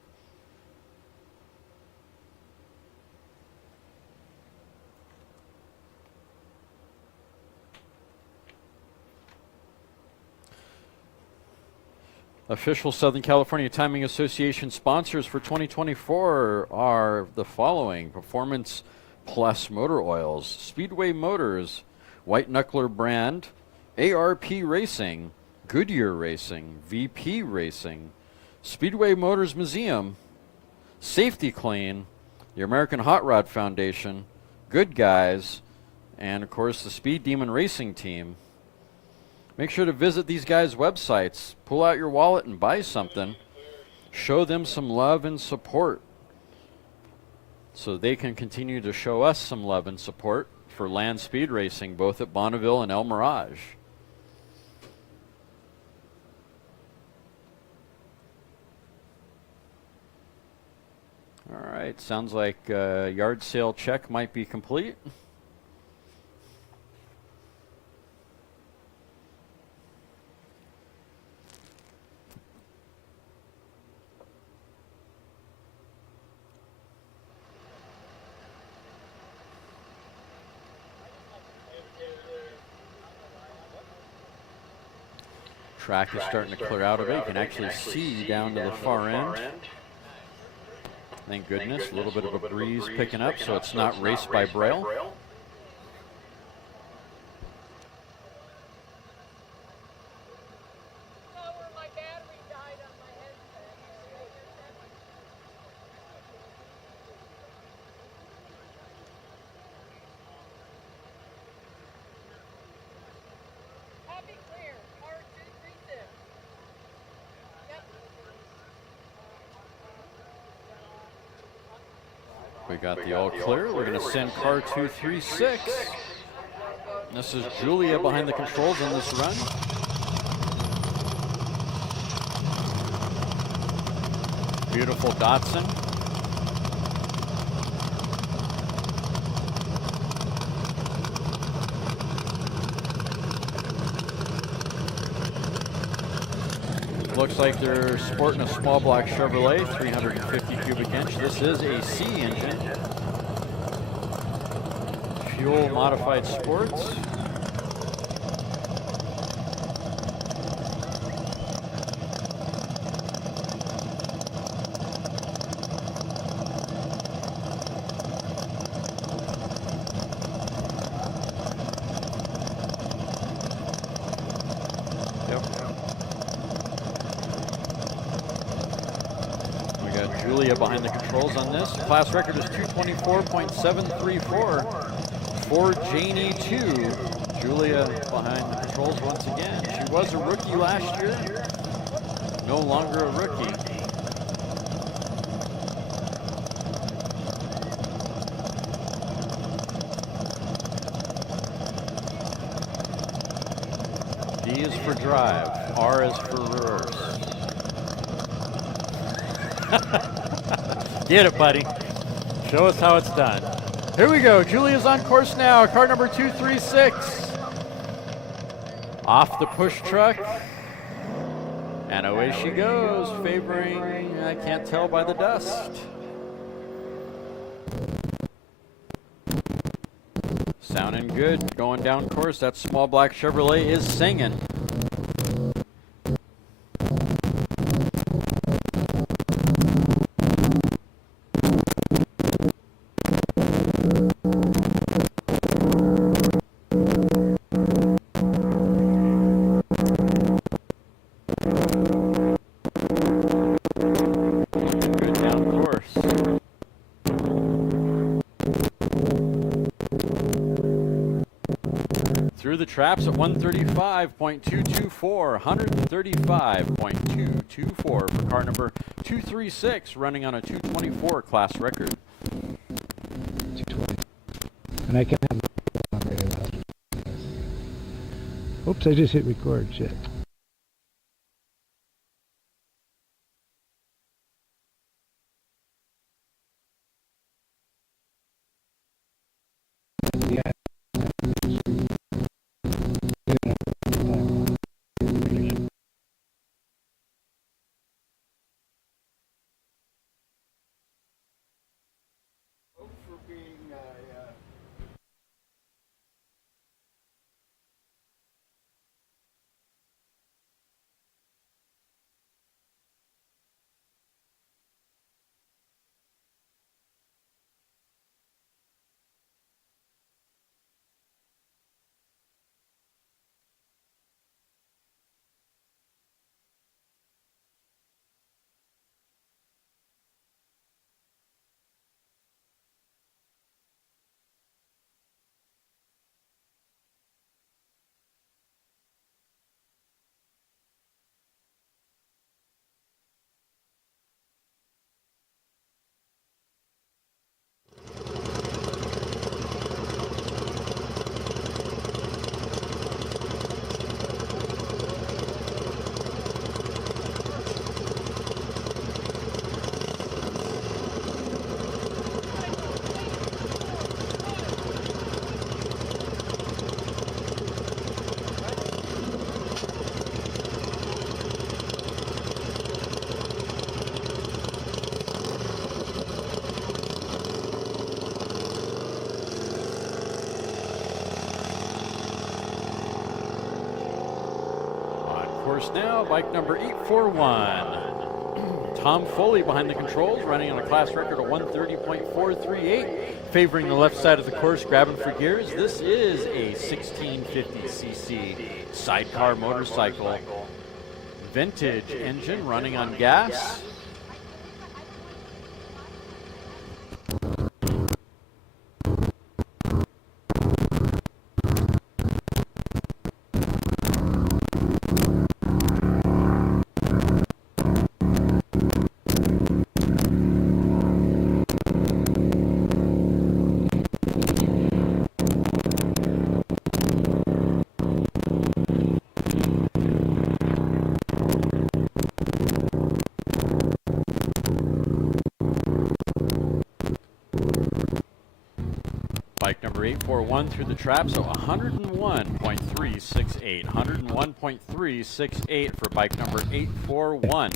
Official Southern California Timing Association sponsors for 2024 are the following: Performance Plus Motor Oils, Speedway Motors, White Knuckler Brand, ARP Racing, Goodyear Racing, VP Racing, Speedway Motors Museum, Safety Clean, the American Hot Rod Foundation, Good Guys, and of course the Speed Demon Racing Team. Make sure to visit these guys' websites. Pull out your wallet and buy something. Show them some love and support so they can continue to show us some love and support for Landspeed Racing, both at Bonneville and El Mirage. All right, sounds like yard sale check might be complete. Track is starting to clear out a bit. You can actually see down to the far end. Thank goodness, a little bit of a breeze picking up, so it's not race by braille. We got the all clear. We're going to send car 236. This is Julia behind the controls on this run. Beautiful Datsun. Looks like they're sporting a small block Chevrolet, 350 cubic inch. This is a C engine. Fuel Modified Sports. We got Julia behind the controls on this. Class record is 224.734 for Janie 2. Julia behind the controls once again. She was a rookie last year, no longer a rookie. D is for drive, R is for reverse. Get it, buddy. Show us how it's done. Here we go. Julia's on course now. Car number 236. Off the push truck. And away she goes, favoring, I can't tell by the dust. Sounding good. Going down course. That small black Chevrolet is singing. Through the traps at 135.224, 135.224 for car number 236, running on a 224 class record. 220. And I can have on radio. Oops, I just hit record. Shit. Yeah. Course now, bike number 841. Tom Foley behind the controls, running on a class record of 130.438, favoring the left side of the course, grabbing for gears. This is a 1650cc sidecar motorcycle, vintage engine running on gas. Bike number 841 through the trap, so 101.368. 101.368 for bike number 841.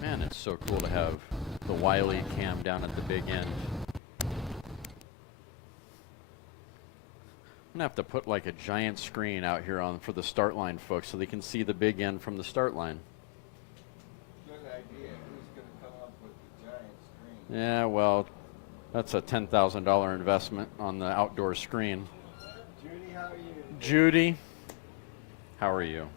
Man, it's so cool to have the Wiley cam down at the big end. I'm gonna have to put like a giant screen out here on for the start line folks so they can see the big end from the start line. Good idea. Who's going to come up with the giant screen? Yeah, well, that's a $10,000 investment on the outdoor screen. Judy, how are you? Judy, how are you?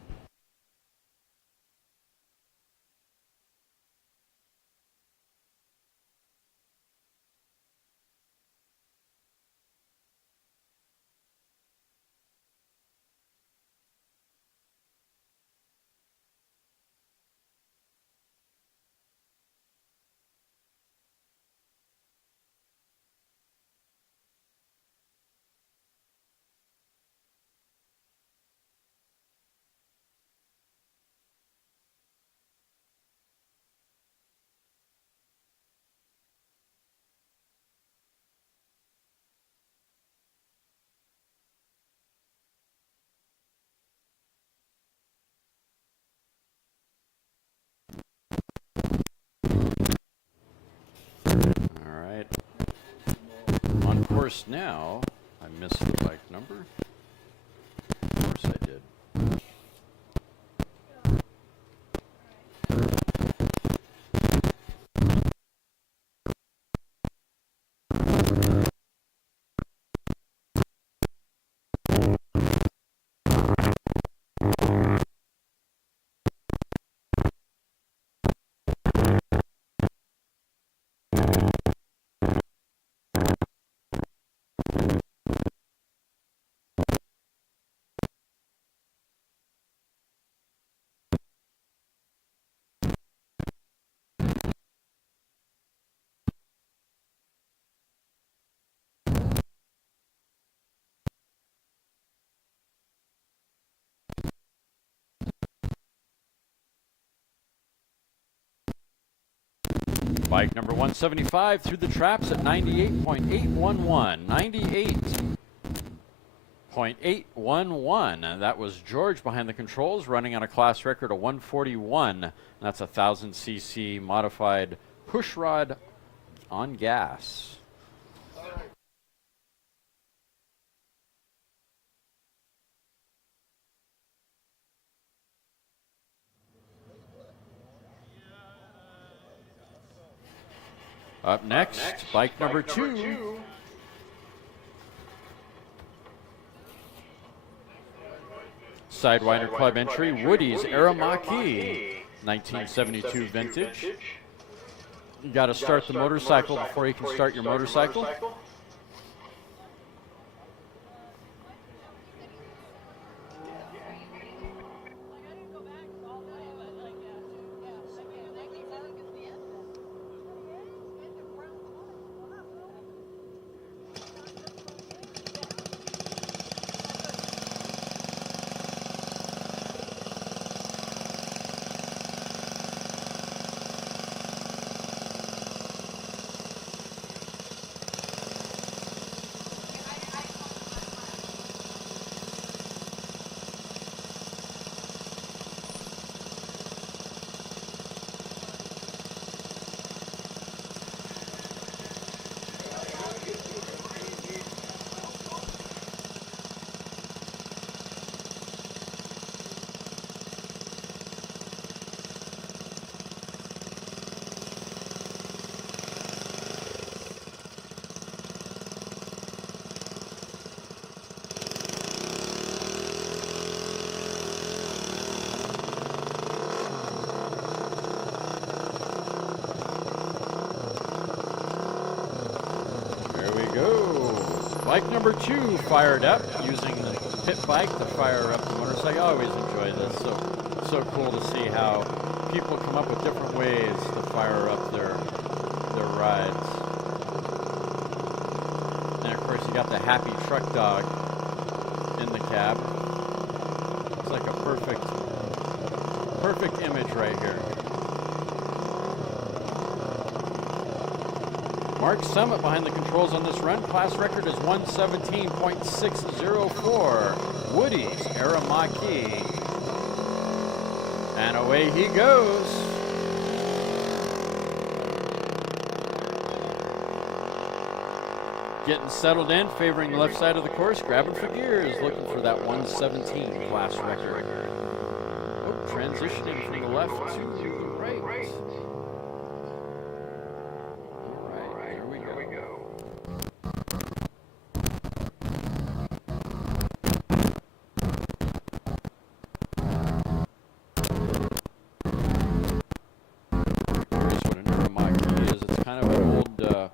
All right. On course now. I missed the bike number. Of course I did. Bike number 175 through the traps at 98.811. 98.811. And that was George behind the controls running on a class record of 141. And that's a 1000cc modified push rod on gas. Up next, bike number two. Sidewinder Club entry, Woody's Aramaki, 1972 vintage. You got to start the motorcycle before you can start your motorcycle. Bike number two fired up, using the pit bike to fire up the motorcycle. I always enjoy this. So cool to see how people come up with different ways to fire up their rides. And of course you got the happy truck dog in the cab. It's like a perfect image right here. Mark Summit behind the controls on this run. Class record is 117.604. Woody's Aramaki. And away he goes. Getting settled in, favoring the left side of the course, grabbing for gears, looking for that 117 class record. Oh, transitioning from the left to the right. All right, here we go. Here's what an Aramaki is. It's kind of an old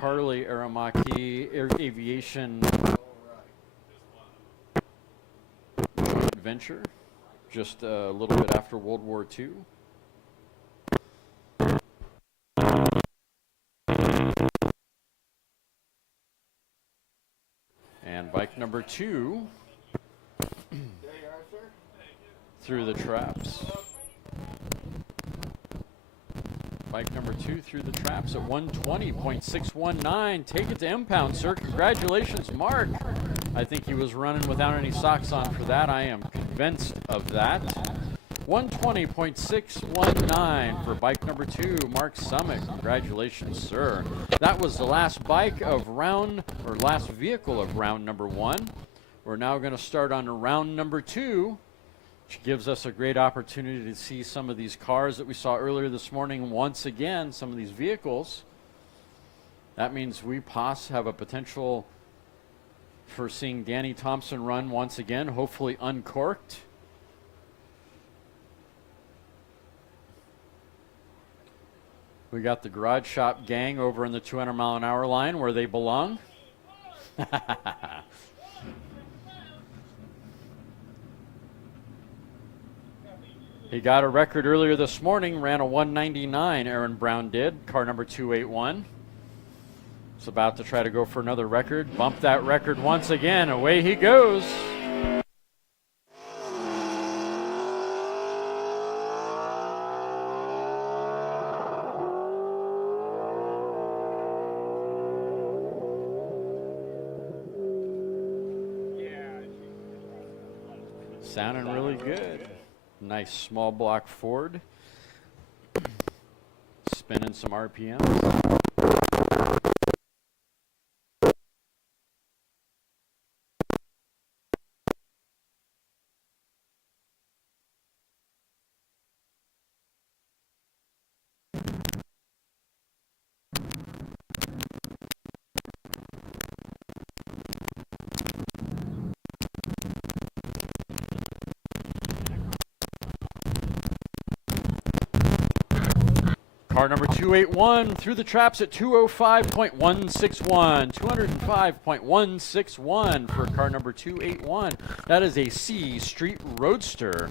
Harley Aramaki aviation venture, just a little bit after World War II. And bike number 2 through the traps. Bike number 2 through the traps at 120.619. Take it to impound, sir. Congratulations, Mark. I think he was running without any socks on for that. I am convinced of that. 120.619 for bike number 2, Mark Summit. Congratulations, sir. That was the last bike of last vehicle of round number 1. We're now going to start on round number 2. Which gives us a great opportunity to see some of these cars that we saw earlier this morning once again, some of these vehicles. That means we have a potential for seeing Danny Thompson run once again, hopefully uncorked. We got the Garage Shop gang over in the 200-mile-an-hour line where they belong. He got a record earlier this morning, ran a 199, Aaron Brown did, car number 281. He's about to try to go for another record, bump that record once again, away he goes. Sounding really good. Nice small block Ford. Spinning some RPMs. Car number 281 through the traps at 205.161. 205.161 for car number 281. That is a C Street Roadster.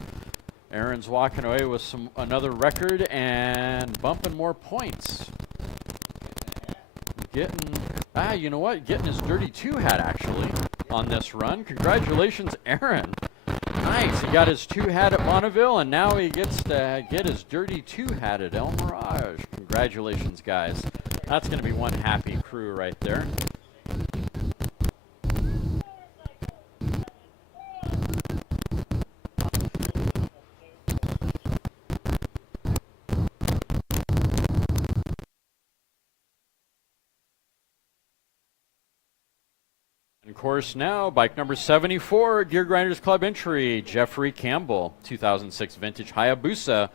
Aaron's walking away with another record and bumping more points. You know what? Getting his Dirty 2 hat actually on this run. Congratulations, Aaron. Nice. He got his 2 hat at Bonneville, and now he gets to get his Dirty 2 hat at El Mirage. Congratulations, guys. That's going to be one happy crew right there. Of course, now bike number 74, Gear Grinders Club entry, Jeffrey Campbell, 2006 vintage Hayabusa,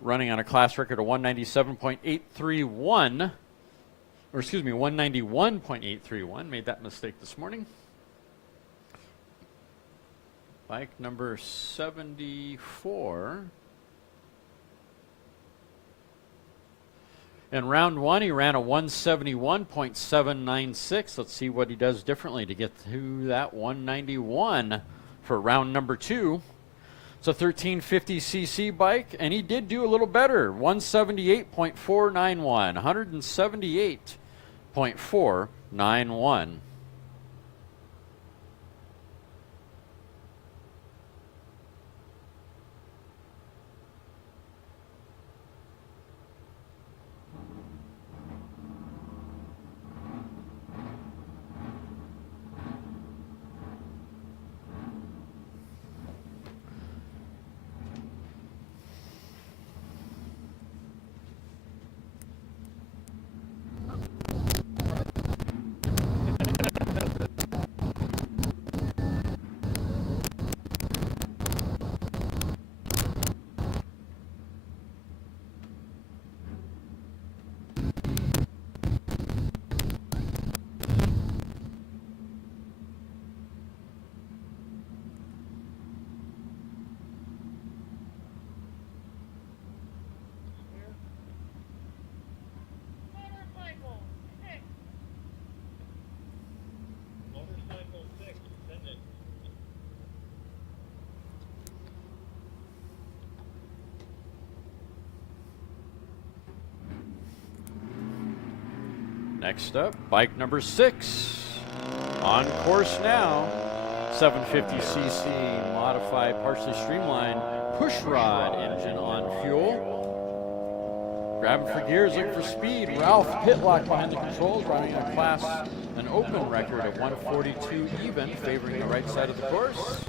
running on a class record of 197.831, or excuse me, 191.831. Made that mistake this morning. Bike number 74. In round 1, he ran a 171.796. Let's see what he does differently to get to that 191 for round number 2. It's a 1350cc bike, and he did do a little better. 178.491. 178.491. Next up, bike number 6. On course now. 750cc modified, partially streamlined push rod engine on fuel. Grabbing for gears, looking for speed. Ralph Pitlock behind the controls, running an open record of 142 even, favoring the right side of the course.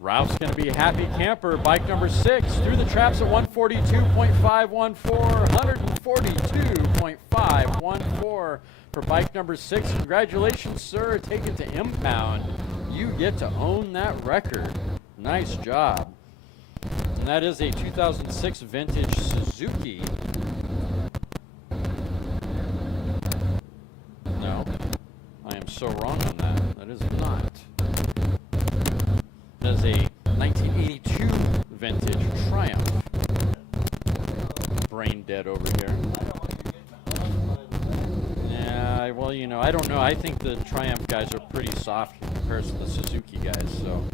Ralph's going to be a happy camper. Bike number 6 through the traps at 142.514, 142.514 for bike number 6. Congratulations, sir. Take it to impound. You get to own that record. Nice job. And that is a 2006 vintage Suzuki. No, I am so wrong on that. That is not. That is a 1982 vintage Triumph. Brain dead over here. Yeah, well, you know, I don't know. I think the Triumph guys are pretty soft in comparison to the Suzuki guys, so.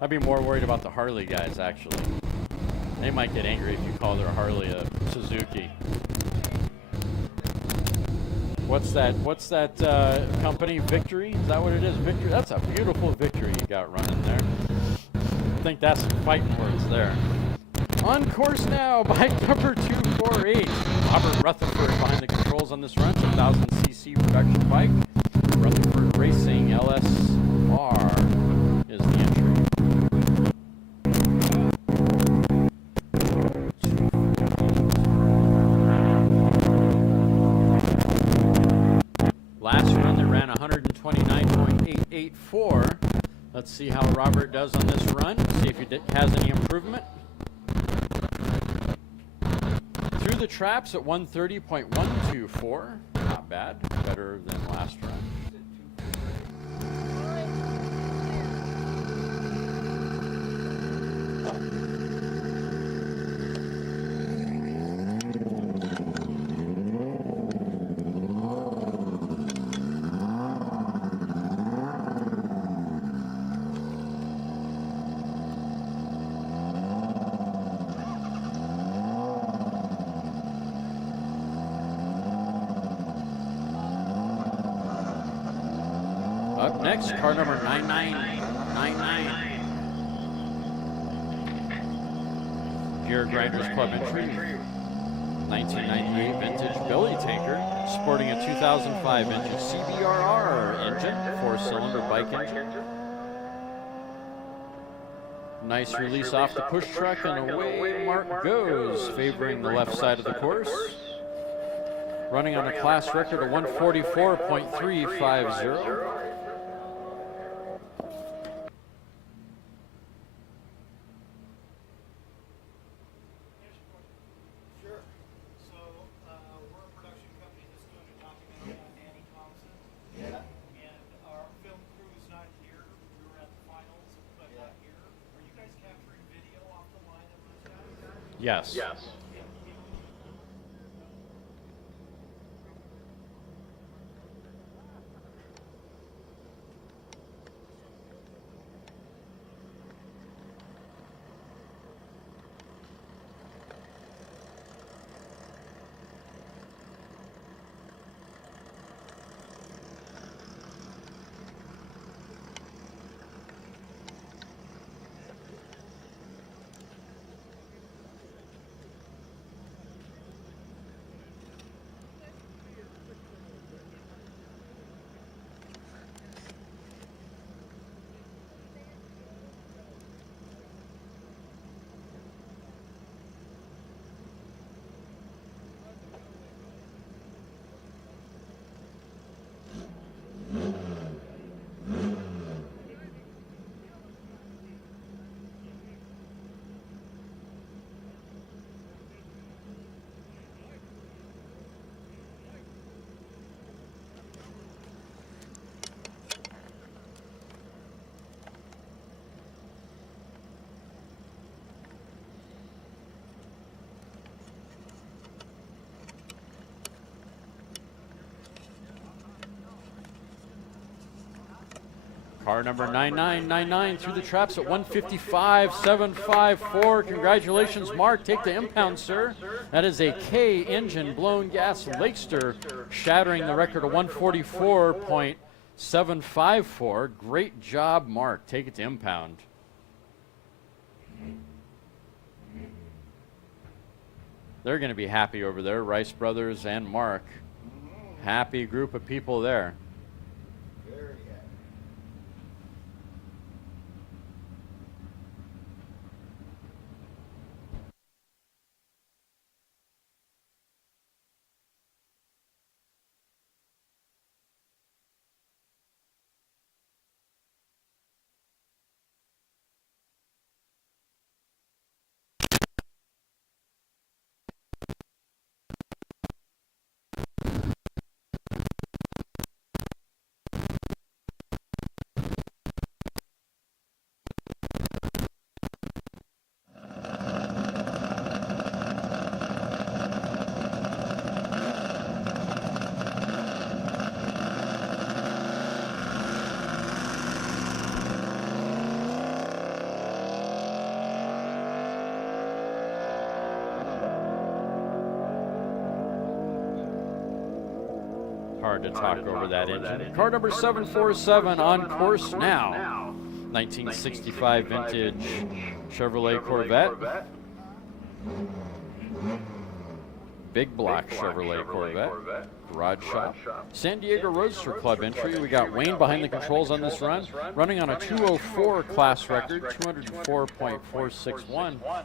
I'd be more worried about the Harley guys, actually. They might get angry if you call their Harley a Suzuki. What's that company? Victory? Is that what it is? Victory? That's a beautiful Victory you got running there. I think that's some fighting words there. On course now, bike number 248. Robert Rutherford behind the controls on this run. 1000cc production bike. Rutherford Racing LSR is the entry. Last run they ran 129.884. Let's see how Robert does on this run. See if he has any improvement. Through the traps at 130.124. Not bad. Better than last run. Up next, car number 9999. Gear Grinders Club entry. 1998 vintage belly tanker, sporting a 2005 vintage CBRR engine, 4-cylinder bike engine. Nice release off the push truck, and away Mark goes, favoring the left side of the course. Running on a class record of 144.350. Yes. Yes. Car number 9999 through the traps at 155.754. Congratulations, Mark. Take the impound, sir. That is a K engine blown gas Lakester, shattering the record of 144.754. Great job, Mark. Take it to impound. They're going to be happy over there, Rice Brothers and Mark. Happy group of people there. Hard to talk over that engine. Car number 747 on course now. 1965 vintage Chevrolet Corvette. Big black Chevrolet Corvette. Garage shop. San Diego Roadster Club entry. We got Wayne behind the controls on this run. Running on a 204 class record, 204.461.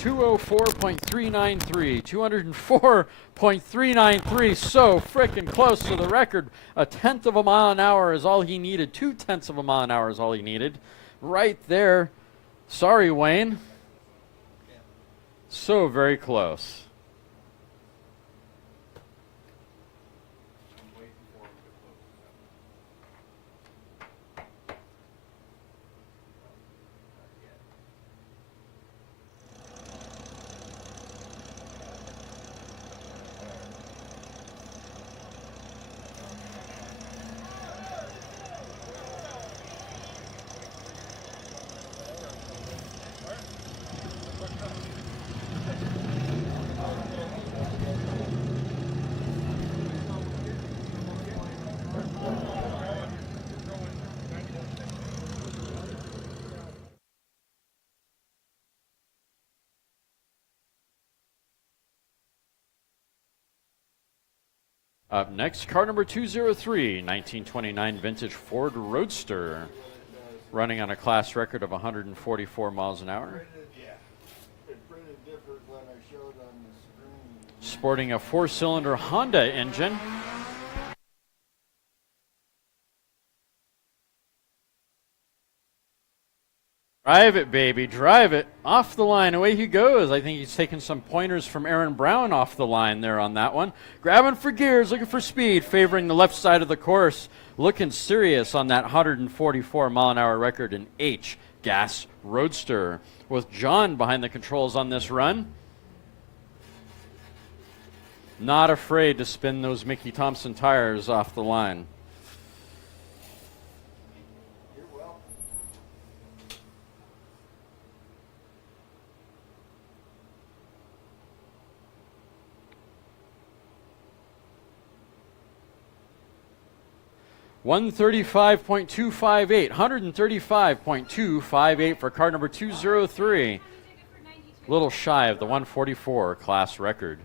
204.393, 204.393, so frickin' close to the record. A tenth of a mile an hour is all he needed. 0.2 of a mile an hour is all he needed. Right there. Sorry, Wayne. So very close. Up next, car number 203, 1929 vintage Ford Roadster, running on a class record of 144 miles an hour. Sporting a 4-cylinder Honda engine. Drive it, baby, drive it. Off the line, away he goes. I think he's taking some pointers from Aaron Brown off the line there on that one. Grabbing for gears, looking for speed, favoring the left side of the course. Looking serious on that 144 mile an hour record in H Gas Roadster. With John behind the controls on this run. Not afraid to spin those Mickey Thompson tires off the line. $135.258 for car number 203. A little shy of the 144 class record.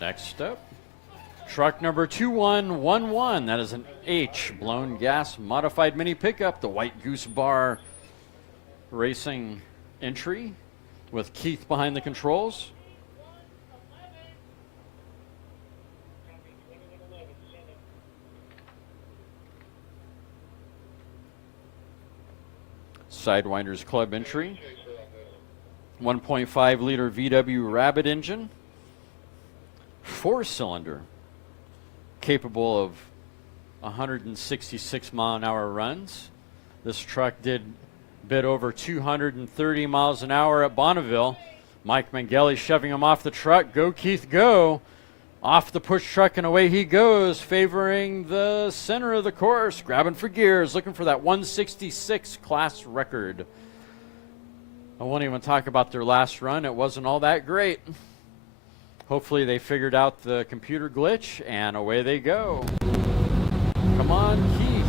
Next up, Truck number 2111, that is an H blown gas modified mini pickup, the White Goose Bar Racing entry with Keith behind the controls. Sidewinders Club entry. 1.5 liter VW Rabbit engine. 4-cylinder. Capable of 166 mile an hour runs. This truck did bit over 230 miles an hour at Bonneville. Mike Mangeli shoving him off the truck. Go Keith, go. Off the push truck and away he goes, favoring the center of the course, grabbing for gears, looking for that 166 class record. I won't even talk about their last run. It wasn't all that great. Hopefully they figured out the computer glitch, and away they go. Come on, Keith.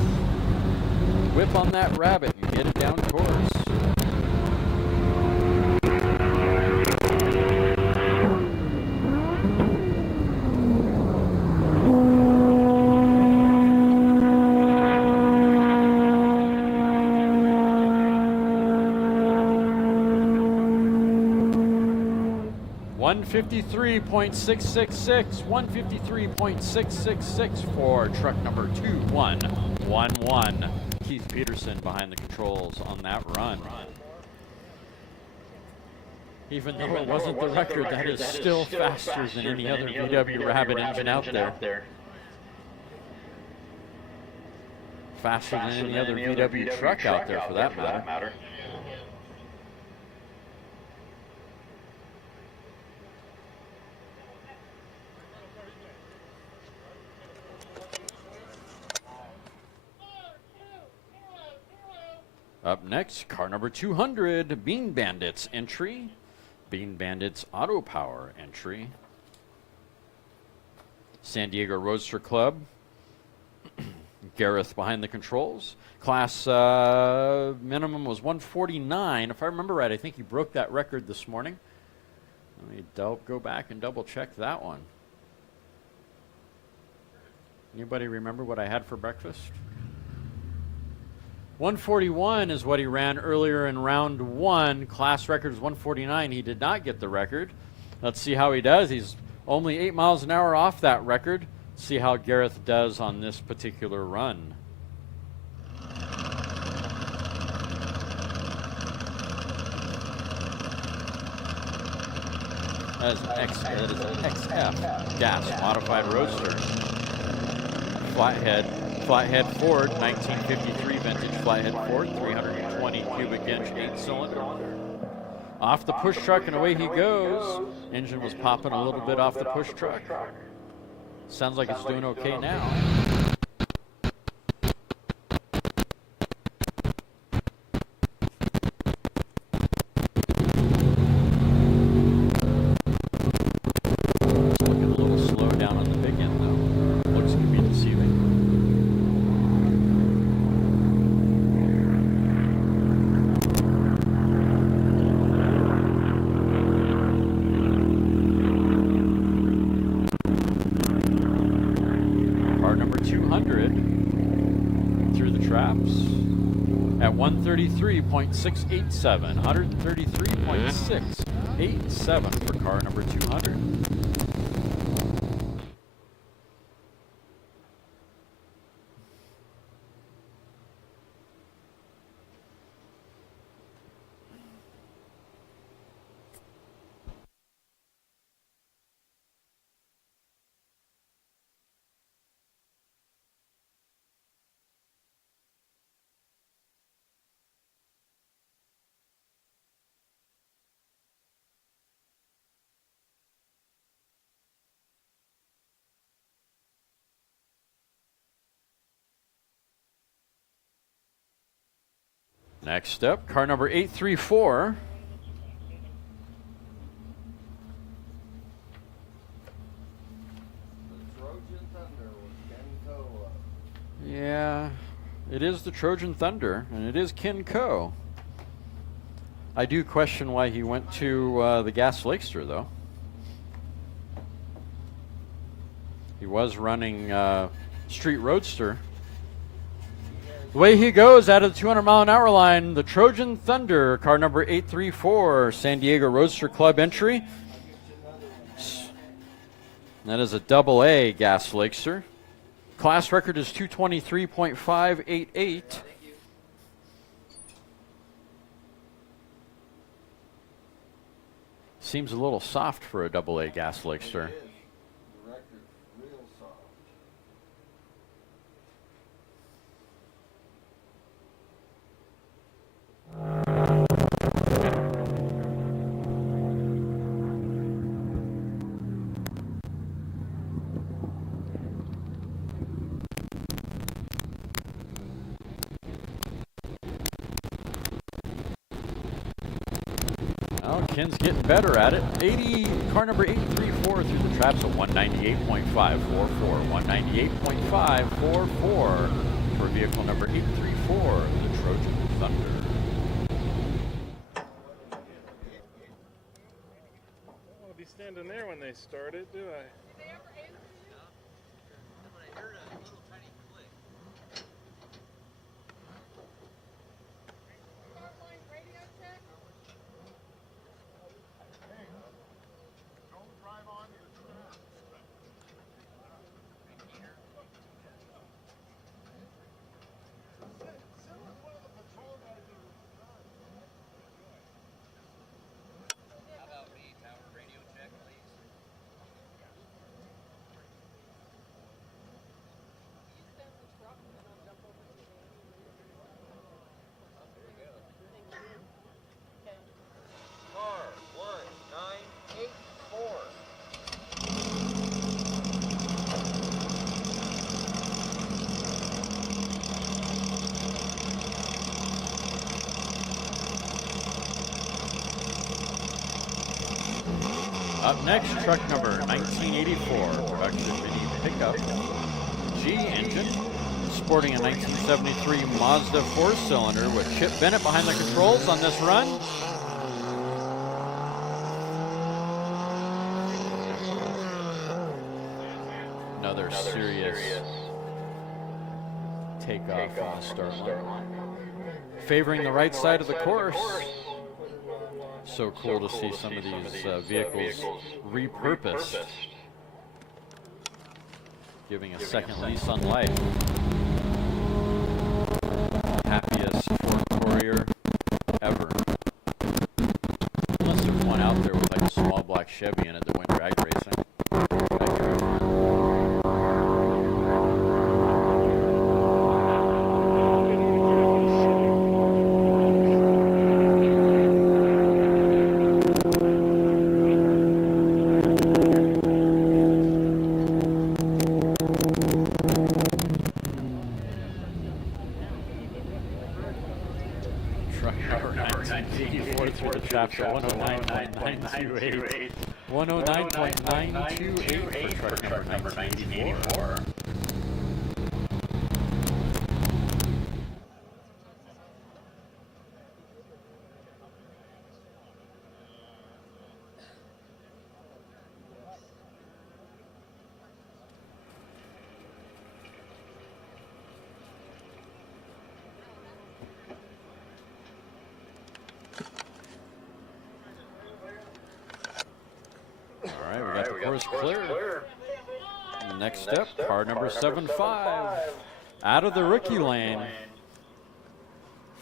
Whip on that rabbit and get it down course. $153.666 for truck number 2111. Keith Peterson behind the controls on that run. Even though it wasn't the record, that is still faster than any other VW Rabbit engine out there. Faster than any other VW truck out there, for that matter. Up next, car number 200, Bean Bandits entry. Bean Bandits Auto Power entry. San Diego Roadster Club. Gareth behind the controls. Class minimum was 149. If I remember right, I think he broke that record this morning. Let me go back and double check that one. Anybody remember what I had for breakfast? 141 is what he ran earlier in round one. Class record is 149. He did not get the record. Let's see how he does. He's only 8 miles an hour off that record. See how Gareth does on this particular run. That is an XF gas modified roadster. Flathead Ford, 1953 vintage flathead Ford, 320 cubic inch 8-cylinder. Off the push truck and away he goes. Engine was popping a little bit off the push truck. Sounds like it's doing okay now. It's looking a little slow down on the big end though. Looks to be deceiving. At 133.687, 133.687 for car number 200. Next up, car number 834. Yeah, it is the Trojan Thunder, and it is Ken Coe. I do question why he went to the Gas Lakester, though. He was running Street Roadster. The way he goes out of the 200-mile-an-hour line, the Trojan Thunder, car number 834, San Diego Roadster Club entry. That is a AA gas Lakester. Class record is 223.588. Seems a little soft for a AA gas Lakester. Well, Ken's getting better at it. Car number 834 through the traps at 198.544. 198.544 for vehicle number 834, the Trojan Thunder. I'll be standing there when they start it, do I? Up next, truck number 1984, production mini pickup, G engine, sporting a 1973 Mazda 4-cylinder with Chip Bennett behind the controls on this run. Another serious takeoff on the start line. Favoring the right side of the course. So cool to see some of these vehicles repurposed, giving a second lease on life. Happiest Ford Courier ever. Unless there's one out there with like a small black Chevy in it that went drag racing. Traps at 109.928. 109.928 for truck number 1984. Clear. Next up, car number 75. Out of the rookie lane,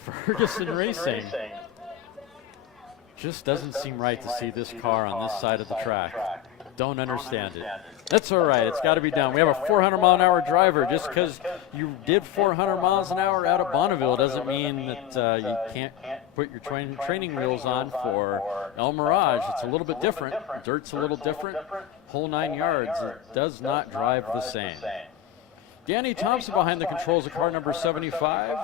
Ferguson Racing. Just doesn't seem right to see this car on this side of the track. Don't understand it. That's all right. It's got to be done. We have a 400-mile-an-hour driver. Just because you did 400 miles an hour out of Bonneville doesn't mean that you can't put your training wheels on for El Mirage. It's a little bit different. Dirt's a little different. Whole 9 yards. It does not drive the same. Danny Thompson behind the controls of car number 75.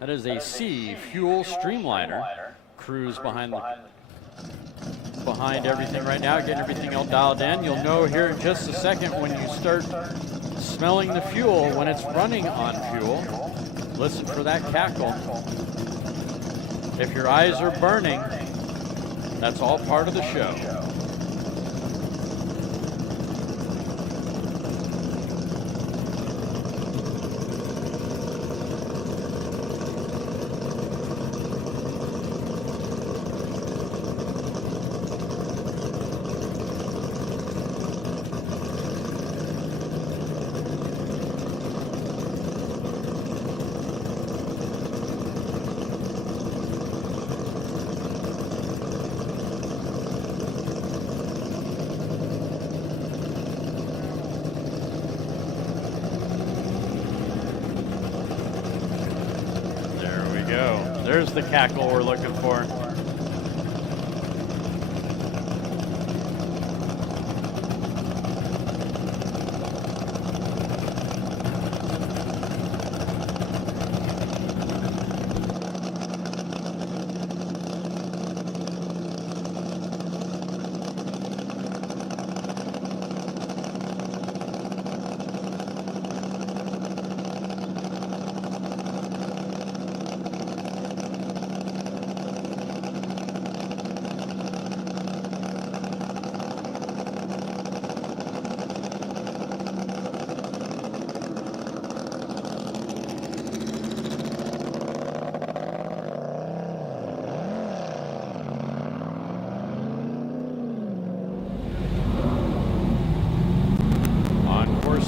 That is a C Fuel Streamliner. Cruz behind everything right now, getting everything all dialed in. You'll know here in just a second when you start smelling the fuel, when it's running on fuel. Listen for that cackle. If your eyes are burning, that's all part of the show. There's the cackle we're looking for.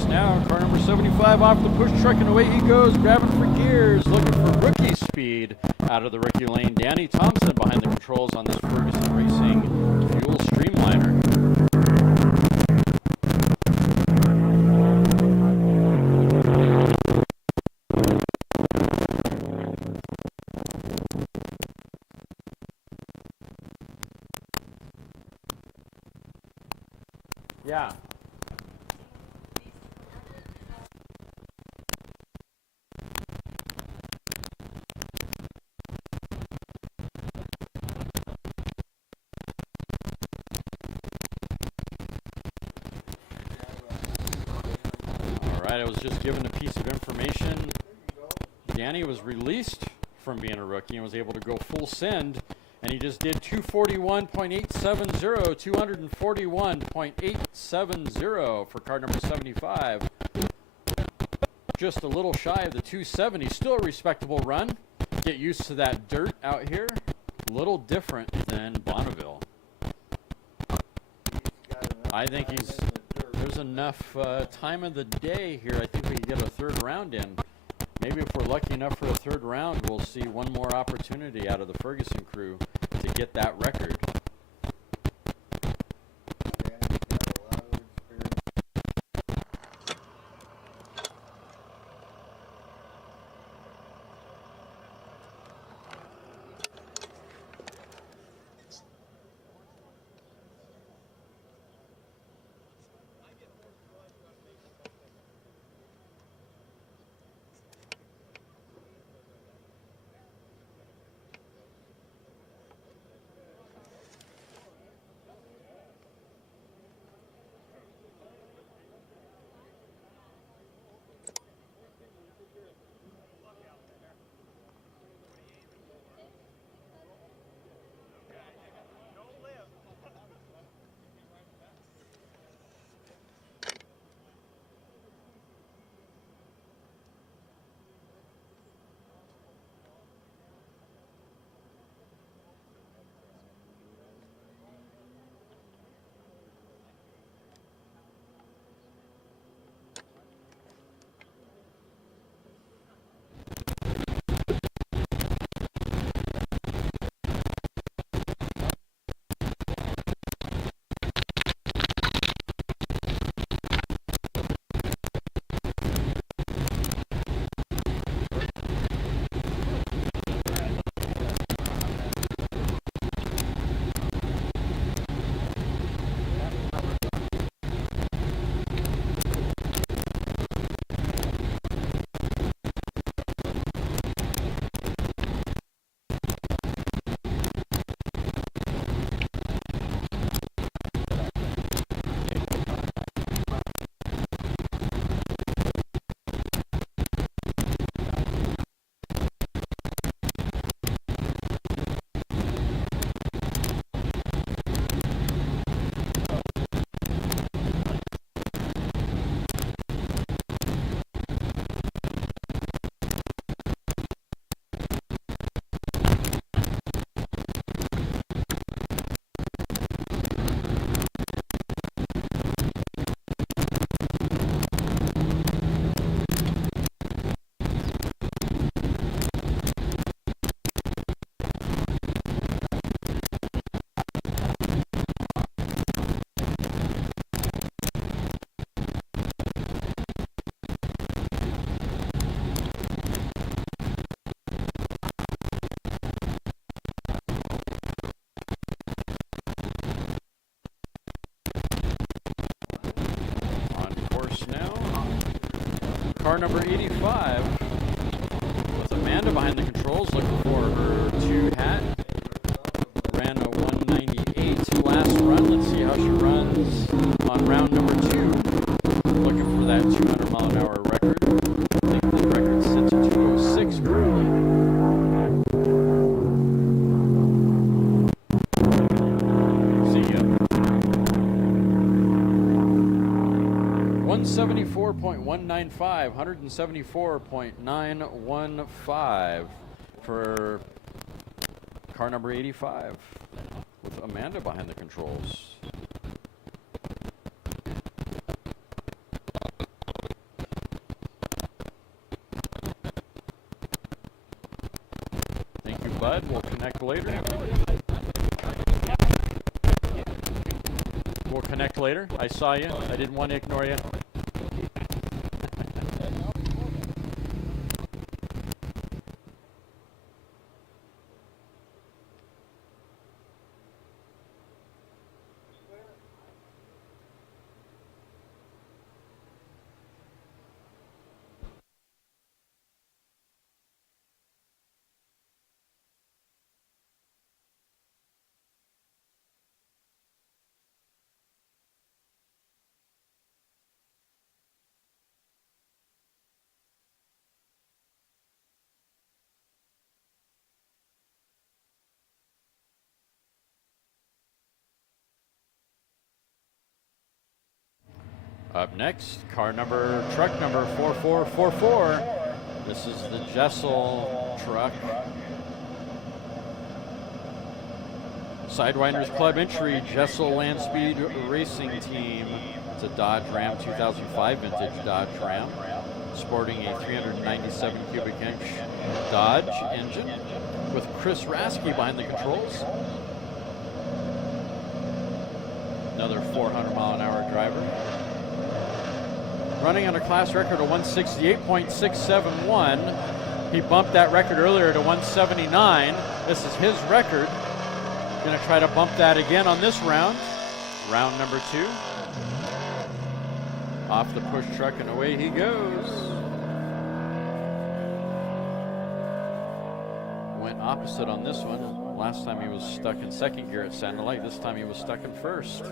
Now, car number 75 off the push truck, and away he goes, grabbing for gears, looking for rookie speed out of the rookie lane. Danny Thompson behind the controls on this Ferguson Racing Fuel Streamliner. Yeah. I was just given a piece of information. Danny was released from being a rookie and was able to go full send, and he just did 241.870, 241.870 for car number 75. Just a little shy of the 270. Still a respectable run. Get used to that dirt out here. A little different than Bonneville. I think there's enough time of the day here. I think we can get a third round in. Maybe if we're lucky enough for a third round, we'll see one more opportunity out of the Ferguson crew to get that record. cars now. Car number 85 with Amanda behind the controls, looking for her 2 hat. Ran a 198 last run. Let's see how she runs on round number 2. Looking for that 200 mile an hour record. I think the record sits at 206 currently. See ya. 174.195, 174.915 for car number 85 with Amanda behind the controls. Thank you, bud. We'll connect later. We'll connect later. I saw you. I didn't want to ignore you. Up next, truck number 4444. This is the Jessel truck. Sidewinders Club entry, Jessel Landspeed Racing Team. It's a Dodge Ram 2005 vintage Dodge Ram, sporting a 397 cubic inch Dodge engine with Chris Rasky behind the controls. Another 400 mile an hour driver. Running on a class record of 168.671. He bumped that record earlier to 179. This is his record. Going to try to bump that again on this round. Round number 2. Off the push truck and away he goes. Went opposite on this one. Last time he was stuck in second gear, it sounded like. This time he was stuck in first.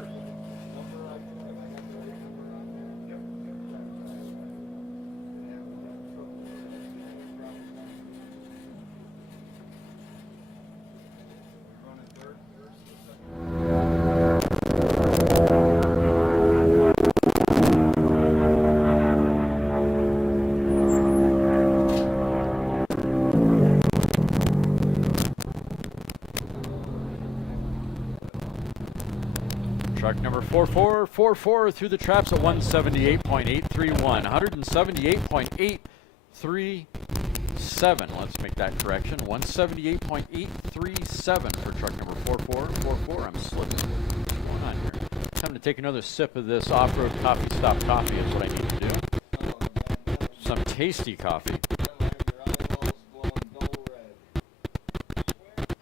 Truck number 4444 through the traps at 178.831. 178.837. Let's make that correction. 178.837 for truck number 4444. I'm slipping. What's going on here? Time to take another sip of this off-road coffee stop coffee is what I need to do. Some tasty coffee.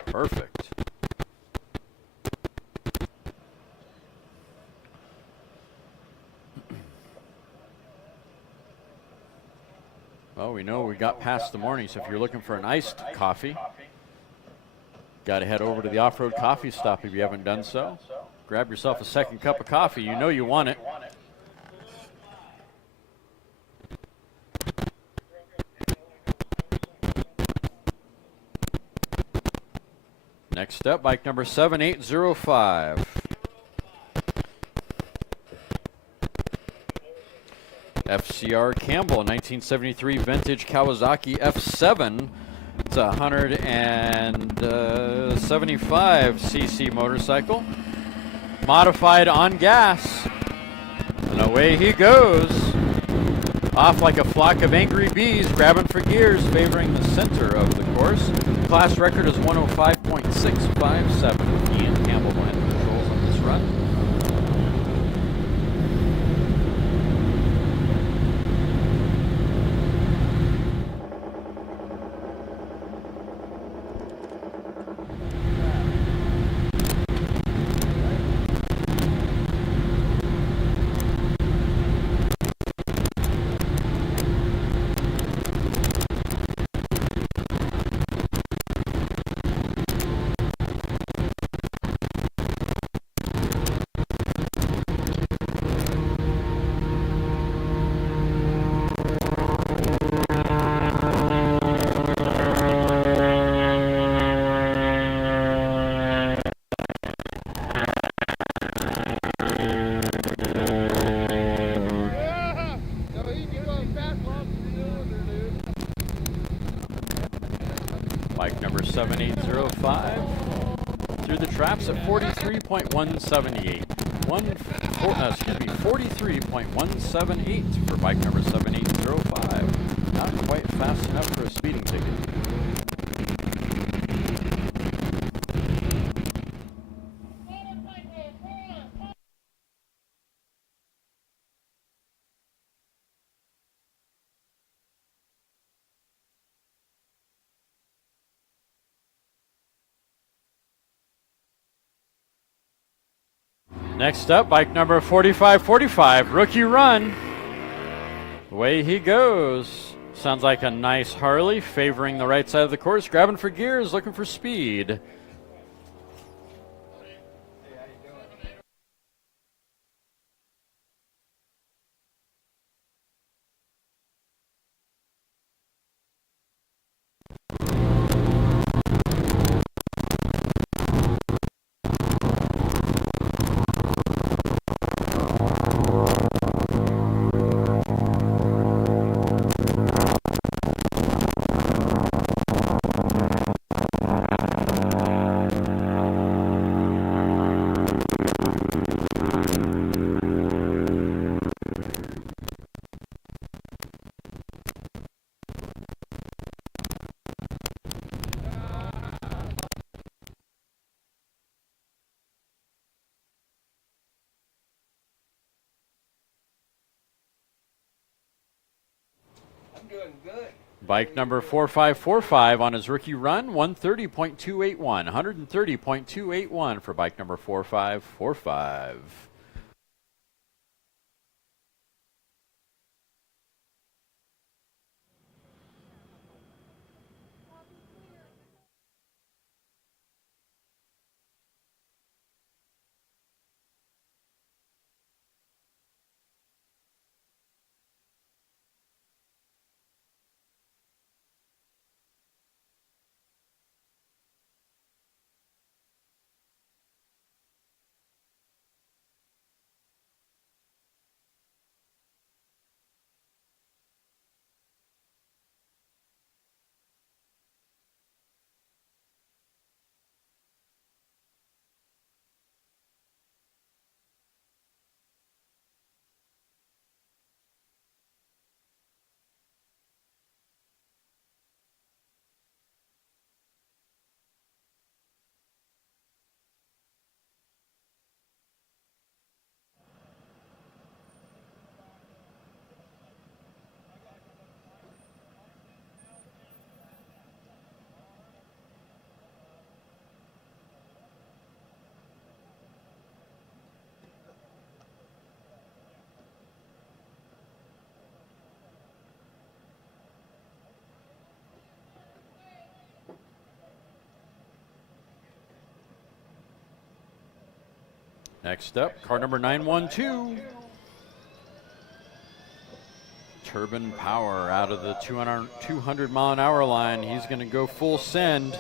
Perfect. Well, we know we got past the morning, so if you're looking for an iced coffee, got to head over to the off-road coffee stop if you haven't done so. Grab yourself a second cup of coffee. You know you want it. Next up, bike number 7805. FCR Campbell, 1973 vintage Kawasaki F7. It's a 175 cc motorcycle, modified on gas. And away he goes. Off like a flock of angry bees, grabbing for gears, favoring the center of the course. Class record is 105.657. Ian Campbell behind the controls on this run. 45. Through the traps at 43.178. 43.178 for bike number 7805. Not quite fast enough for a speeding ticket. Next up, bike number 4545, Rookie Run. Away he goes. Sounds like a nice Harley, favoring the right side of the course, grabbing for gears, looking for speed. Doing good. Bike number 4545 on his rookie run, 130.281. 130.281 for bike number 4545. Next up, car number 912. Turbine Power out of the 200 mile an hour line. He's going to go full send.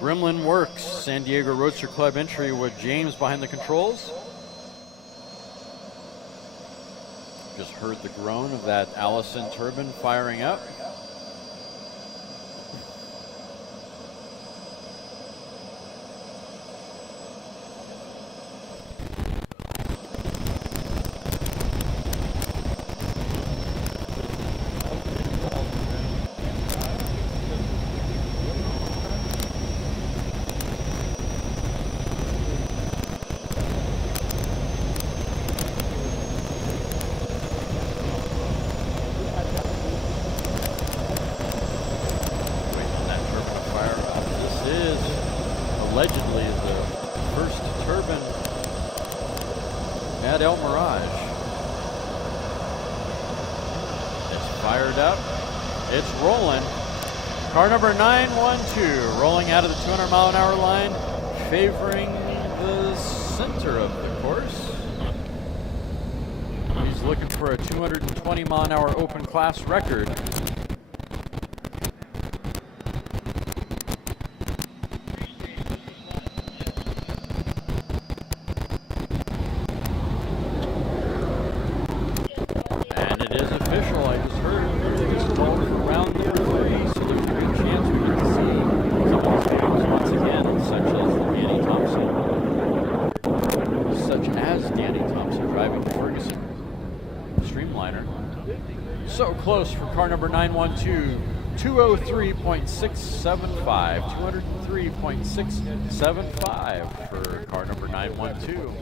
Gremlin Works, San Diego Roadster Club entry with James behind the controls. Just heard the groan of that Allison turbine firing up. Allegedly the first turbine at El Mirage. It's fired up. It's rolling. Car number 912 rolling out of the 200 mile an hour line, favoring the center of the course. He's looking for a 220 mile an hour open class record. I just heard it's called for round number 3, so there's a good chance we get to see some of these vehicles once streamliner. So close for car number 912. 203.675. 203.675 for car number 912.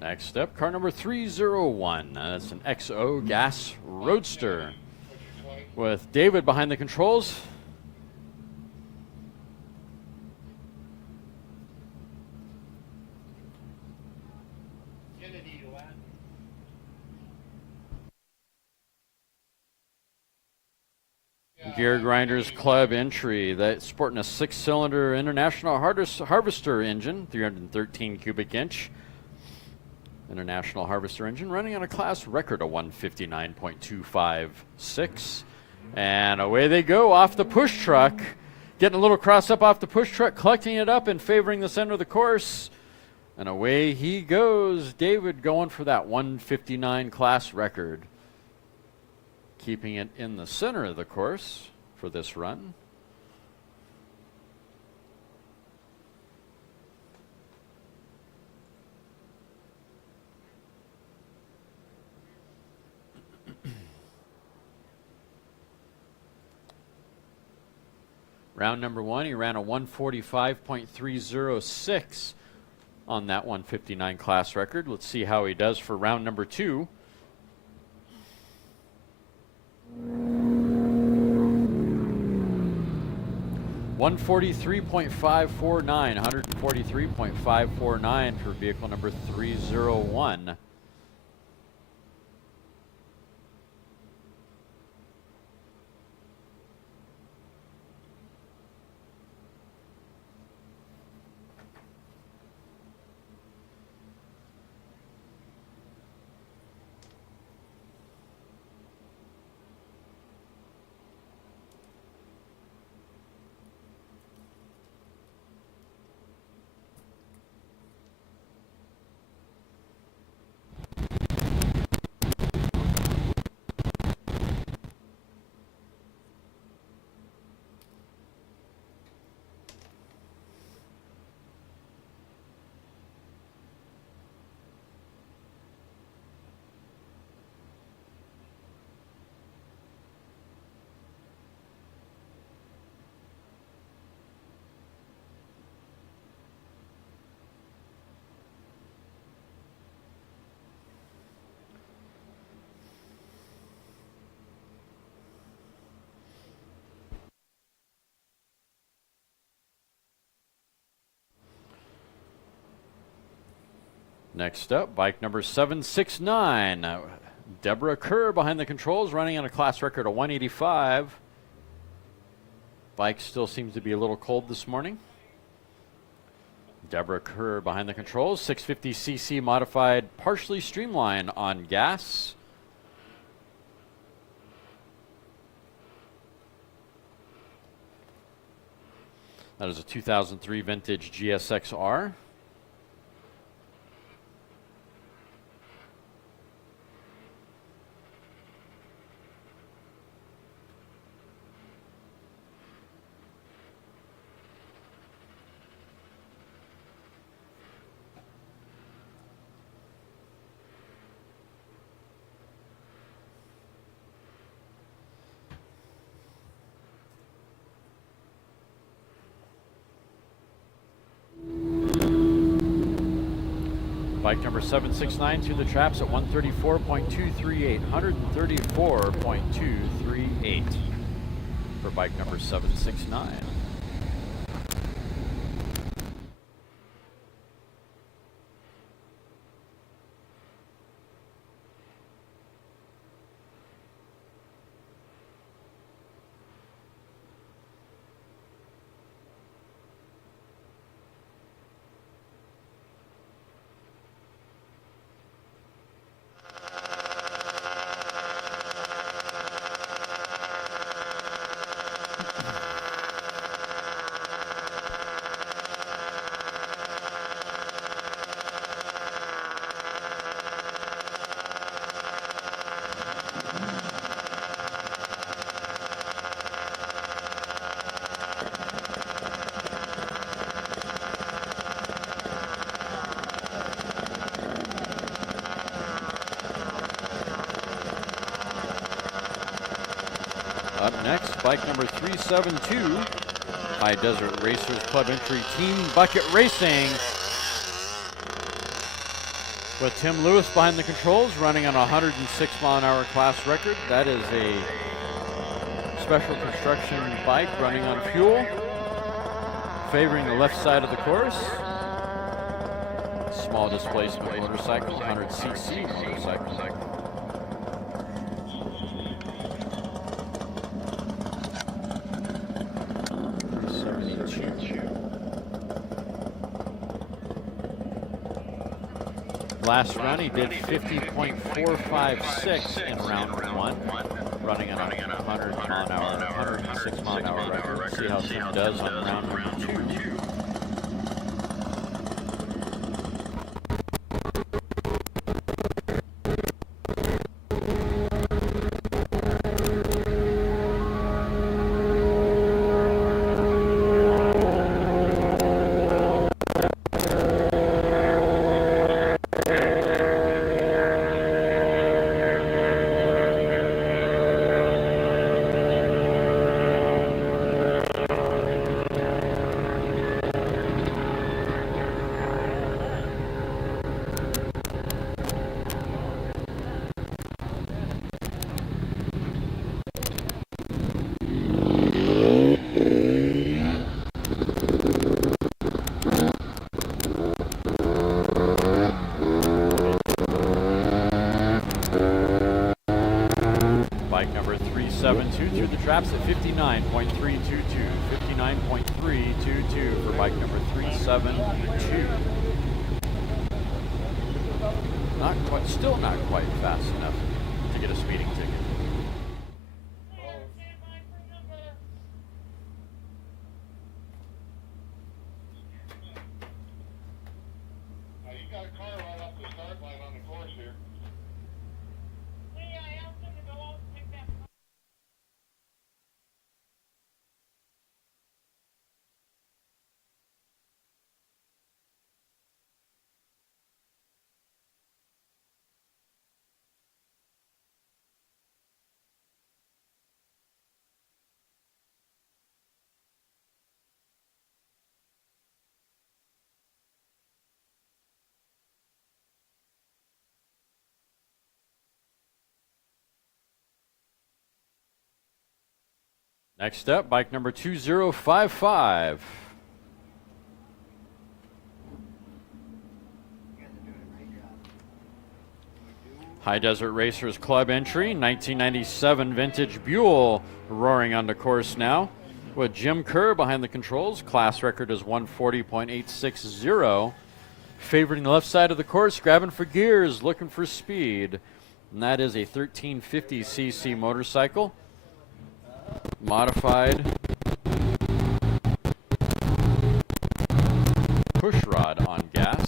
Next up, car number 301. That's an XO gas roadster with David behind the controls. Gear Grinders Club entry, that's sporting a 6-cylinder International Harvester engine, 313 cubic inch. International Harvester engine running on a class record of 159.256. And away they go off the push truck. Getting a little cross up off the push truck, collecting it up and favoring the center of the course. And away he goes. David going for that 159 class record. Keeping it in the center of the course for this run. Round number 1, he ran a 145.306 on that 159 class record. Let's see how he does for round number 2. $143.549, 143.549 for vehicle number 301. Next up, bike number 769. Deborah Kerr behind the controls, running on a class record of 185. Bike still seems to be a little cold this morning. Deborah Kerr behind the controls, 650cc modified, partially streamlined on gas. That is a 2003 vintage GSX-R. Bike number 769 through the traps at 134.238. 134.238 for bike number 769. Up next, bike number 372, High Desert Racers Club Entry Team Bucket Racing. With Tim Lewis behind the controls, running on a 106-mile-an-hour class record. That is a special construction bike running on fuel, favoring the left side of the course. Small displacement motorcycle, 100cc motorcycle. Last run, he did 50.456 in round one, running on a 106-mile-an-hour record. See how Tim does on round number 2. Bike number 372 through the traps at 59.322. 59.322 for bike number 372. Still not quite fast enough to get a speeding ticket. Next up, bike number 2055. High Desert Racers Club entry, 1997 vintage Buell, roaring on the course now. With Jim Kerr behind the controls, class record is 140.860. Favoring the left side of the course, grabbing for gears, looking for speed. And that is a 1350cc motorcycle. Modified push rod on gas.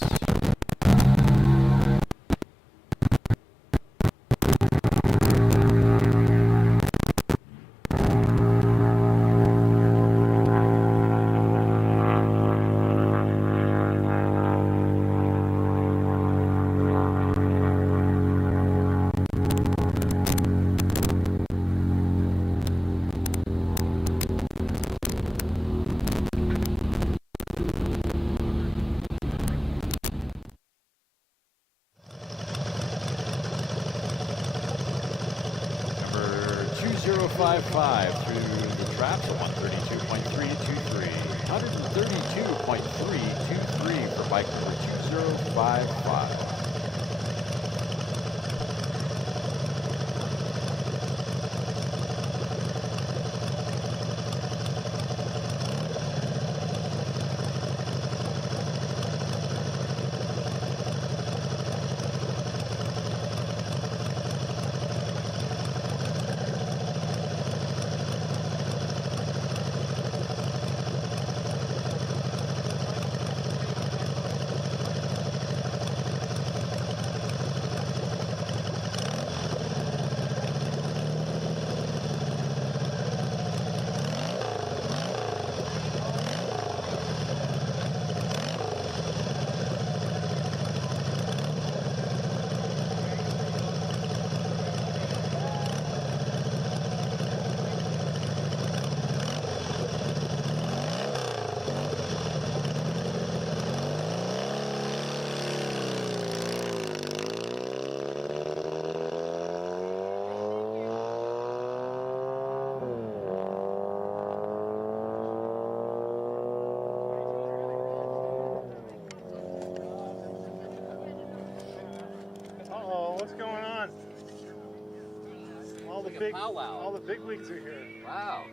2055 through the traps at 132.323. 132.323 for bike number 2055. Uh-oh, what's going on? All the big wigs are here. Wow.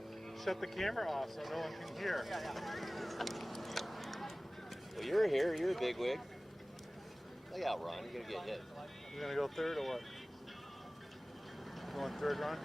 Shut the camera off so no one can hear. Well, you're here. You're a bigwig. Look out, Ron. You're gonna get hit. You gonna go third or what? Going third, Ron?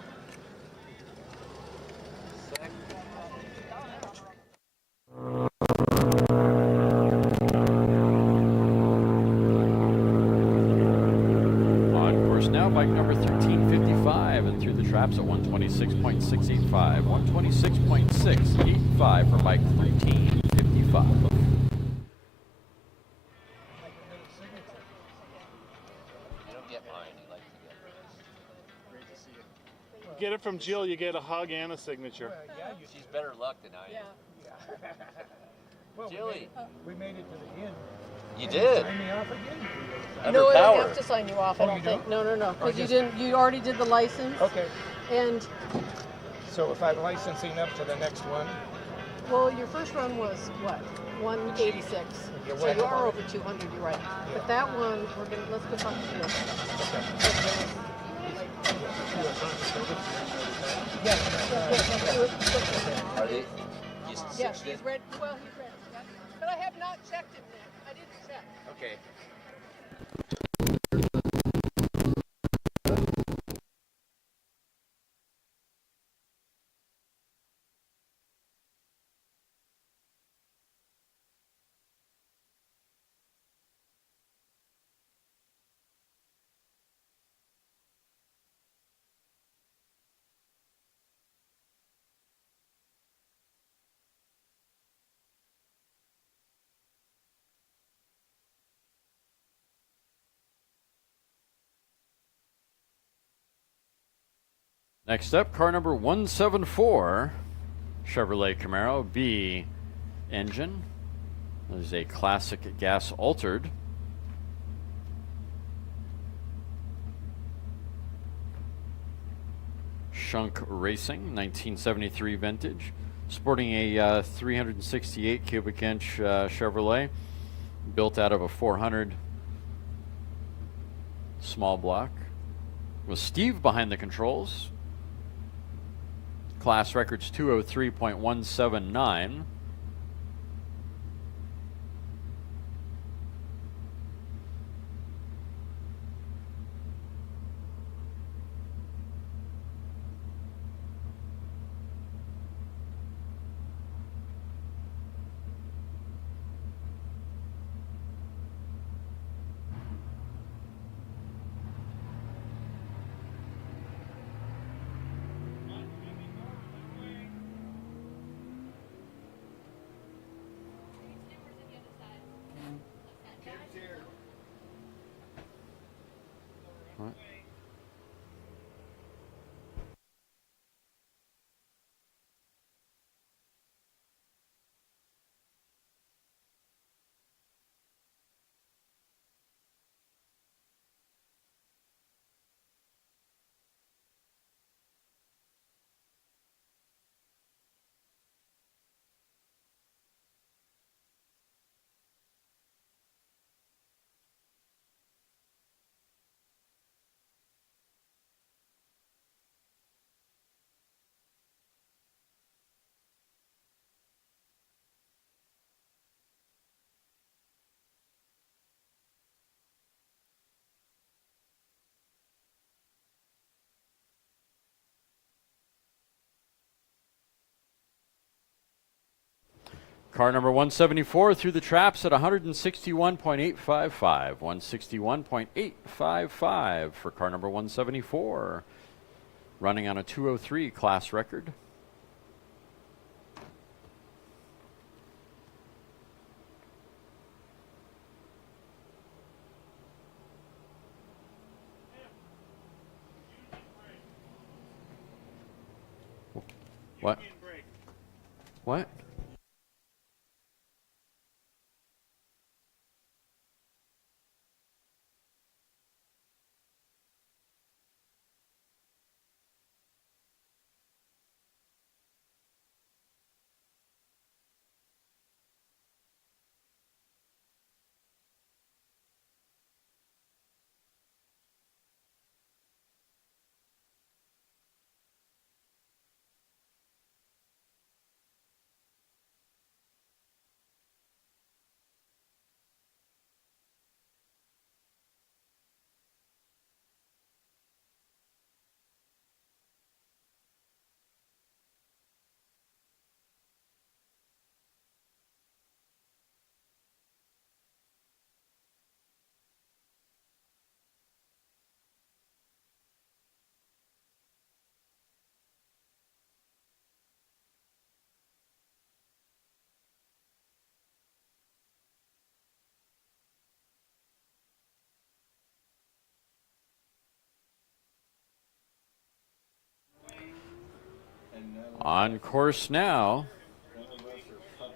On course now, bike number 1355 and through the traps at 126.685. 126.685 for bike 1355. Get it from Jill, you get a hug and a signature. She's better luck than I am. Well, Jilly. we made it to the end. You did. Sign me off again? No, I don't have to sign you off, I don't think. No, Oh, because you just- didn't, you already did the license. Okay. And, So if I'm licensing up to the next one, well, your first run was what? 186. You're So way you up are on it. over 200, you're right. But that one, let's go talk to you. Are they? You Yeah, cinched it? he's ready. Well, he's ready. Yeah. But I have not checked him, Nick. I didn't check. Okay. Next up, car number 174, Chevrolet Camaro B engine. This is a classic gas altered. Shunk Racing, 1973 vintage. Sporting a 368 cubic inch Chevrolet, built out of a 400 small block. With Steve behind the controls. Class records 203.179. Car number 174 through the traps at 161.855. 161.855 for car number 174. Running on a 203 class record. What? What? On course now,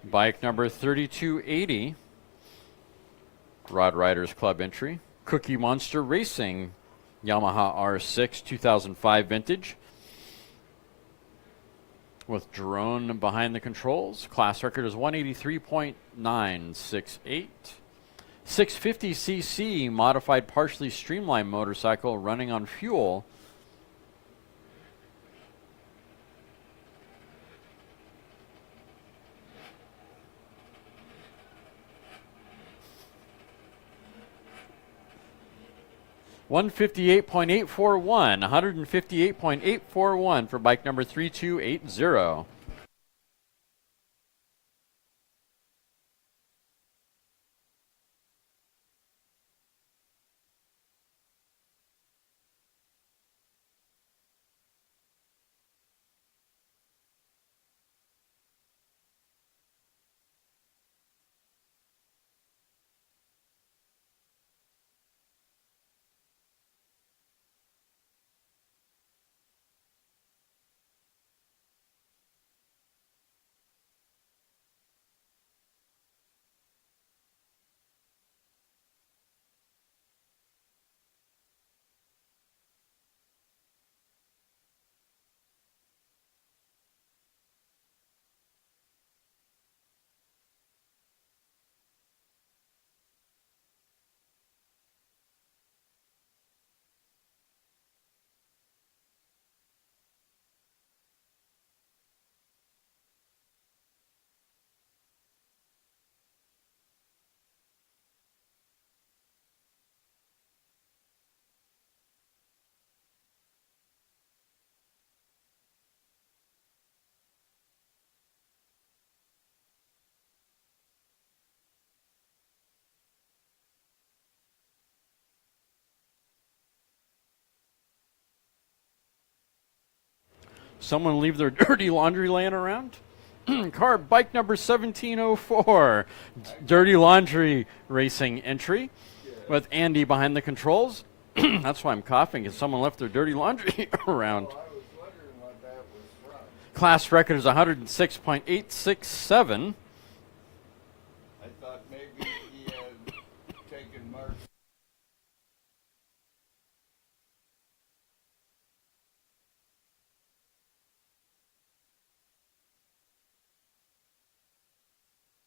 bike number 3280, Rod Riders Club entry, Cookie Monster Racing, Yamaha R6 2005 vintage, with drone behind the controls. Class record is 183.968. 650cc modified partially streamlined motorcycle running on fuel. $158.841, $158.841 for bike number 3280. Someone leave their dirty laundry laying around? Car bike number 1704, Dirty Laundry Racing entry with Andy behind the controls. That's why I'm coughing, because someone left their dirty laundry around. Class record is 106.867. I thought maybe he had taken Mark.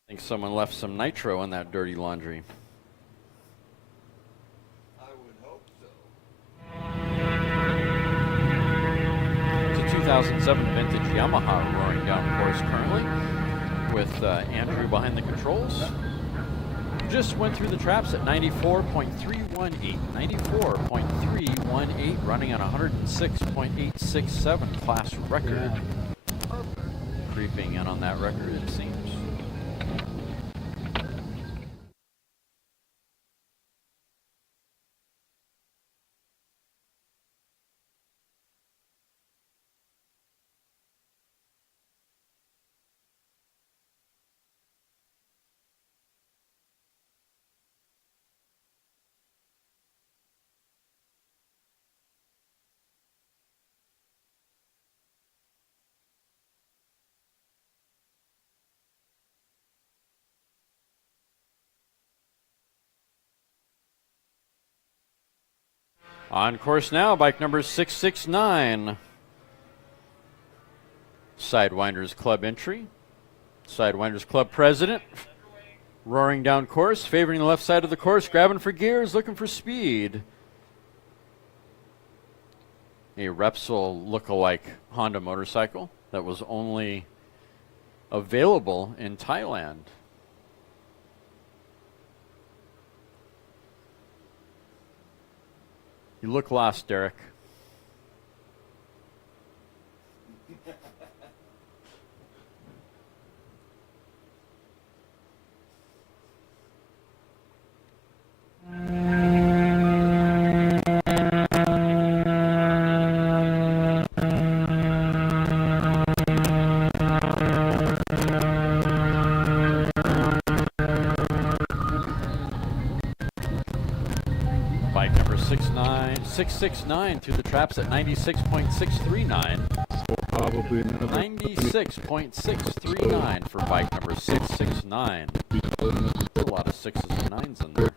I think someone left some nitro in that dirty laundry. I would hope so. It's a 2007 vintage Yamaha roaring down course currently with Andrew behind the controls. Just went through the traps at 94.318. 94.318, running on 106.867 class record. Creeping in on that record, it seems. On course now, bike number 669. Sidewinders Club entry. Sidewinders Club president. Roaring down course, favoring the left side of the course, grabbing for gears, looking for speed. A Repsol look-alike Honda motorcycle that was only available in Thailand. You look lost, Derek. Bike number 669 through the traps at 96.639. So probably another 96.639 for bike number 669. A lot of 6s and 9s in there.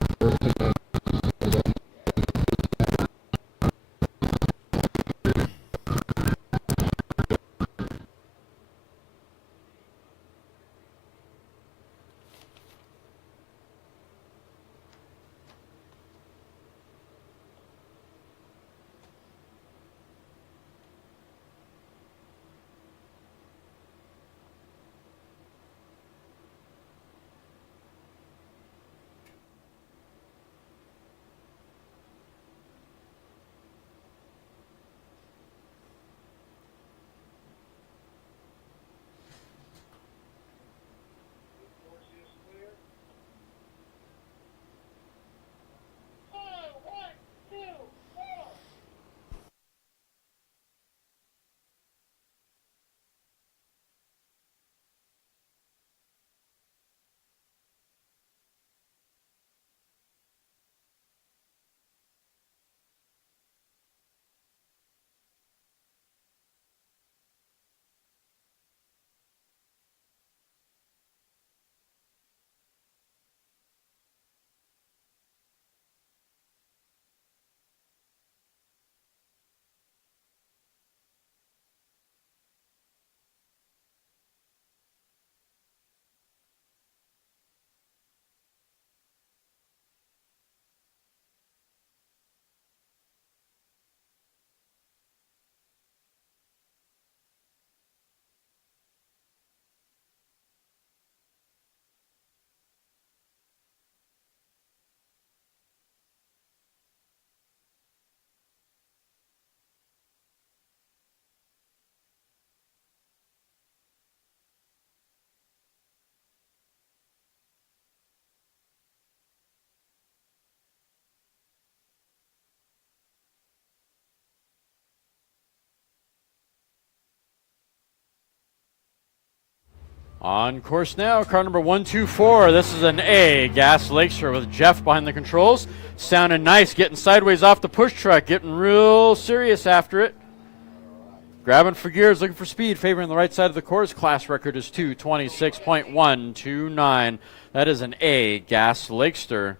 On course now, car number 124. This is an A gas Lakeshore with Jeff behind the controls. Sounding nice, getting sideways off the push truck, getting real serious after it. Grabbing for gears, looking for speed, favoring the right side of the course. Class record is 2:26.129. That is an A gas Lakeshore.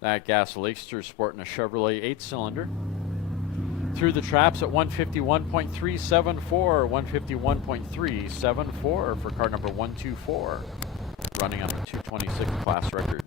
That gas Lakester sporting a Chevrolet 8-cylinder. Through the traps at 151.374, 151.374 for car number 124. Running on the 226 class record.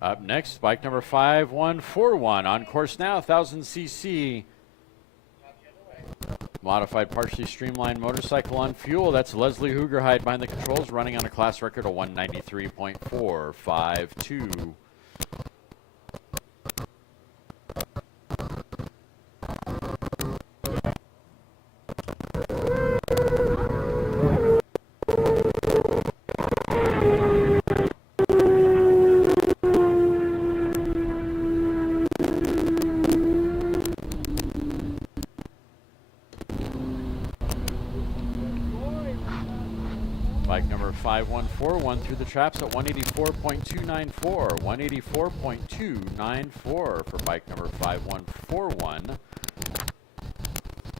Up next, bike number 5141 on course now, 1000cc. Modified, partially streamlined motorcycle on fuel. That's Leslie Hoogerhide behind the controls, running on a class record of 193.452. Bike number 5141 through the traps at 184.294. 184.294 for bike number 5141.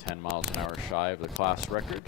10 miles an hour shy of the class record.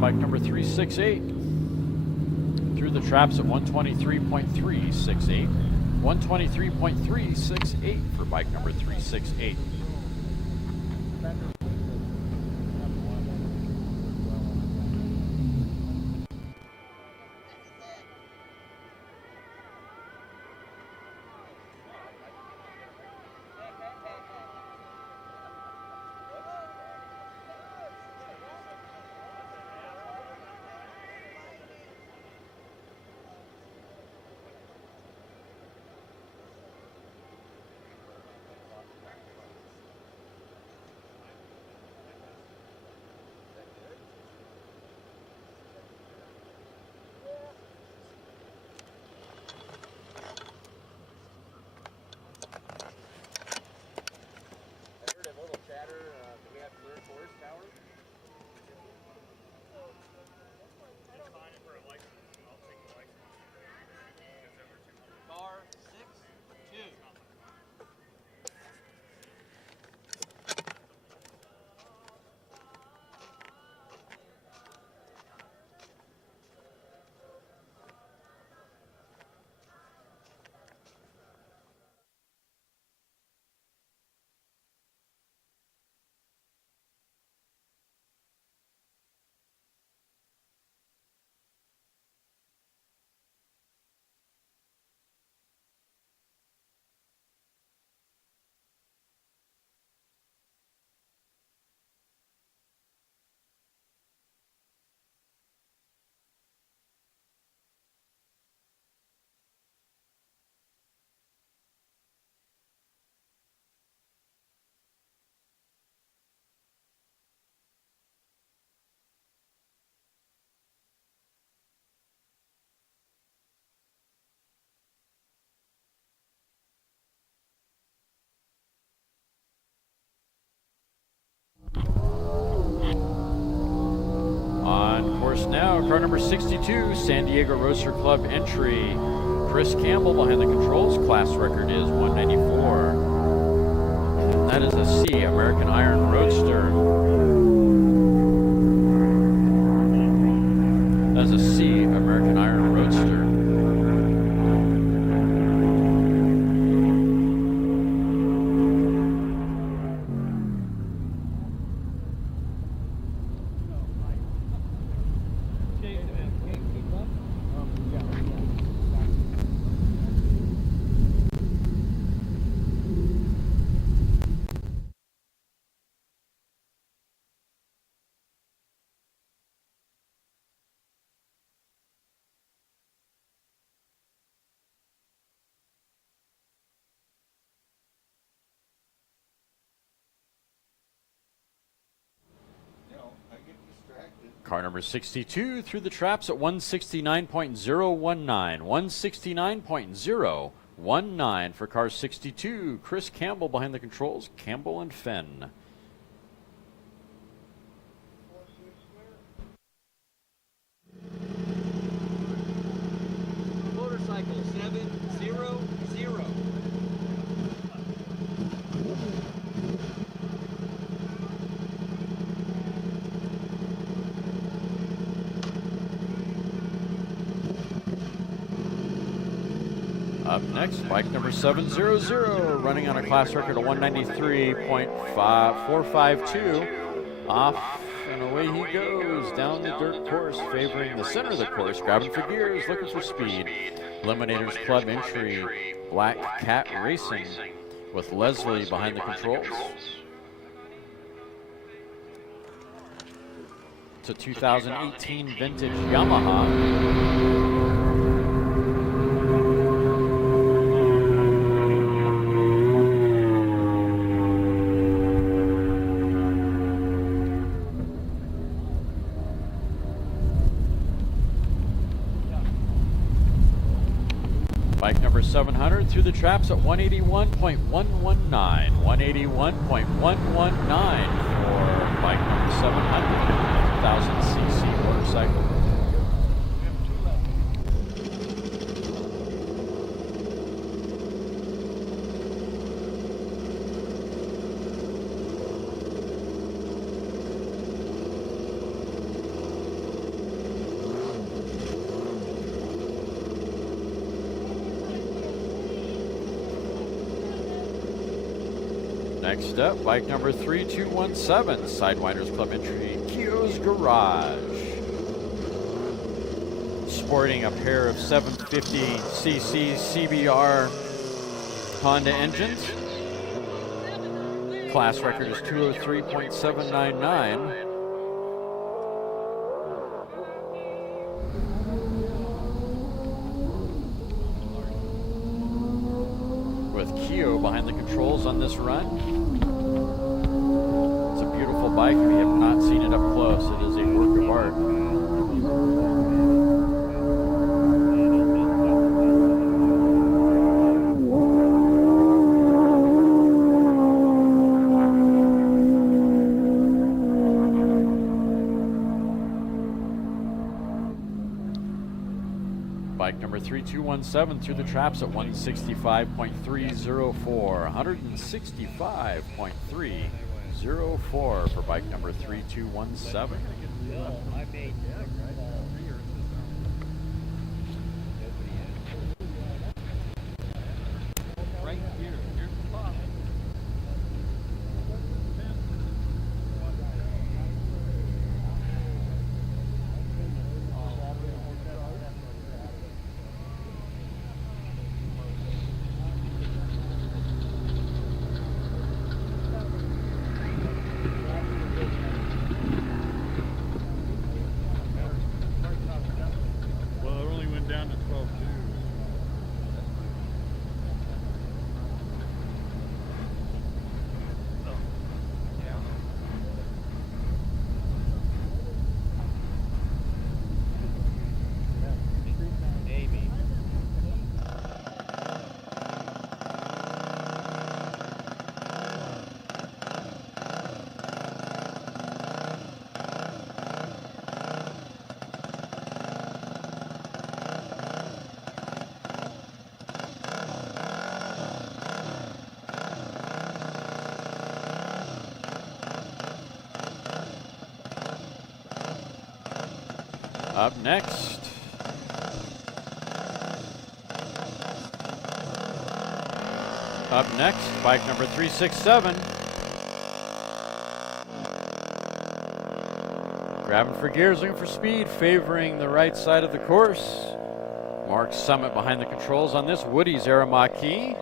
Bike number 368 through the traps at 123.368. 123.368 for bike number 368. course now. Car number 62, San Diego Roadster Club entry. Chris Campbell behind the controls. Class record is 194. That is a C, American Iron Roadster. That's a C, American Iron Roadster. Car number 62 through the traps at 169.019. 169.019 for car 62. Chris Campbell behind the controls. Campbell and Fenn. Motorcycle 700. Up next, bike number 700, running on a class record of 193.452. Off and away he goes down the dirt course, favoring the center of the course, grabbing for gears, looking for speed. Eliminators Club entry, Black Cat Racing, with Leslie behind the controls. It's a 2018 vintage Yamaha. Bike number 700 through the traps at 181.119. 181.119 for bike number 700, 1000cc motorcycle. Next up, bike number 3217, Sidewinders Club entry, Keo's Garage. Sporting a pair of 750cc CBR Honda engines. Class record is 203.799. Keo behind the controls on this run. It's a beautiful bike. If you have not seen it up close, it is a work of art. Bike number 3217 through the traps at 165.304. 165.304 for bike number 3217. Right here. Here's the top. Up next, bike number 367. Grabbing for gears, looking for speed, favoring the right side of the course. Mark Summit behind the controls on this Woody's Aramaki.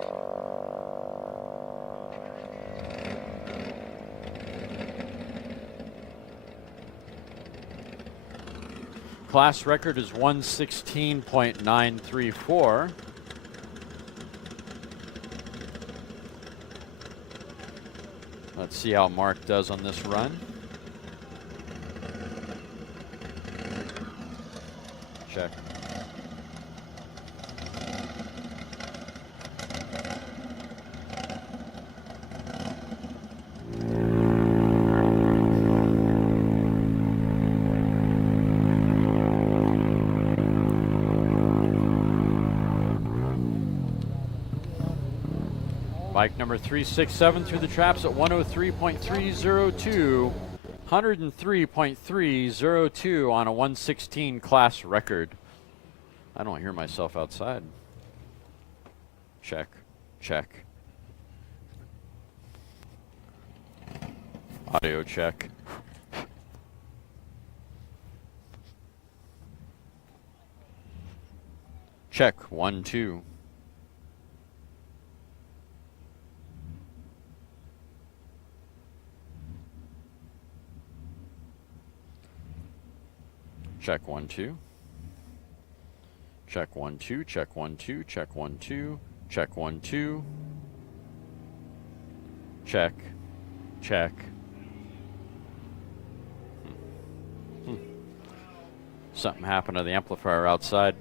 Class record is 116.934. Let's see how Mark does on this run. Check. Bike number 367 through the traps at 103.302. 103.302 on a 116 class record. I don't hear myself outside. Check, check. Audio check. Check, 1, 2. Check, 1, 2. Check, 1, 2. Check, 1, 2. Check, 1, 2. Check, 1, 2. Check. Check. Something happened to the amplifier outside.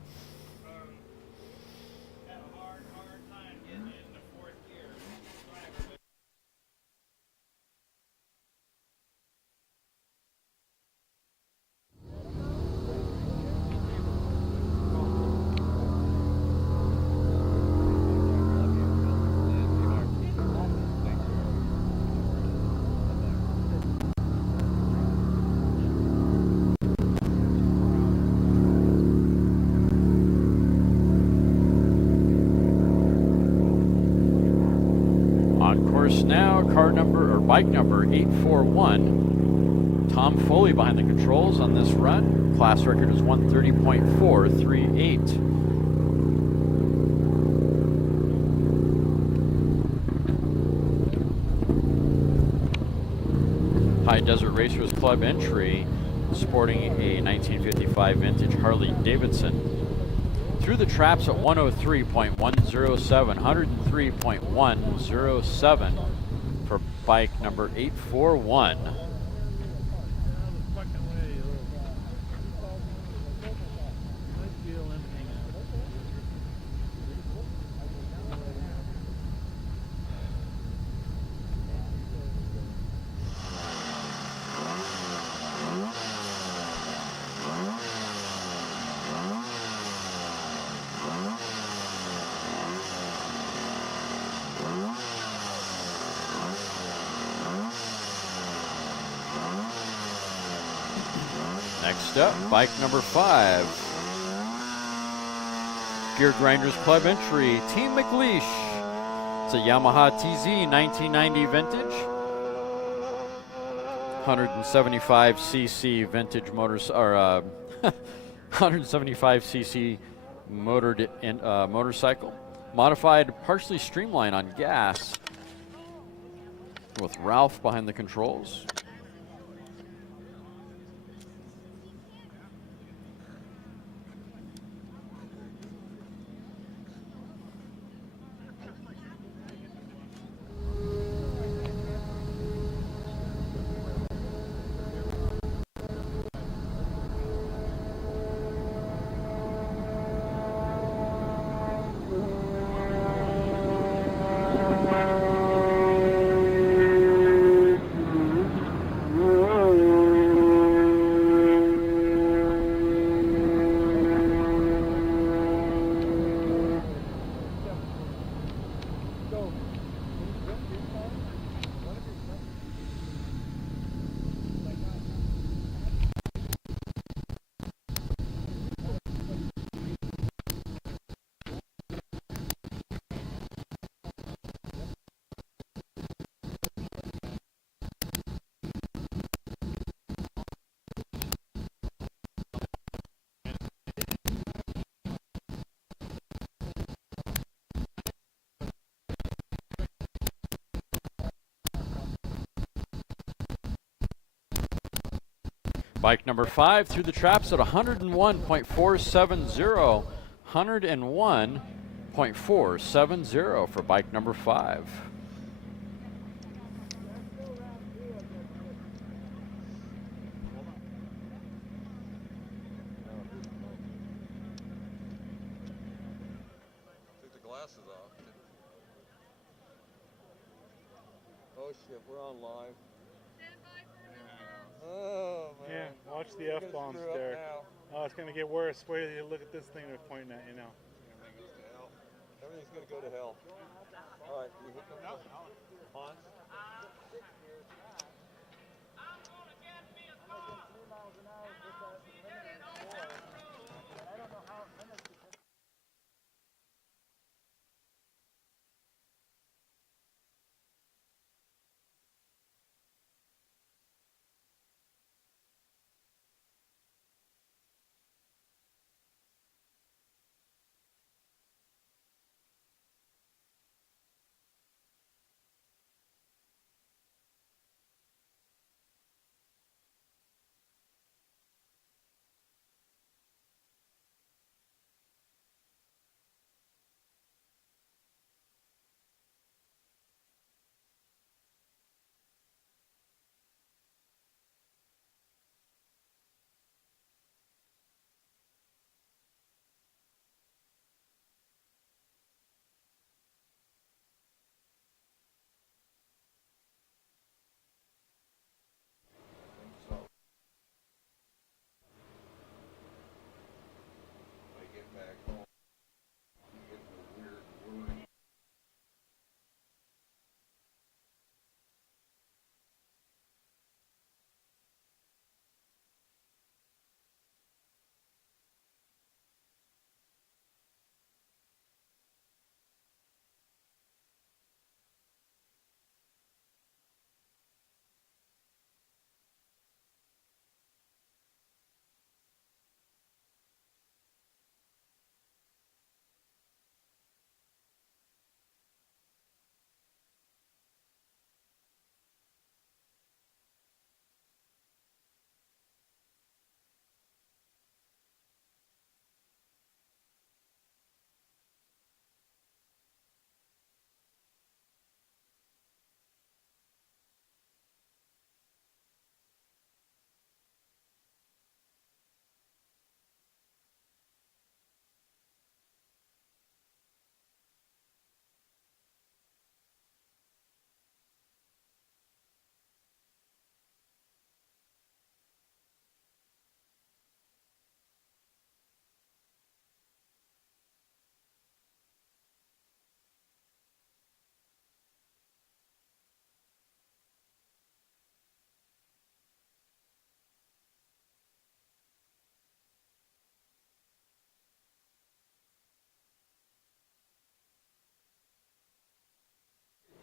Now, bike number 841. Tom Foley behind the controls on this run. Class record is 130.438. High Desert Racers Club entry, sporting a 1955 vintage Harley Davidson. Through the traps at 103.107, 103.107 for bike number 841. Next up, bike number 5. Gear Grinders Club entry, Team McLeish. It's a Yamaha TZ 1990 vintage. 175cc vintage or 175cc motorcycle. Modified, partially streamlined on gas. With Ralph behind the controls. Bike number 5 through the traps at 101.470. 101.470 for bike number 5. Took the glasses off. Oh shit, we're on live. Oh man. Yeah, watch the We're gonna F-bombs screw up there. now. Oh, it's going to get worse. Wait till you look at this thing they're pointing at, you know. Everything goes to hell. Everything's gonna go to hell. All right, we hit the on.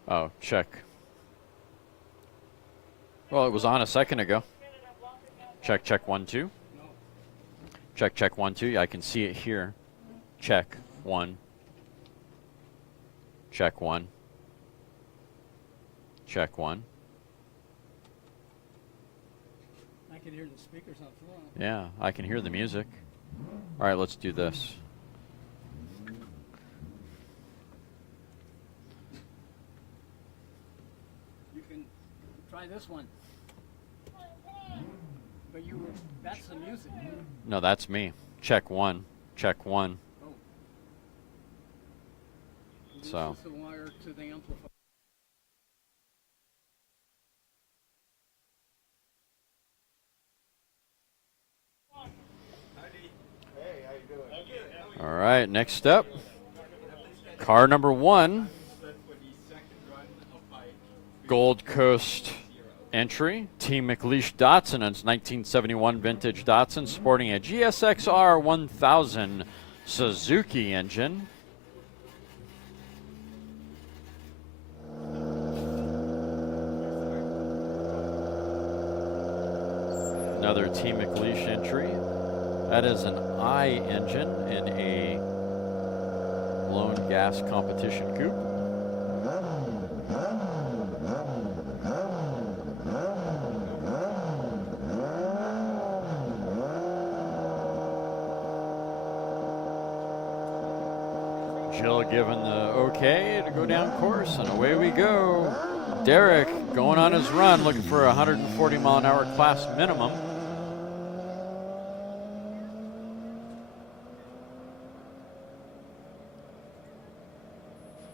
Oh, check. Well, it was on a second ago. Check, check, 1, 2. Check, check, 1, 2. Yeah, I can see it here. Check, 1. Check, 1. Check, 1. I can hear the speakers on the floor. Yeah, I can hear the music. All right, let's do this. You can try this one. But that's the music. No, that's me. Check, 1. Check, 1. Oh. So. This is the wire to the amplifier. All right, next up, car number 1, Gold Coast entry, Team McLeish Datsun, and its 1971 vintage Datsun, sporting a GSX-R 1000 Suzuki engine. Another Team McLeish entry. That is an I engine in a blown gas competition coupe. Jill giving the okay to go down course, and away we go. Derek going on his run, looking for a 140 mile an hour class minimum.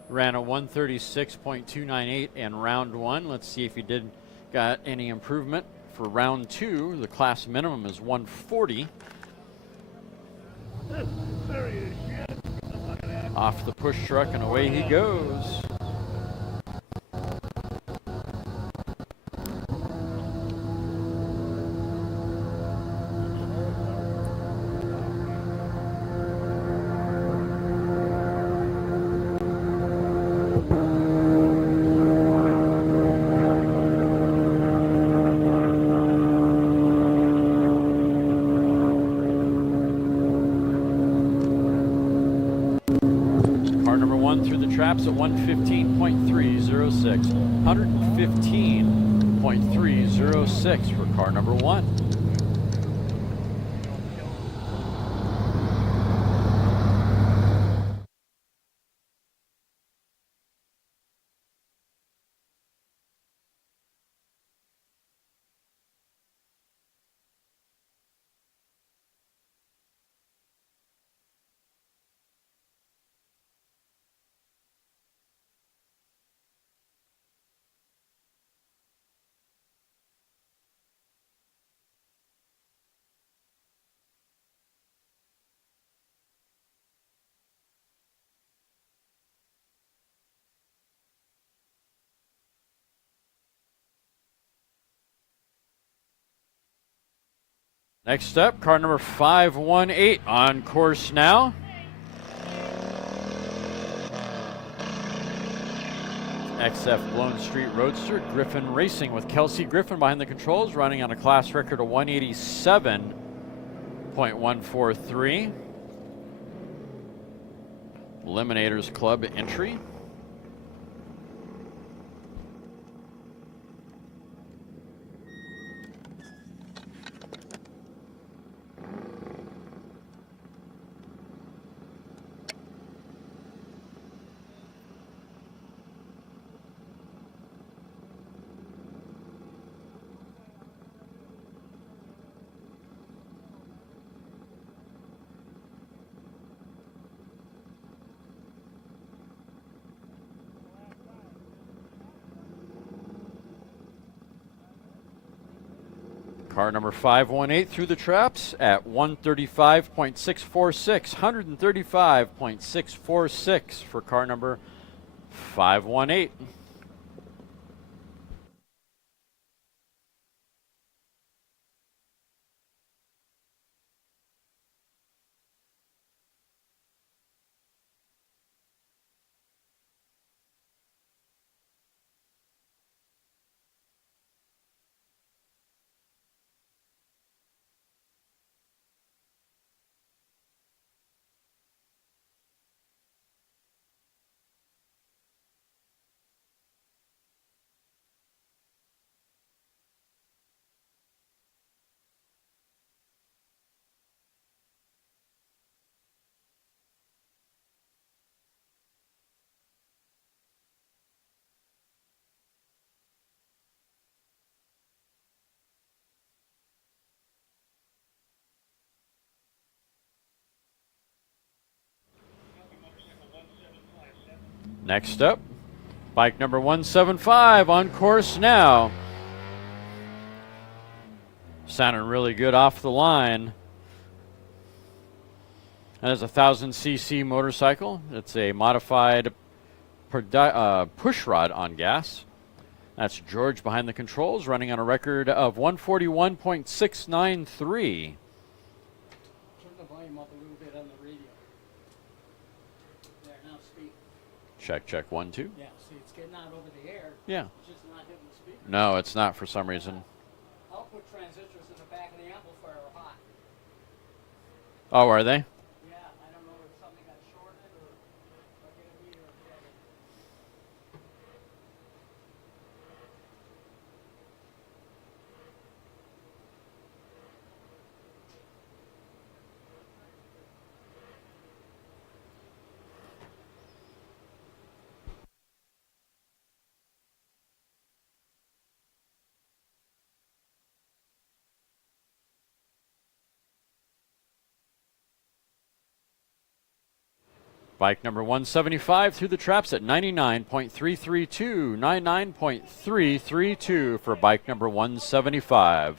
Ran a 136.298 in round one. Let's see if he got any improvement for round two. The class minimum is 140. Off the push truck and away he goes. Traps at 115.306. 115.306 for car number one. Next up, car number 518 on course now. XF Blown Street Roadster, Griffin Racing with Kelsey Griffin behind the controls, running on a class record of 187.143. Eliminators Club entry. Car number 518 through the traps at 135.646. 135.646 for car number 518. Next up, bike number 175 on course now. Sounding really good off the line. That is a 1000cc motorcycle. It's a modified push rod on gas. That's George behind the controls, running on a record of 141.693. Turn the volume up a little bit on the radio. There, now speak. Check, 1, 2. Yeah, see, it's getting out over the air. Yeah. It's just not hitting the speaker. No, it's not for some reason. Output transistors in the back of the amplifier are hot. Oh, are they? Yeah, I don't know if something got shorted or like a meter or whatever. Bike number 175 through the traps at 99.332. 99.332 for bike number 175.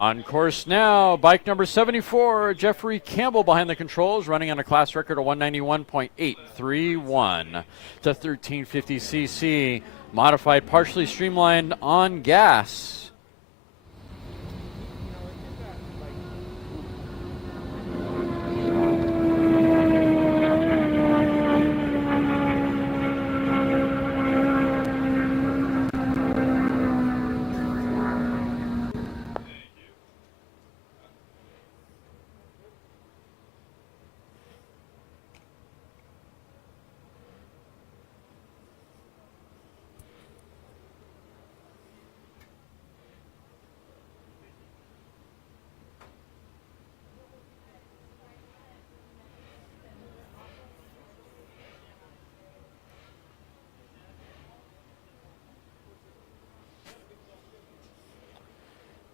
On course now, bike number 74, Jeffrey Campbell behind the controls, running on a class record of 191.831 to 1350cc, modified partially streamlined on gas.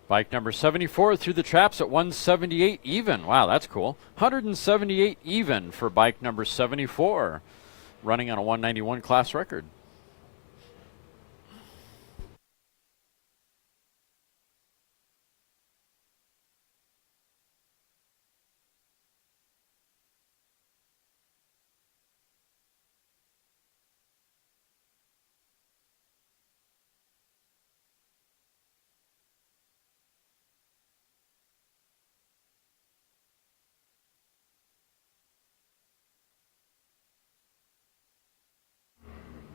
Bike number 74 through the traps at 178 even. Wow, that's cool. 178 even for bike number 74, running on a 191 class record.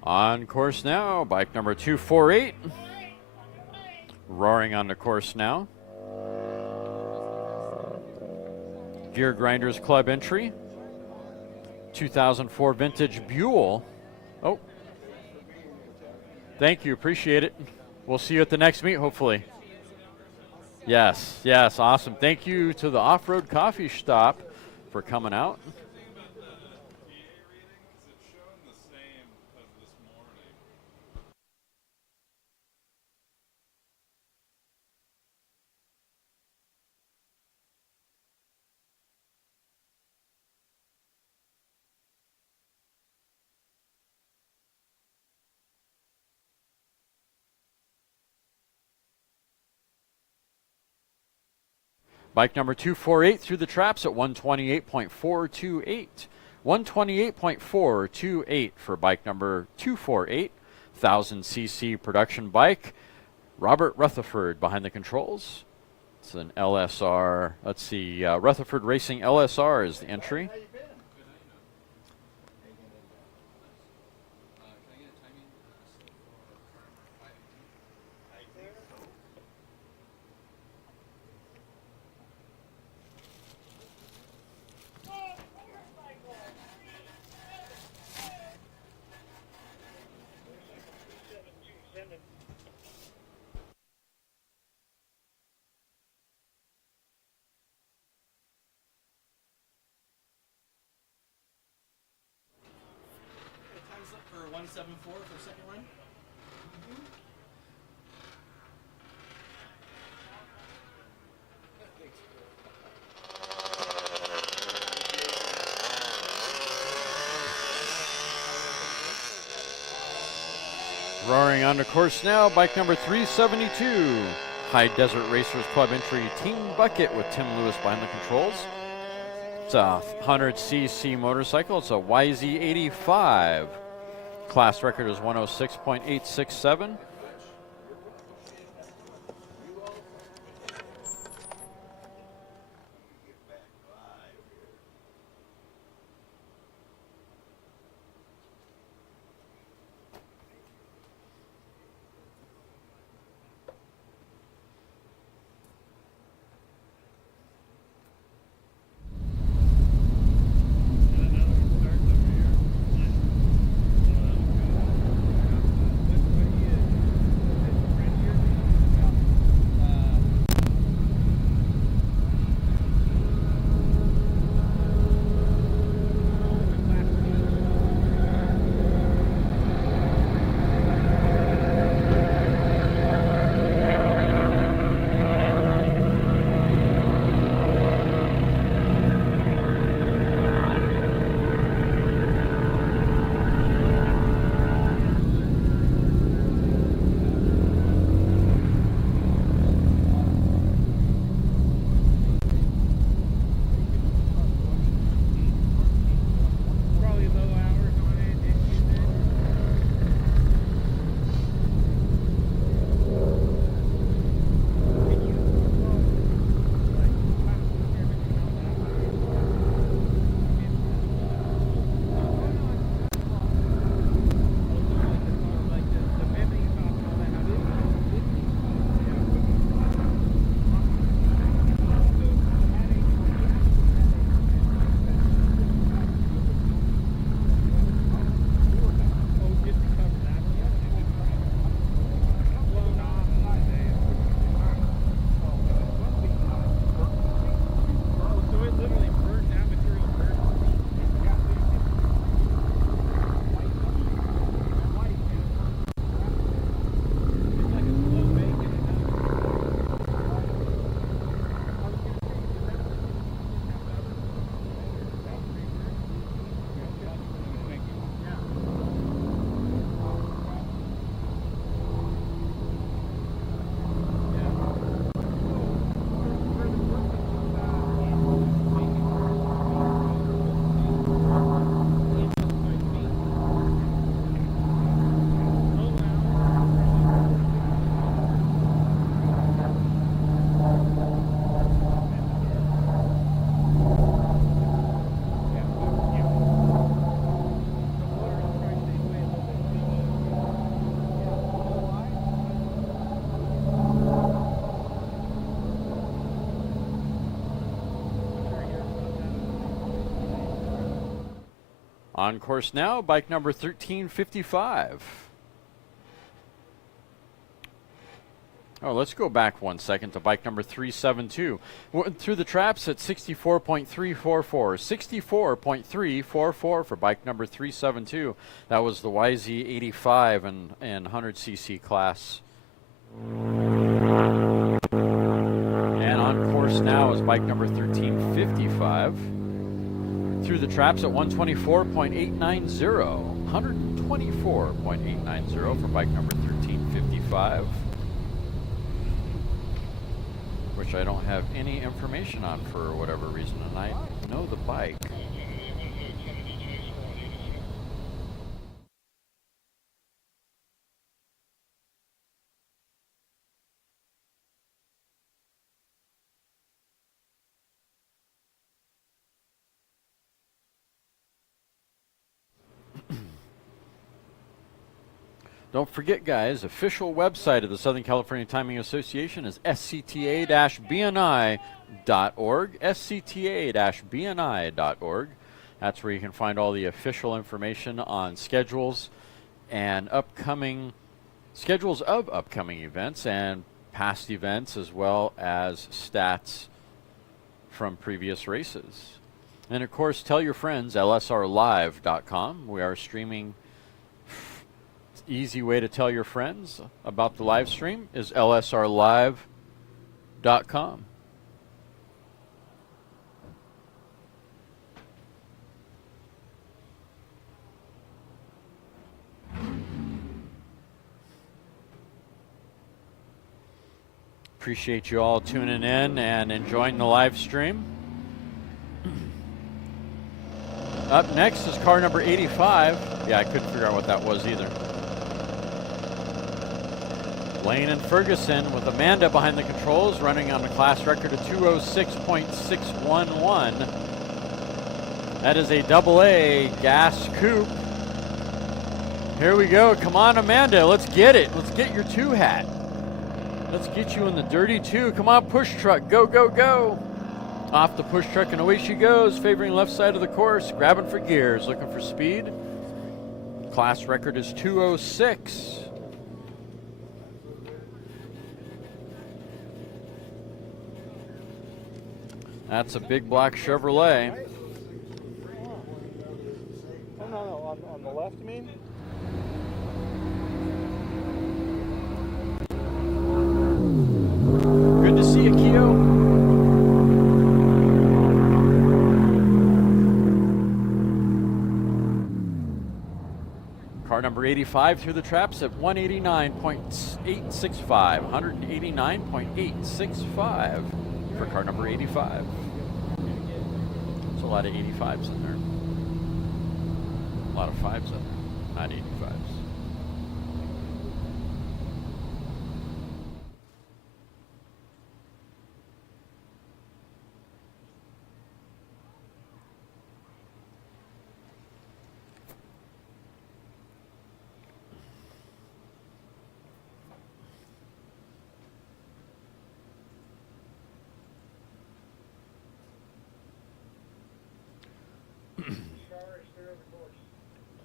On course now, bike number 248, roaring on the course now. Gear Grinders Club entry, 2004 vintage Buell. Oh, thank you, appreciate it. We'll see you at the next meet, hopefully. Yes, yes, awesome. Thank you to the Off-Road Coffee Stop for coming out. Bike number 248 through the traps at 128.428. 128.428 for bike number 248, 1000cc production bike. Robert Rutherford behind the controls. It's an LSR. Let's see, Rutherford Racing LSR is the entry. For 174 for second run. Roaring on the course now, bike number 372, High Desert Racers Club entry, Team Bucket with Tim Lewis behind the controls. It's a 100cc motorcycle. It's a YZ85. Class record is 106.867. On course now, bike number 1355. Oh, let's go back 1 second to bike number 372. Went through the traps at 64.344. 64.344 for bike number 372. That was the YZ85 and 100cc class. And on course now is bike number 1355. Through the traps at 124.890. 124.890 for bike number 1355. Which I don't have any information on for whatever reason, and I know the bike. Don't forget, guys, official website of the Southern California Timing Association is scta-bni.org, scta-bni.org. That's where you can find all the official information on schedules and schedules of upcoming events and past events, as well as stats from previous races. And of course, tell your friends, lsrlive.com. We are streaming. Easy way to tell your friends about the live stream is lsrlive.com. Appreciate you all tuning in and enjoying the live stream. Up next is car number 85. Yeah, I couldn't figure out what that was either. Lane and Ferguson with Amanda behind the controls, running on a class record of 206.611. That is a AA gas coupe. Here we go. Come on, Amanda. Let's get it. Let's get your 2 hat. Let's get you in the dirty 2. Come on, push truck. Go, go, go. Off the push truck and away she goes, favoring left side of the course, grabbing for gears, looking for speed. Class record is 206. That's a big black Chevrolet. Oh, no, on the left, you mean? Good to see you, Keo. Car number 85 through the traps at 189.865. 189.865 for car number 85. There's a lot of 85s in there. A lot of 5s in there, not 85s.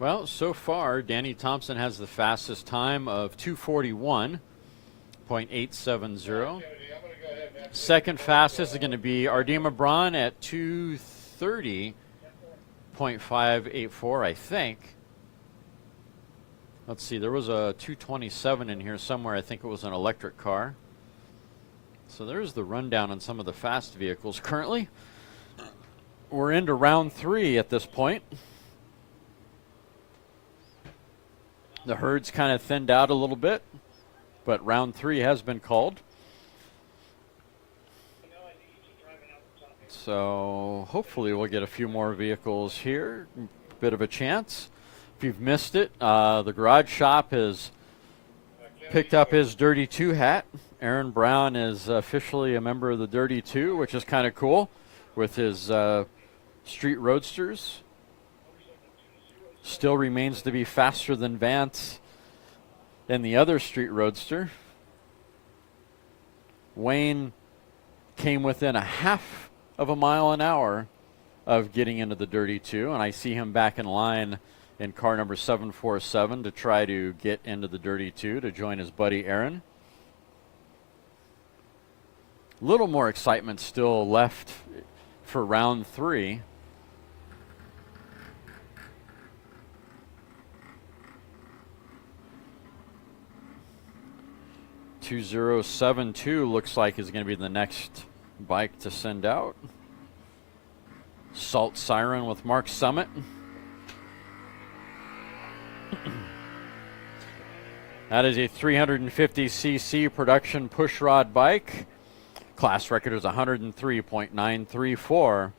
Well, so far, Danny Thompson has the fastest time of 2:41.870. Second fastest is going to be Ardema Braun at 2:30.584, I think. Let's see, there was a 2:27 in here somewhere. I think it was an electric car. So there's the rundown on some of the fast vehicles. Currently, we're into round 3 at this point. The herd's kind of thinned out a little bit, but round 3 has been called. So hopefully we'll get a few more vehicles here. Bit of a chance. If you've missed it, the garage shop has picked up his Dirty 2 hat. Aaron Brown is officially a member of the Dirty 2, which is kind of cool, with his street roadsters. Still remains to be faster than Vance and the other street roadster. Wayne came within a half of a mile an hour of getting into the Dirty 2, and I see him back in line in car number 747 to try to get into the Dirty 2 to join his buddy Aaron. Little more excitement still left for round 3. $2072 looks like is going to be the next bike to send out. Salt Siren with Mark Summit. That is a 350cc production pushrod bike. Class record is 103.934.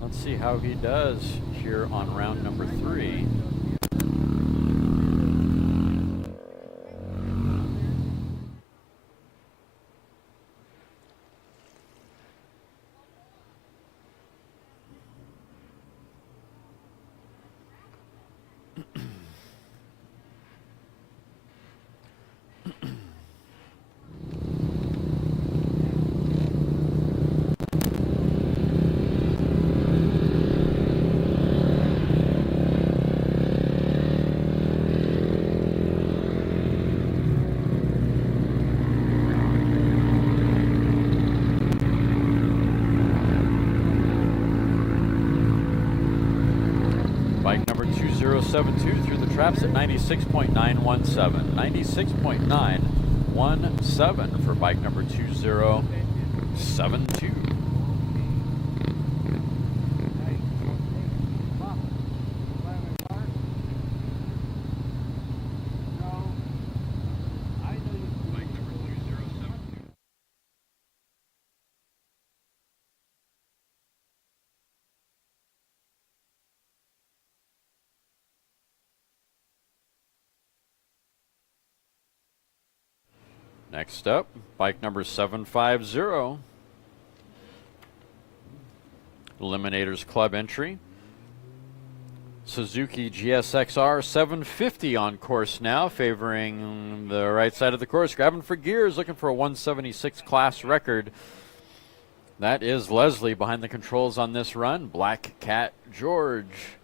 Let's see how he does here on round number 3. Bike number 2072 through the traps at 96.917. 96.917 for bike number 2072. Next up, bike number 750. Eliminators Club entry. Suzuki GSXR 750 on course now, favoring the right side of the course. Grabbing for gears, looking for a 176 class record. That is Leslie behind the controls on this run. Black Cat George.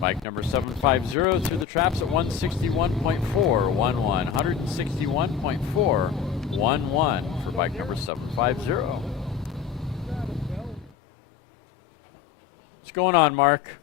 Bike number 750 through the traps at 161.411. 161.411 for bike number 750. What's going on, Mark?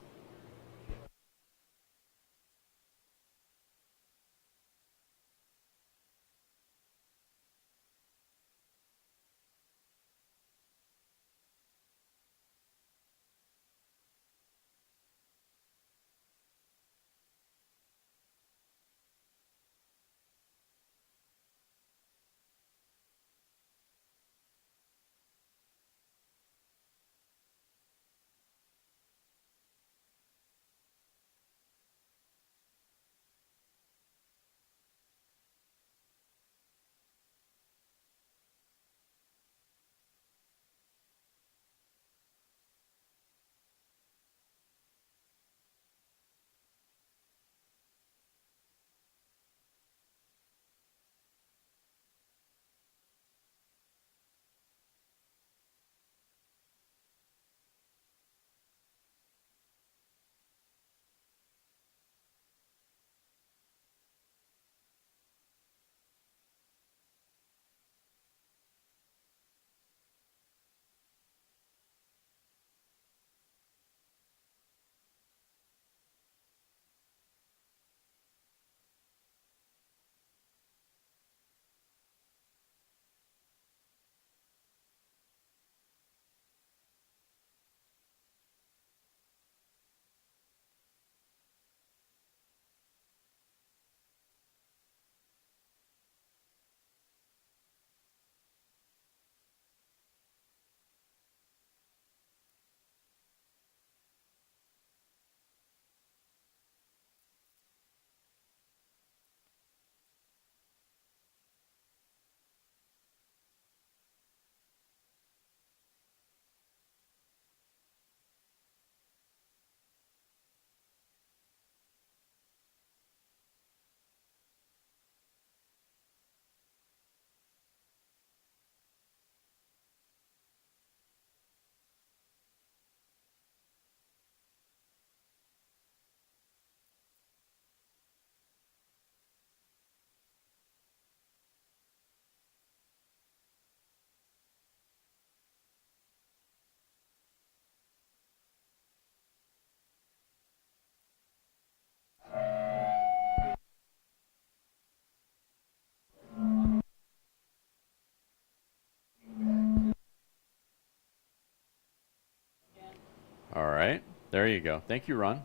All right. There you go. Thank you, Ron.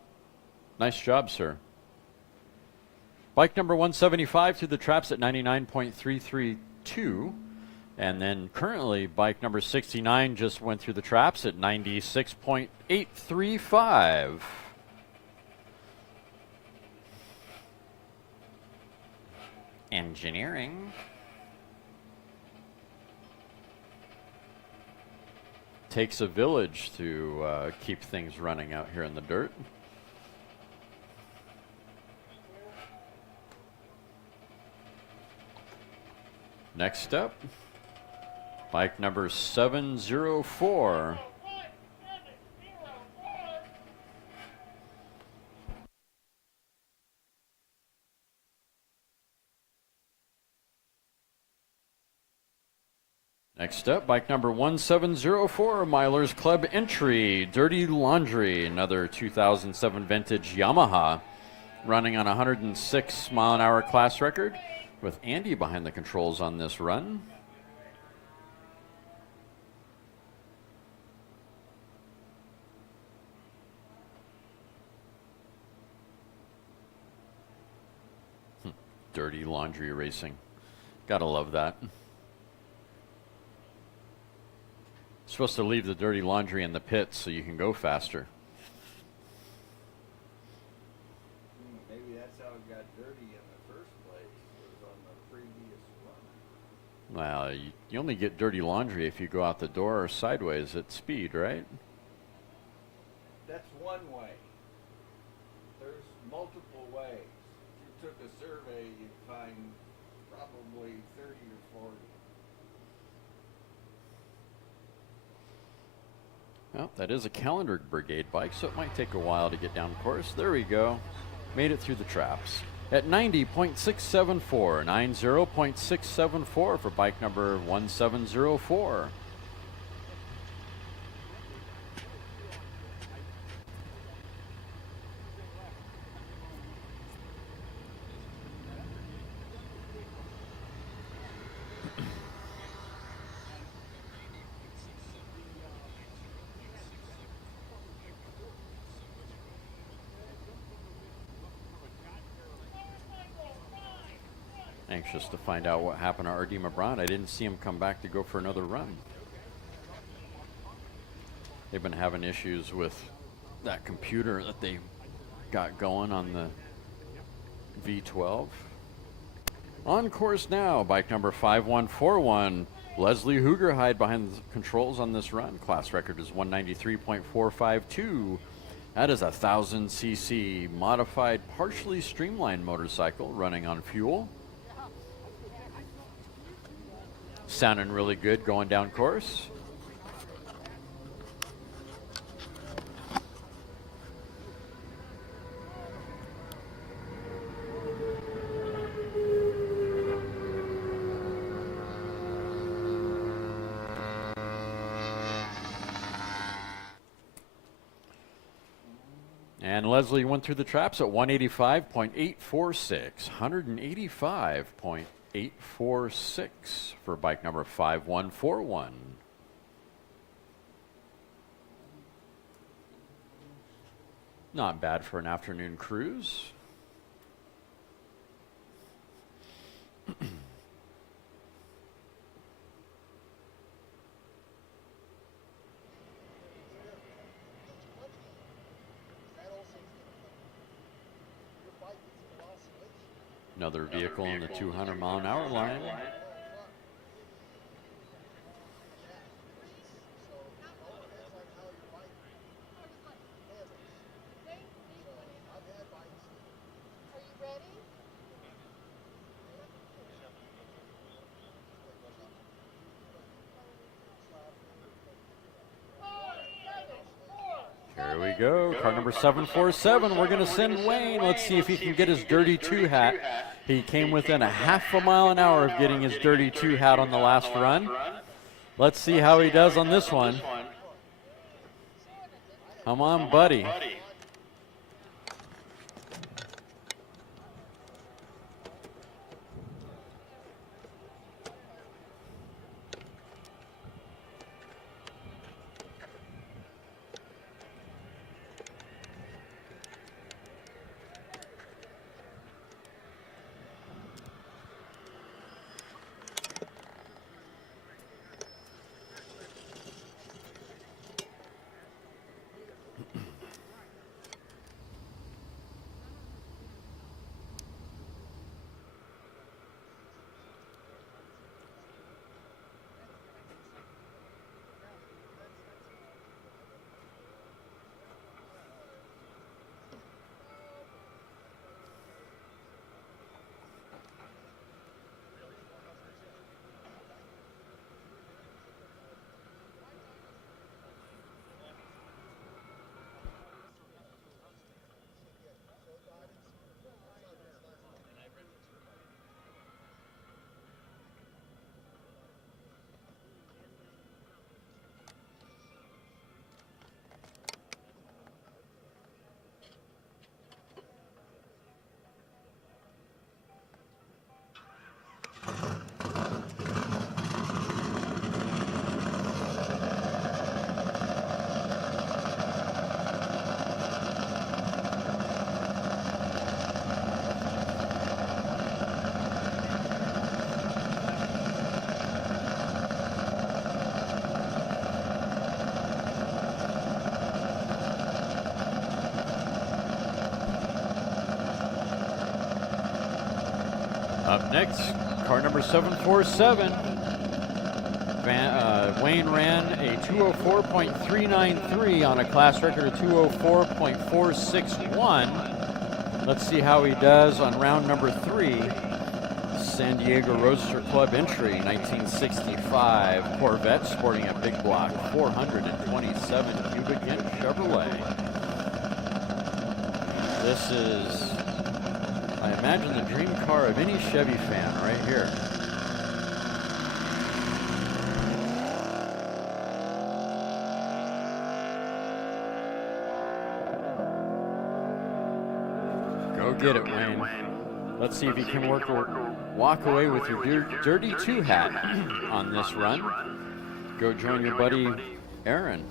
Nice job, sir. Bike number 175 through the traps at 99.332. And then currently, bike number 69 just went through the traps at 96.835. Engineering. Takes a village to keep things running out here in the dirt. Next up, bike number 704. Next up, bike number 1704, Milers Club entry, Dirty Laundry, another 2007 vintage Yamaha, running on a 106 mile an hour class record, with Andy behind the controls on this run. Dirty Laundry racing. Gotta love that. Supposed to leave the dirty laundry in the pits so you can go faster. Maybe that's how it got dirty in the first place, was on the previous run. Well, you only get dirty laundry if you go out the door or sideways at speed, right? That's one way. There's multiple ways. If you took a survey, you'd find probably 30 or 40. Well, that is a Calendar Brigade bike, so it might take a while to get down course. There we go. Made it through the traps. At 90.674, 90.674 for bike number 1704. Anxious to find out what happened to R.D. Mabron. I didn't see him come back to go for another run. They've been having issues with that computer that they got going on the V12. On course now, bike number 5141. Leslie Hoogerhide behind the controls on this run. Class record is 193.452. That is a 1,000cc modified, partially streamlined motorcycle running on fuel. Sounding really good going down course. And Leslie went through the traps at 185.846, 185.846 for bike number 5141. Not bad for an afternoon cruise. Another vehicle in the 200 mile an hour line. Here we go, car number 747. We're going to send Wayne. Let's see if he can get his Dirty 2 hat. He came within a half a mile an hour of getting his Dirty 2 hat on the last run. Let's see how he does on this one. Come on, buddy. Up next, car number 747. Wayne ran a 204.393 on a class record of 204.461. Let's see how he does on round number 3. San Diego Roadster Club entry, 1965 Corvette sporting a big block 427 cubic inch Chevrolet. This is, I imagine, the dream car of any Chevy fan right here. Go get it, Wayne. Let's see if you can walk away with your Dirty 2 hat on this run. Go join your buddy Aaron.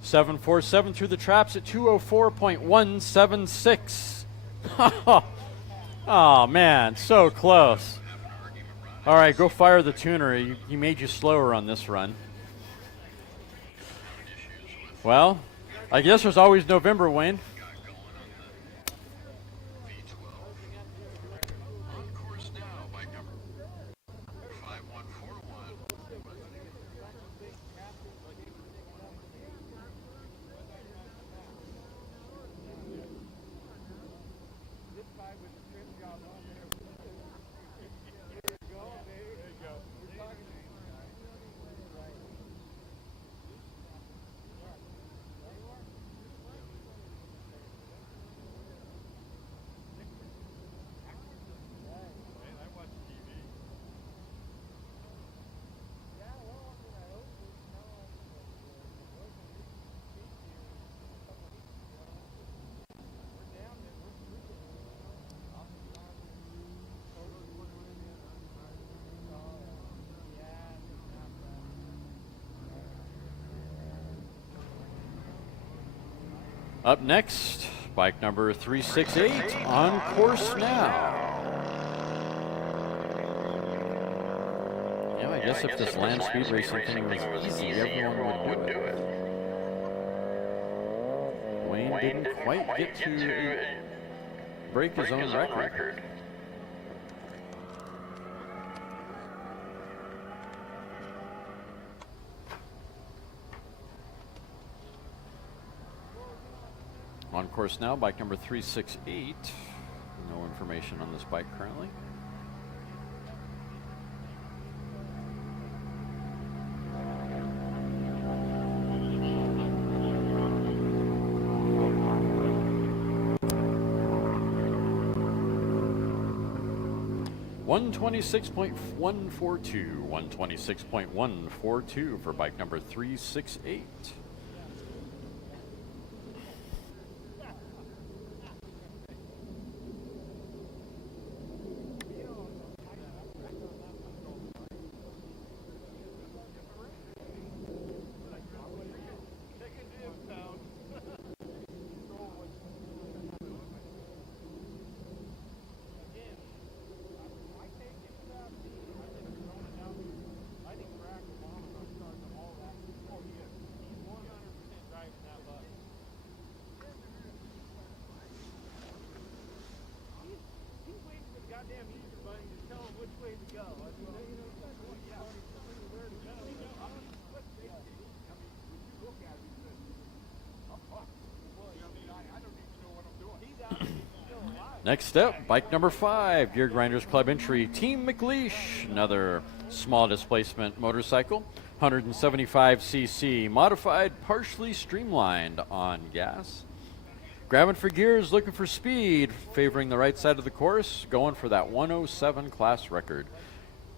.747 through the traps at 204.176. Oh man, so close. All right, go fire the tuner. He made you slower on this run. Well, I guess there's always November, Wayne. Up next, bike number 368 on course now. Yeah, I guess if this Landspeed racing thing was easy, everyone would do it. Wayne didn't quite get to break his own record. On course now, bike number 368. No information on this bike currently. .126.142, 126.142 for bike number 368. Next up, bike number 5, Gear Grinders Club entry, Team McLeish, another small displacement motorcycle, 175cc, modified, partially streamlined on gas. Grabbing for gears, looking for speed, favoring the right side of the course, going for that 107 class record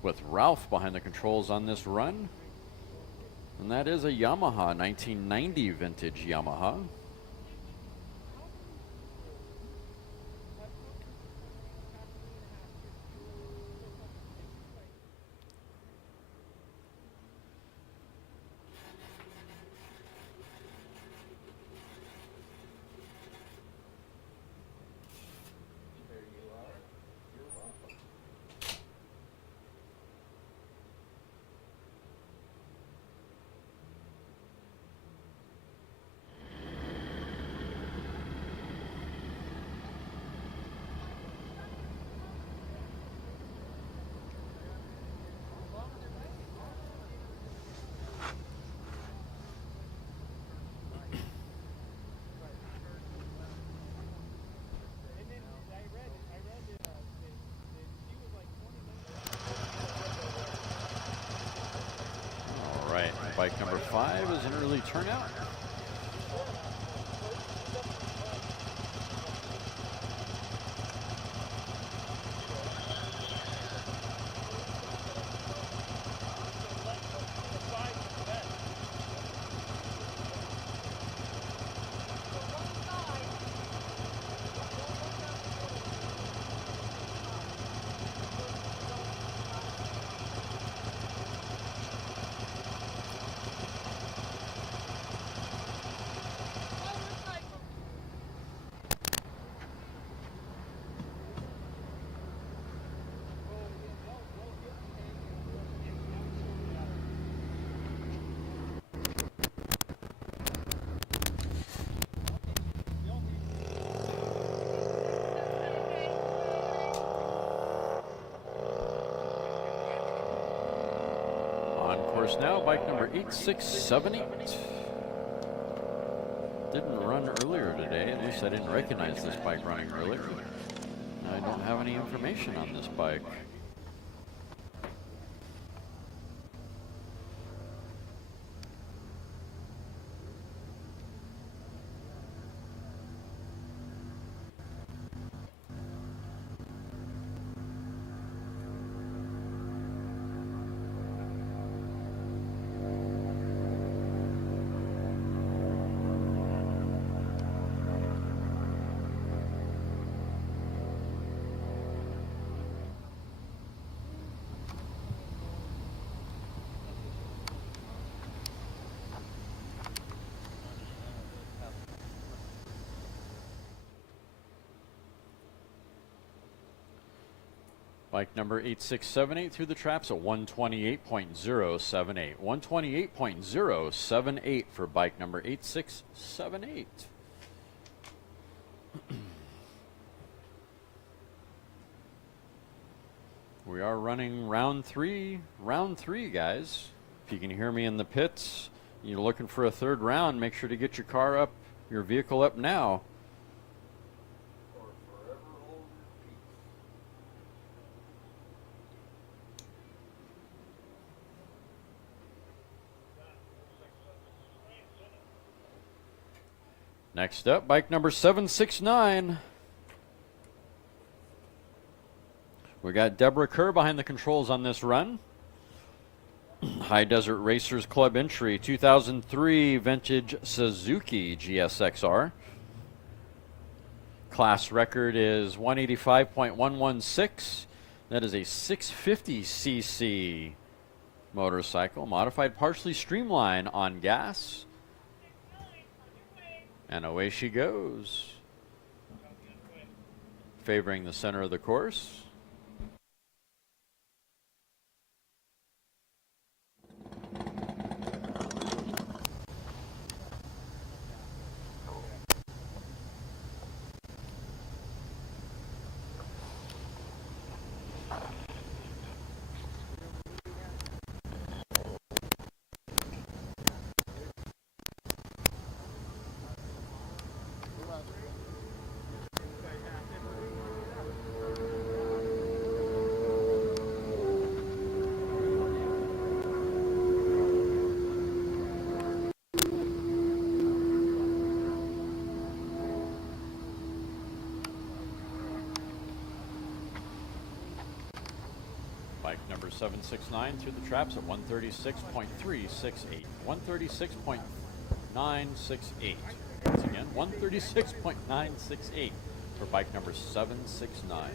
with Ralph behind the controls on this run. And that is a Yamaha, 1990 vintage Yamaha. All right, bike number 5 is an early turnout. Now, bike number 8678. Didn't run earlier today, at least I didn't recognize this bike running earlier. I don't have any information on this bike. Bike number 8678 through the traps at 128.078. 128.078 for bike number 8678. We are running round three, guys. If you can hear me in the pits, you're looking for a third round, make sure to get your car up, your vehicle up now. Next up, bike number 769. We got Deborah Kerr behind the controls on this run. High Desert Racers Club entry, 2003 vintage Suzuki GSXR. Class record is 185.116. That is a 650cc motorcycle, modified partially streamlined on gas. And away she goes, favoring the center of the course. number 769 through the traps at 136.368. 136.968. Once again, 136.968 for bike number 769.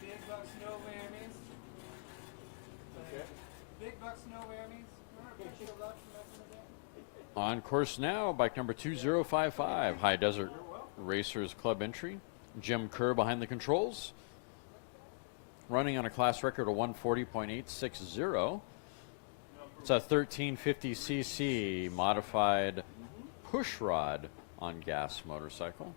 Big bucks, no whammies. Big bucks, no whammies. Remember Big Bucks from back in the day? On course now, bike number 2055, High Desert Racers Club entry. Jim Kerr behind the controls. Running on a class record of 140.860. It's a 1350cc modified push rod on gas motorcycle.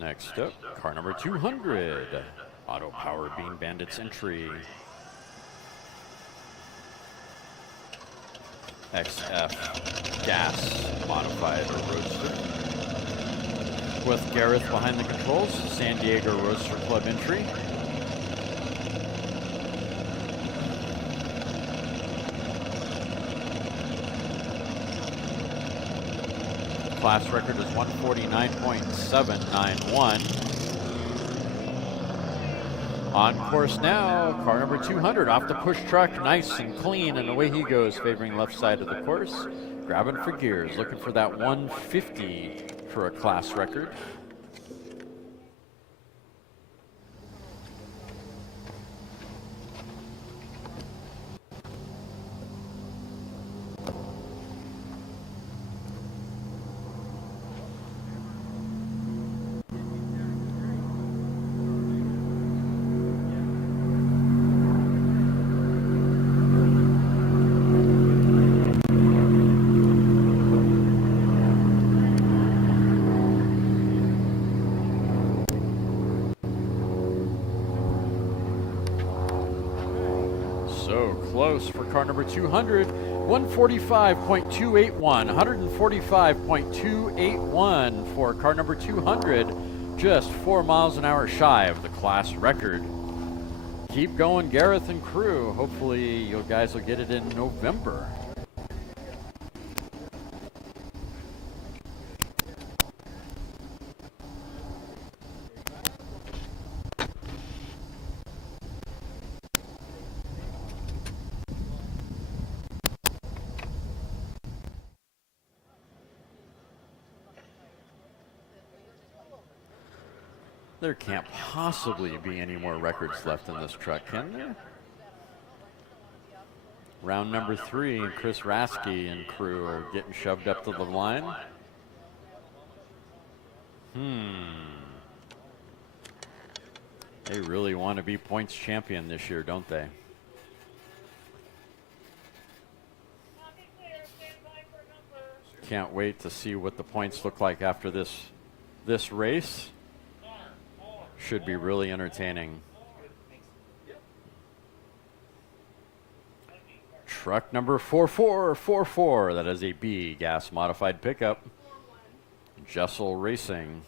Next up, car number 200, Auto Power Bean Bandits entry. XF gas modified roadster. With Gareth behind the controls, San Diego Roadster Club entry. Class record is 149.791. On course now, car number 200 off the push truck, nice and clean, and away he goes, favoring left side of the course, grabbing for gears, looking for that 150 for a class record. Close for car number 200, 145.281, 145.281 for car number 200, just 4 miles an hour shy of the class record. Keep going, Gareth and crew. Hopefully you guys will get it in November. There can't possibly be any more records left in this truck, can there? Round number 3, and Chris Rasky and crew are getting shoved up to the line. They really want to be points champion this year, don't they? Can't wait to see what the points look like after this race. Should be really entertaining. Truck number 4444, that is a B gas modified pickup. Jessel Racing.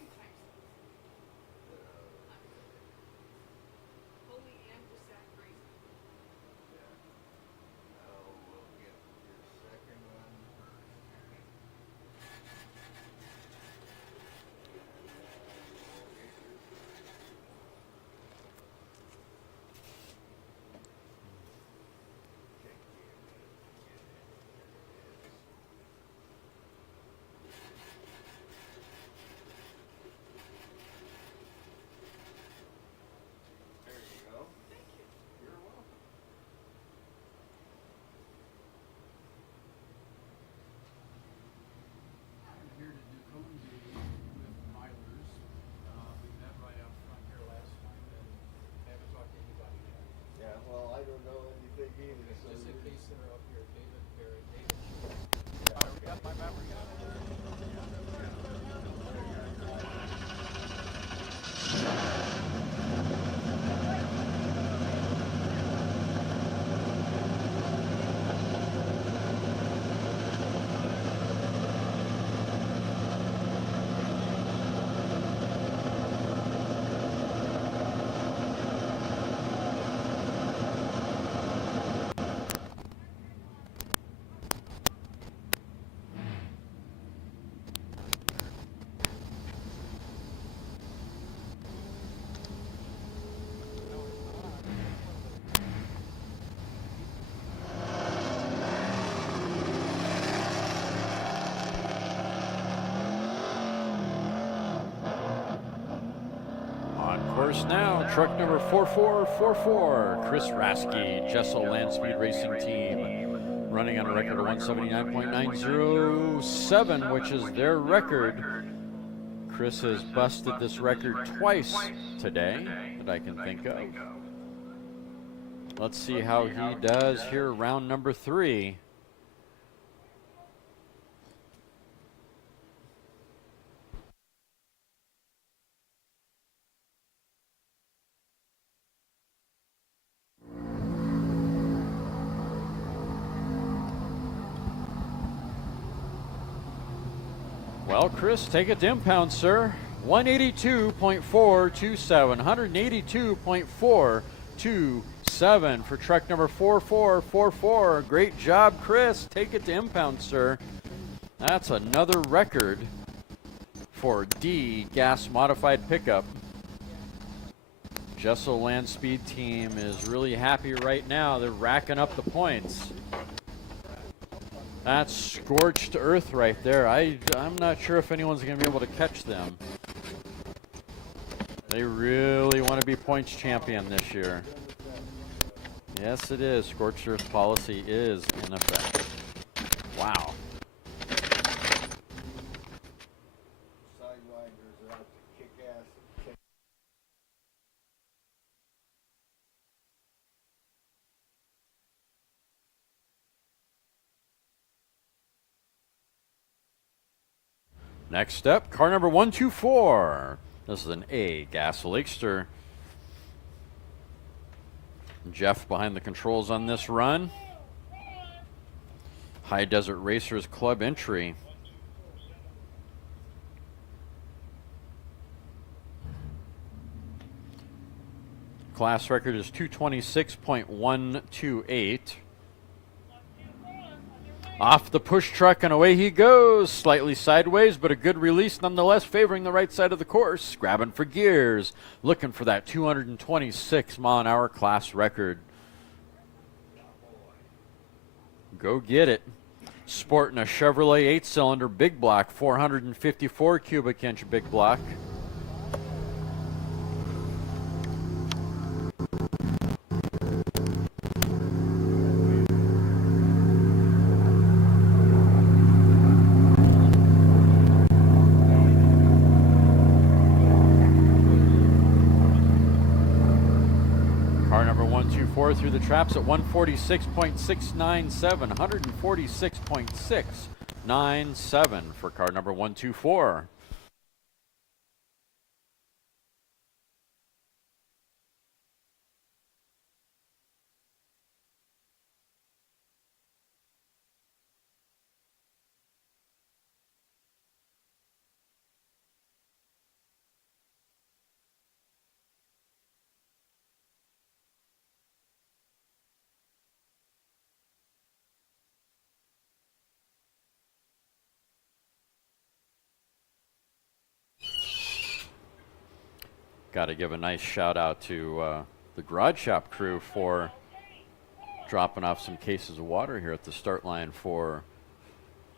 Well, I don't know anything either. So Just in case they're up here, David, Barry, David. We got my memory. Course now, truck number 4444, Chris Rasky, Jessel Landspeed Racing Team, running on a record of 179.907, which is their record. Chris has busted this record twice today that I can think of. Let's see how he does here, round number 3. Well, Chris, take it to impound, sir. 182.427, 182.427 for truck number 4444. Great job, Chris. Take it to impound, sir. That's another record for D gas modified pickup. Jessel Landspeed team is really happy right now. They're racking up the points. That's scorched earth right there. I'm not sure if anyone's going to be able to catch them. They really want to be points champion this year. Yes, it is. Scorched earth policy is in effect. Wow. Sidewinders are out to kick ass. Next up, car number 124. This is an A gas Lakester. Jeff behind the controls on this run. High Desert Racers Club entry. Class record is 226.128. Off the push truck and away he goes. Slightly sideways, but a good release nonetheless, favoring the right side of the course. Grabbing for gears, looking for that 226-mile-an-hour class record. Go get it. Sporting a Chevrolet 8-cylinder big block, 454 cubic inch big block. Through the traps at 146.697, 146.697 for car number 124. Got to give a nice shout out to the Garage Shop crew for dropping off some cases of water here at the start line for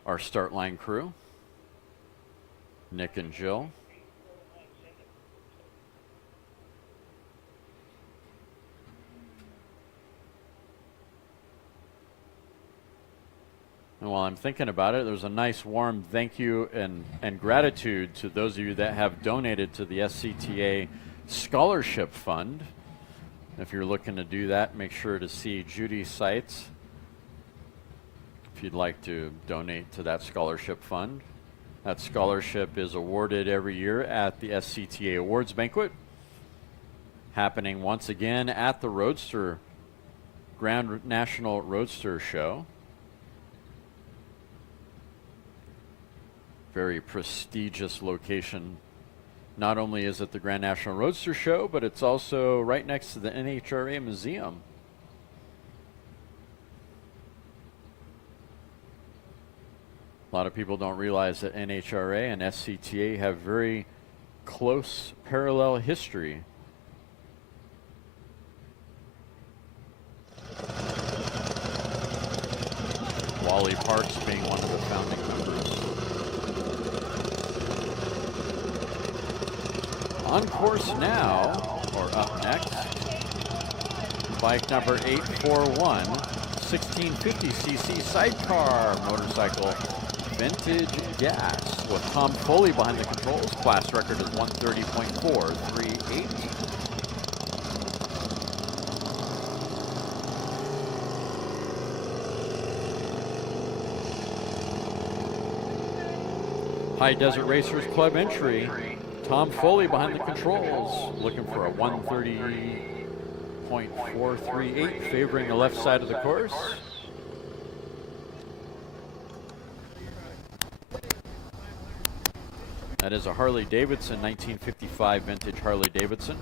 our start line crew, Nick and Jill. And while I'm thinking about it, there's a nice warm thank you and gratitude to those of you that have donated to the SCTA Scholarship Fund. If you're looking to do that, make sure to see Judy's sites if you'd like to donate to that scholarship fund. That scholarship is awarded every year at the SCTA Awards Banquet, happening once again at the Roadster Grand National Roadster Show. Very prestigious location. Not only is it the Grand National Roadster Show, but it's also right next to the NHRA Museum. A lot of people don't realize that NHRA and SCTA have very close parallel history. Wally Parks being one of the founding members. On course now, or up next, bike number 841, 1650cc sidecar motorcycle, vintage gas, with Tom Foley behind the controls. Class record is 130.438. High Desert Racers Club entry. Tom Foley behind the controls, looking for a 130.438, favoring the left side of the course. That is a Harley Davidson, 1955 vintage Harley Davidson.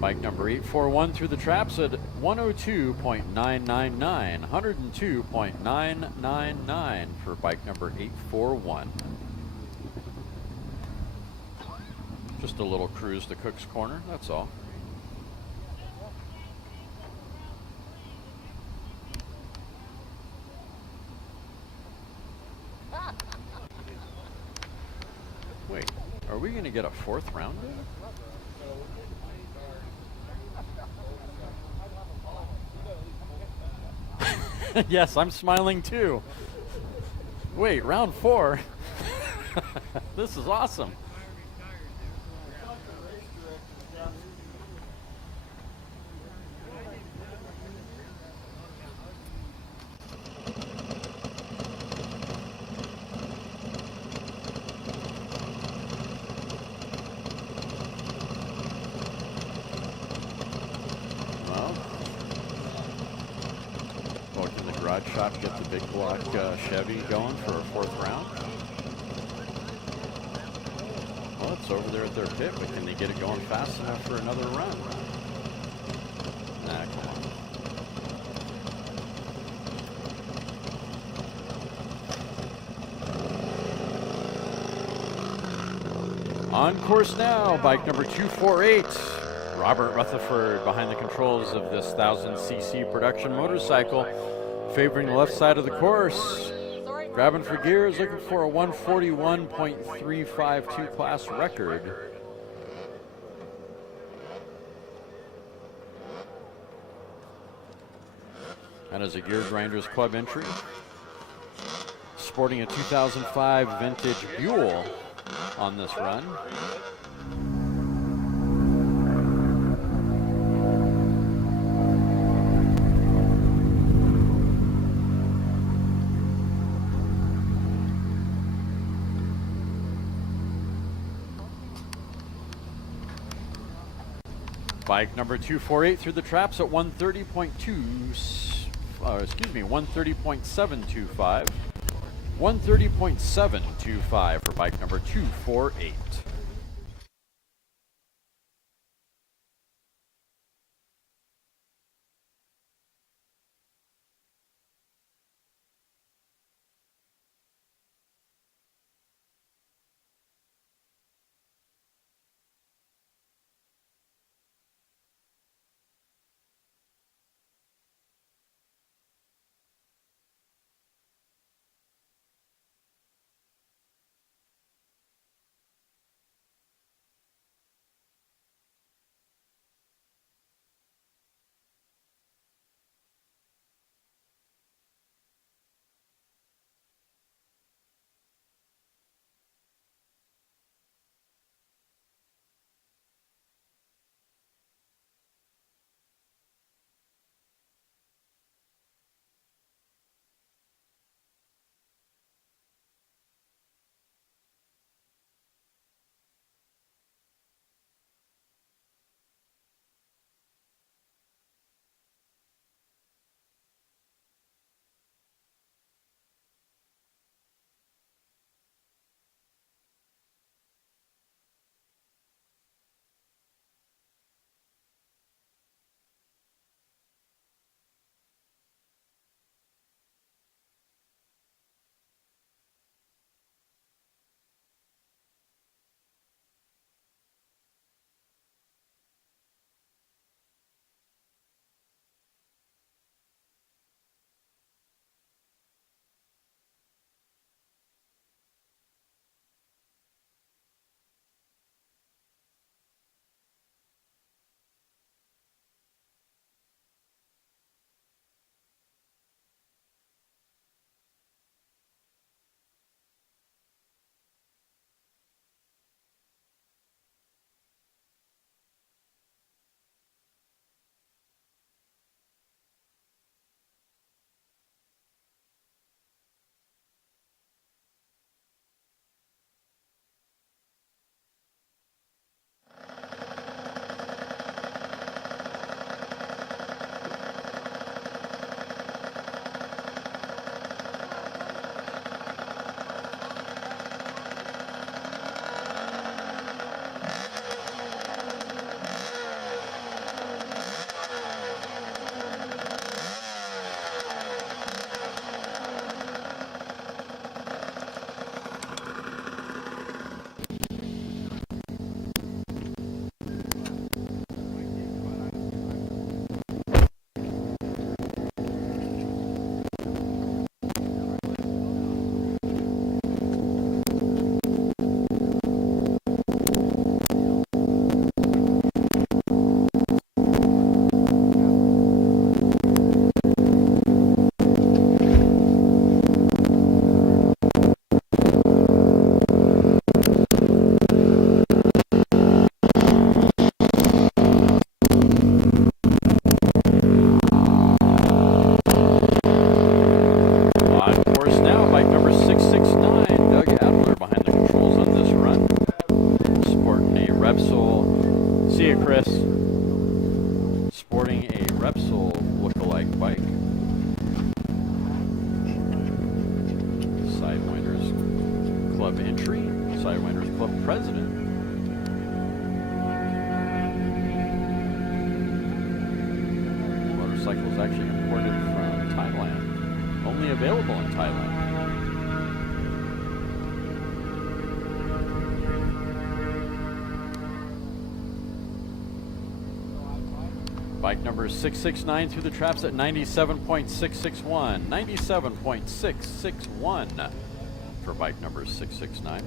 Bike number 841 through the traps at 102.999, 102.999 for bike number 841. Just a little cruise to Cook's Corner, that's all. Wait, are we going to get a fourth round in? Yes, I'm smiling too. Wait, round 4? This is awesome. Rod Shop get the big block Chevy going for a 4th round? Well, it's over there at their pit, but can they get it going fast enough for another run? Nah, come on. On course now, bike number 248. Robert Rutherford behind the controls of this 1000cc production motorcycle, favoring the left side of the course. Grabbing for gears, looking for a 141.352 class record. That is a Gear Grinders Club entry. Sporting a 2005 vintage Buell on this run. Bike number 248 through the traps at 130.725. 130.725 for bike number 248. Club entry, Sidewinders Club president. The motorcycle is actually imported from Thailand, only available in Thailand. Bike number 669 through the traps at 97.661. 97.661 for bike number 669.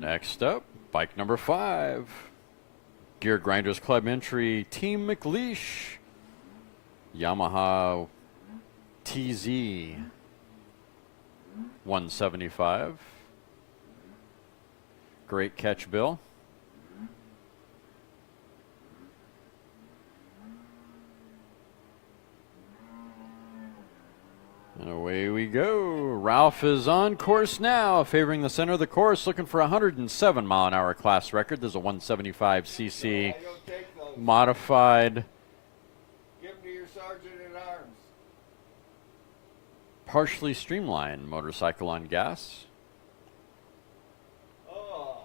Next up, bike number 5. Gear Grinders Club entry, Team McLeish. Yamaha TZ 175. Great catch, Bill. And away we go. Ralph is on course now, favoring the center of the course, looking for a 107 mile an hour class record. There's a 175cc modified, Give them to your sergeant at arms. partially streamlined motorcycle on gas. Oh.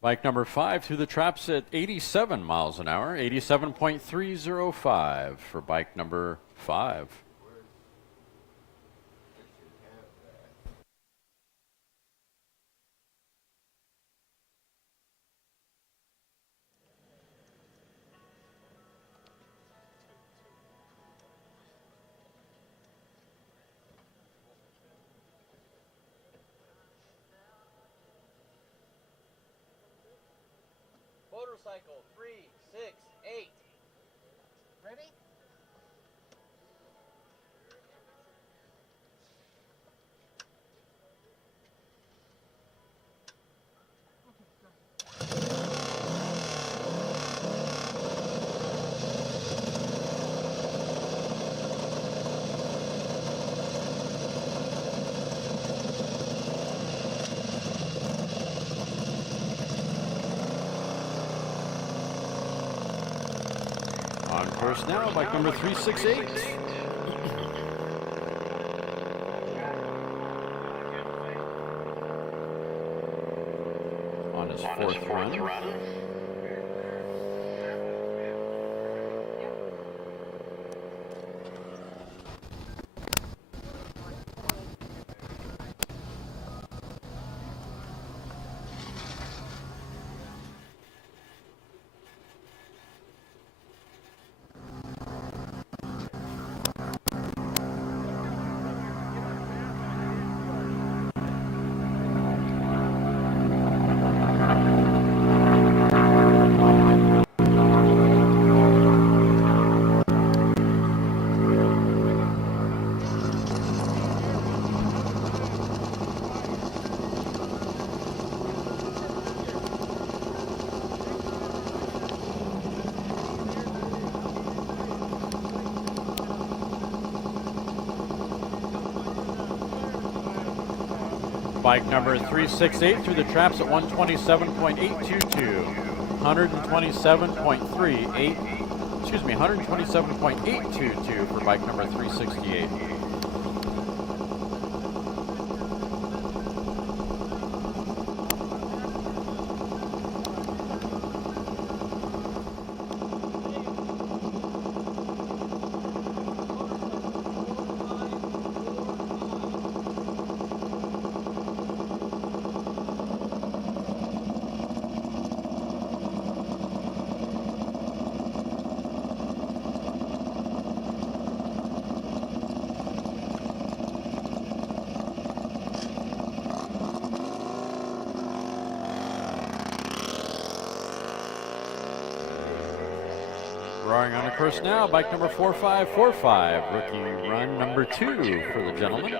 Bike number 5 through the traps at 87 miles an hour, 87.305 for bike number 5. Motorcycle 3, 6, 8. Ready? course now, bike number 368. On his fourth run. Bike number 368 through the traps at 127.822, 127.38, excuse me, 127.822 for bike number 368. Roaring on the course now, bike number 4545, rookie run number 2 for the gentleman.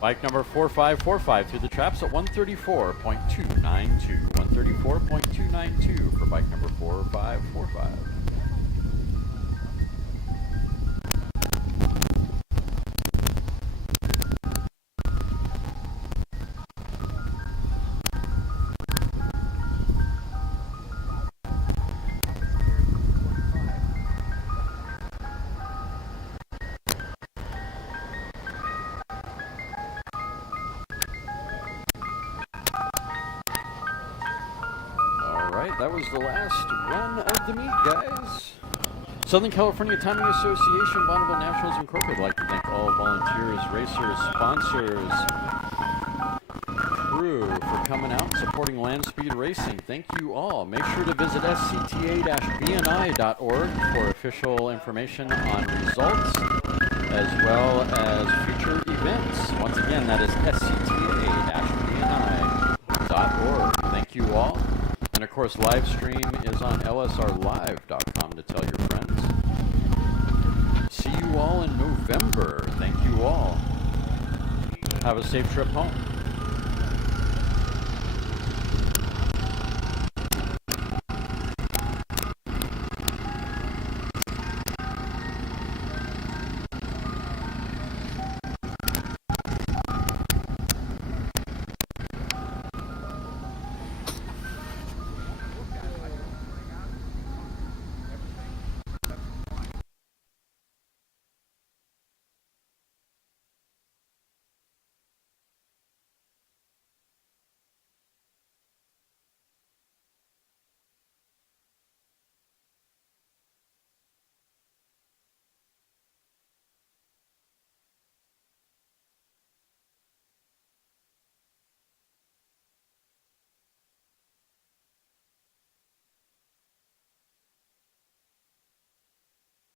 Bike number 4545 through the traps at 134.292. 134.292 for bike number 4545. That was the last run of the meet, guys. Southern California Timing Association, Bonneville Nationals Incorporated. I'd like to thank all volunteers, racers, sponsors, crew for coming out and supporting Landspeed Racing. Thank you all. Make sure to visit scta-bni.org for official information on results as well as future events. Once again, that is scta-bni.org. Thank you all. And of course, live stream is on lsrlive.com to tell your friends. See you all in November. Thank you all. Have a safe trip home.